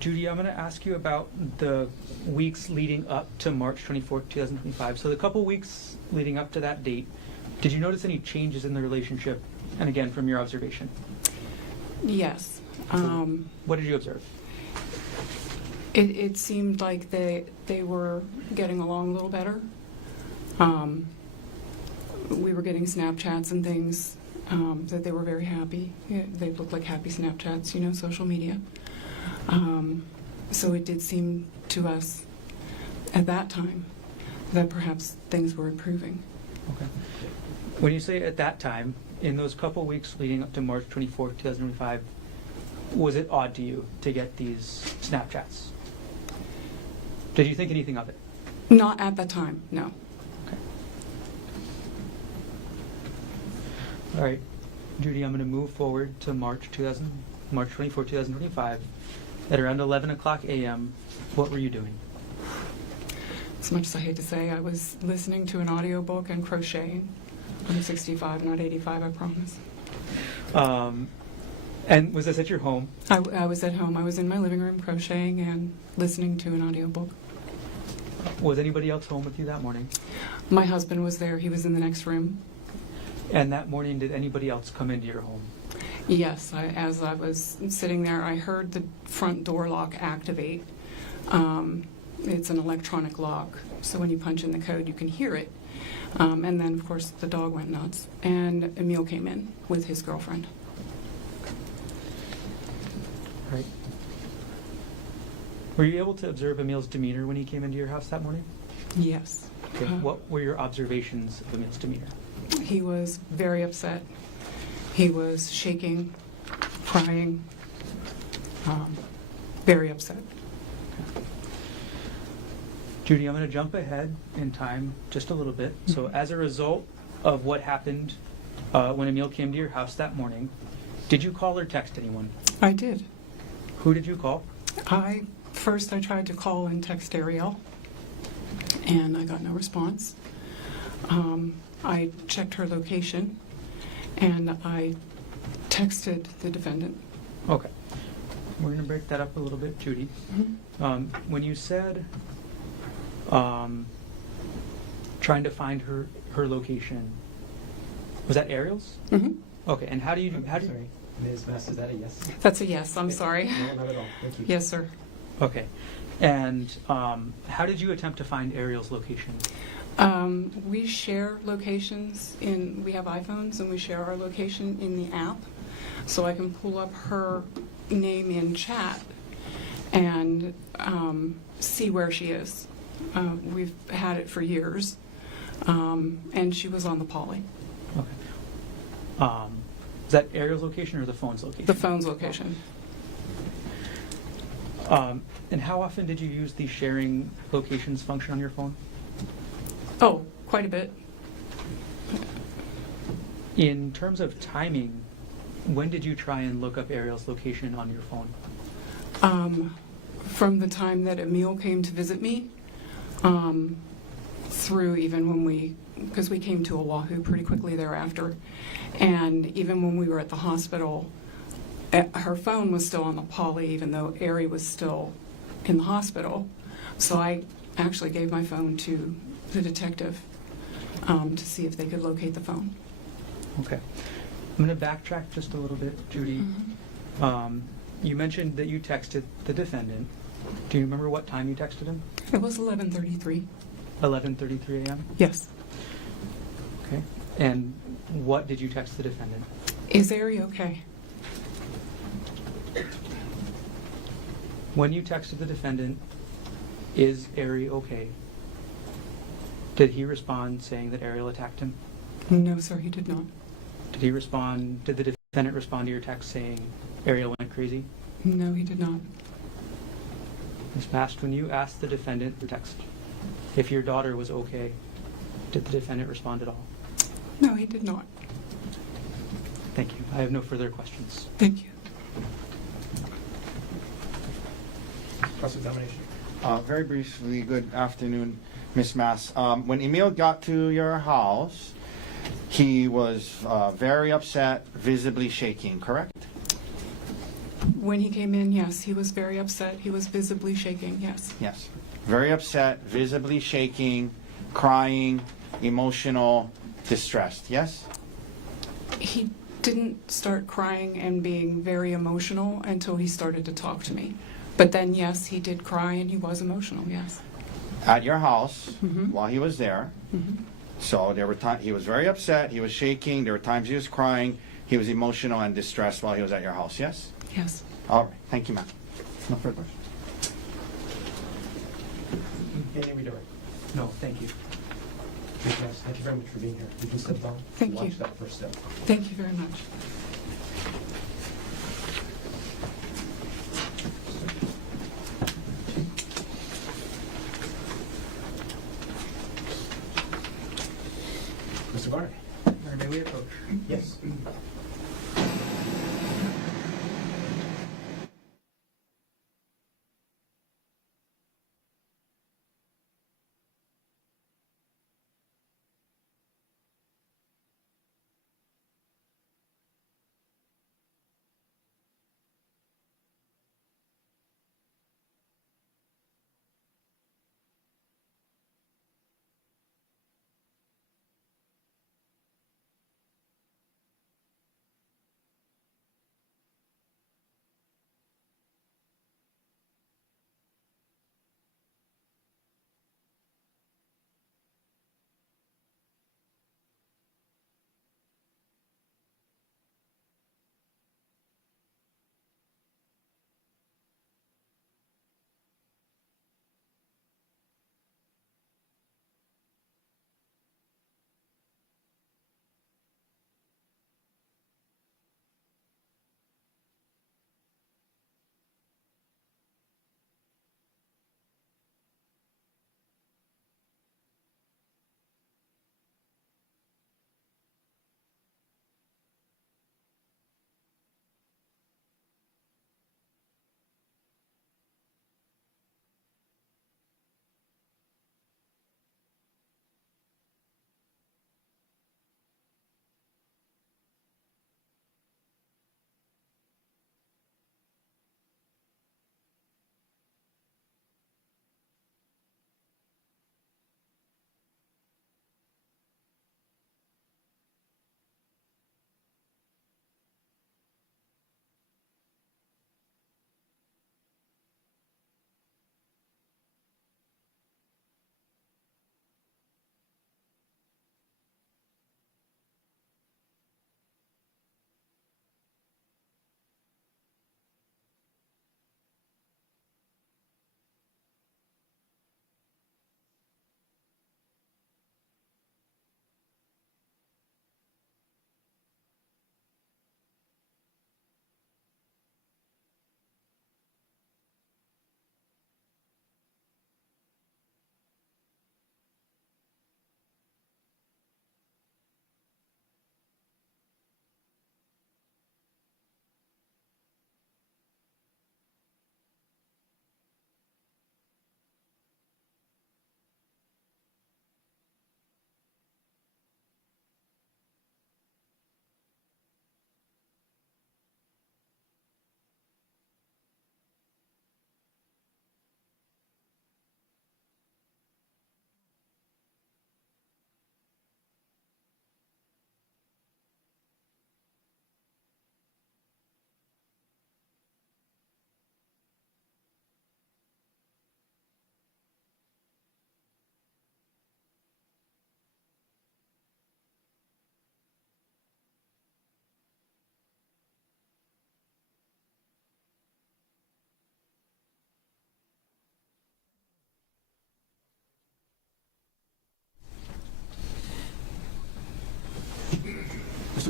Judy, I'm going to ask you about the weeks leading up to March 24th, 2025. So the couple weeks leading up to that date, did you notice any changes in the relationship? And again, from your observation. Yes. What did you observe? It seemed like they were getting along a little better. We were getting Snapchats and things that they were very happy. Yeah, they looked like happy Snapchats, you know, social media. So it did seem to us at that time that perhaps things were improving. Okay. When you say at that time, in those couple weeks leading up to March 24th, 2025, was it odd to you to get these Snapchats? Did you think anything of it? Not at that time, no. Okay. All right, Judy, I'm going to move forward to March 24, 2025. At around 11 o'clock a.m., what were you doing? As much as I hate to say, I was listening to an audiobook and crocheting. I'm 65, not 85, I promise. And was this at your home? I was at home. I was in my living room crocheting and listening to an audiobook. Was anybody else home with you that morning? My husband was there. He was in the next room. And that morning, did anybody else come into your home? Yes, as I was sitting there, I heard the front door lock activate. It's an electronic lock, so when you punch in the code, you can hear it. And then, of course, the dog went nuts, and Emil came in with his girlfriend. Right. Were you able to observe Emil's demeanor when he came into your house that morning? Yes. Okay. What were your observations of Emil's demeanor? He was very upset. He was shaking, crying, very upset. Okay. Judy, I'm going to jump ahead in time just a little bit. So as a result of what happened when Emil came to your house that morning, did you call or text anyone? I did. Who did you call? First I tried to call and text Ariel, and I got no response. I checked her location, and I texted the defendant. Okay. We're going to break that up a little bit, Judy. Mm-hmm. When you said trying to find her location, was that Ariel's? Mm-hmm. Okay. And how do you Ms. Mast, is that a yes? That's a yes, I'm sorry. No, not at all. Thank you. Yes, sir. Okay. And how did you attempt to find Ariel's location? We share locations we have iPhones and we share our location in the app. So I can pull up her name in chat and see where she is. We've had it for years. And she was on the Poly. Okay. Is that Ariel's location or the phone's location? The phone's location. And how often did you use the sharing locations function on your phone? Oh, quite a bit. In terms of timing, when did you try and look up Ariel's location on your phone? From the time that Emil came to visit me, through even when because we came to Oahu pretty quickly thereafter, and even when we were at the hospital, her phone was still on the Poly, even though Ari was still in the hospital. So I actually gave my phone to the detective to see if they could locate the phone. Okay. I'm going to backtrack just a little bit, Judy. You mentioned that you texted the defendant. Do you remember what time you texted him? It was 11:33. 11:33 a.m.? Yes. Okay. And what did you text the defendant? Is Ari okay? When you texted the defendant, is Ari okay? Did he respond saying that Ariel attacked him? No, sir, he did not. Did the defendant respond to your text saying Ariel went crazy? No, he did not. Ms. Mast, when you asked the defendant through text if your daughter was okay, did the defendant respond at all? No, he did not. Thank you. I have no further questions. Thank you. Cross-examination. Very briefly, good afternoon, Ms. Mass. When Emil got to your house, he was very upset, visibly shaking, correct? When he came in, yes, he was very upset. He was visibly shaking, yes. Yes. Very upset, visibly shaking, crying, emotional, distressed, yes? He didn't start crying and being very emotional until he started to talk to me. But then, yes, he did cry and he was emotional, yes. At your house, Mhm. while he was there. So there were times he was very upset, he was shaking, there were times he was crying, he was emotional and distressed while he was at your house, yes? Yes. All right, thank you, ma'am. No further questions. Any redirect? No, thank you. Ms. Mast, thank you very much for being here. You can step down. Thank you. Watch that first step. Thank you very much. Mr. Garner? May we approach? Yes.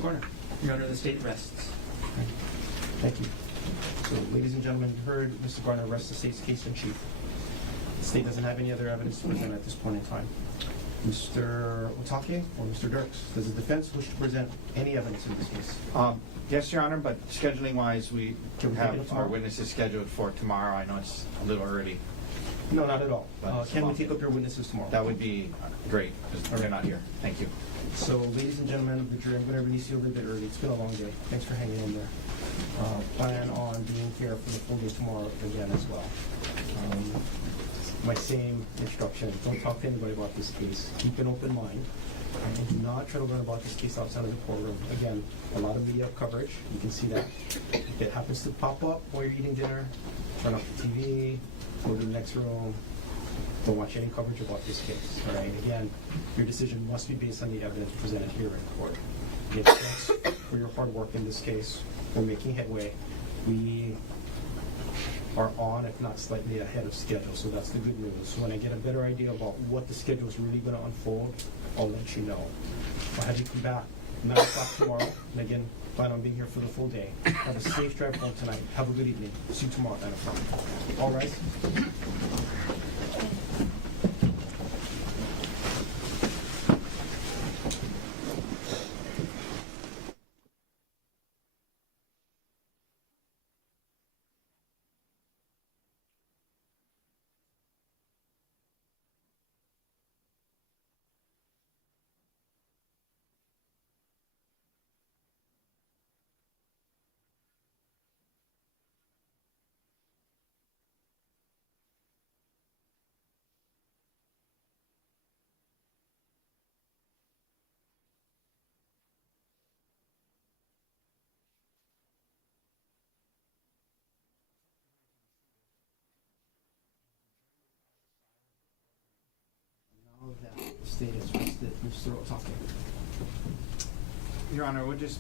Garner. Your Honor, the state rests. Thank you. So, ladies and gentlemen, you heard Mr. Garner rest the state's case in chief. The state doesn't have any other evidence to present at this point in time. Mr. Otake or Mr. Dirks, does the defense wish to present any evidence in this case? Yes, Your Honor, but scheduling-wise, we Can we take it up have our tomorrow? witnesses scheduled for tomorrow. I know it's a little early. No, not at all. But- Can we take up your witnesses tomorrow? That would be great, because they're not here. Thank you. So, ladies and gentlemen of the jury, I'm going to release you a little bit early. It's been a long day. Thanks for hanging in there. Plan on being here for the full day tomorrow again as well. My same instruction, don't talk to anybody about this case. Keep an open mind. And do not try to learn about this case outside of the courtroom. Again, a lot of media coverage. You can see that. If it happens to pop up while you're eating dinner, turn off the TV, go to the next room. Don't watch any coverage about this case. All right. Again, your decision must be based on the evidence presented here in court. Again, thanks for your hard work in this case. We're making headway. We are on, if not slightly ahead of schedule, so that's the good news. When I get a better idea about what the schedule is really going to unfold, I'll let you know. I'll have you come back 9 o'clock tomorrow, and again, plan on being here for the full day. Have a safe drive home tonight. Have a good evening. See you tomorrow at 9 o'clock. All right? Now that the state has rested, Mr. Otake. Your Honor, we'll just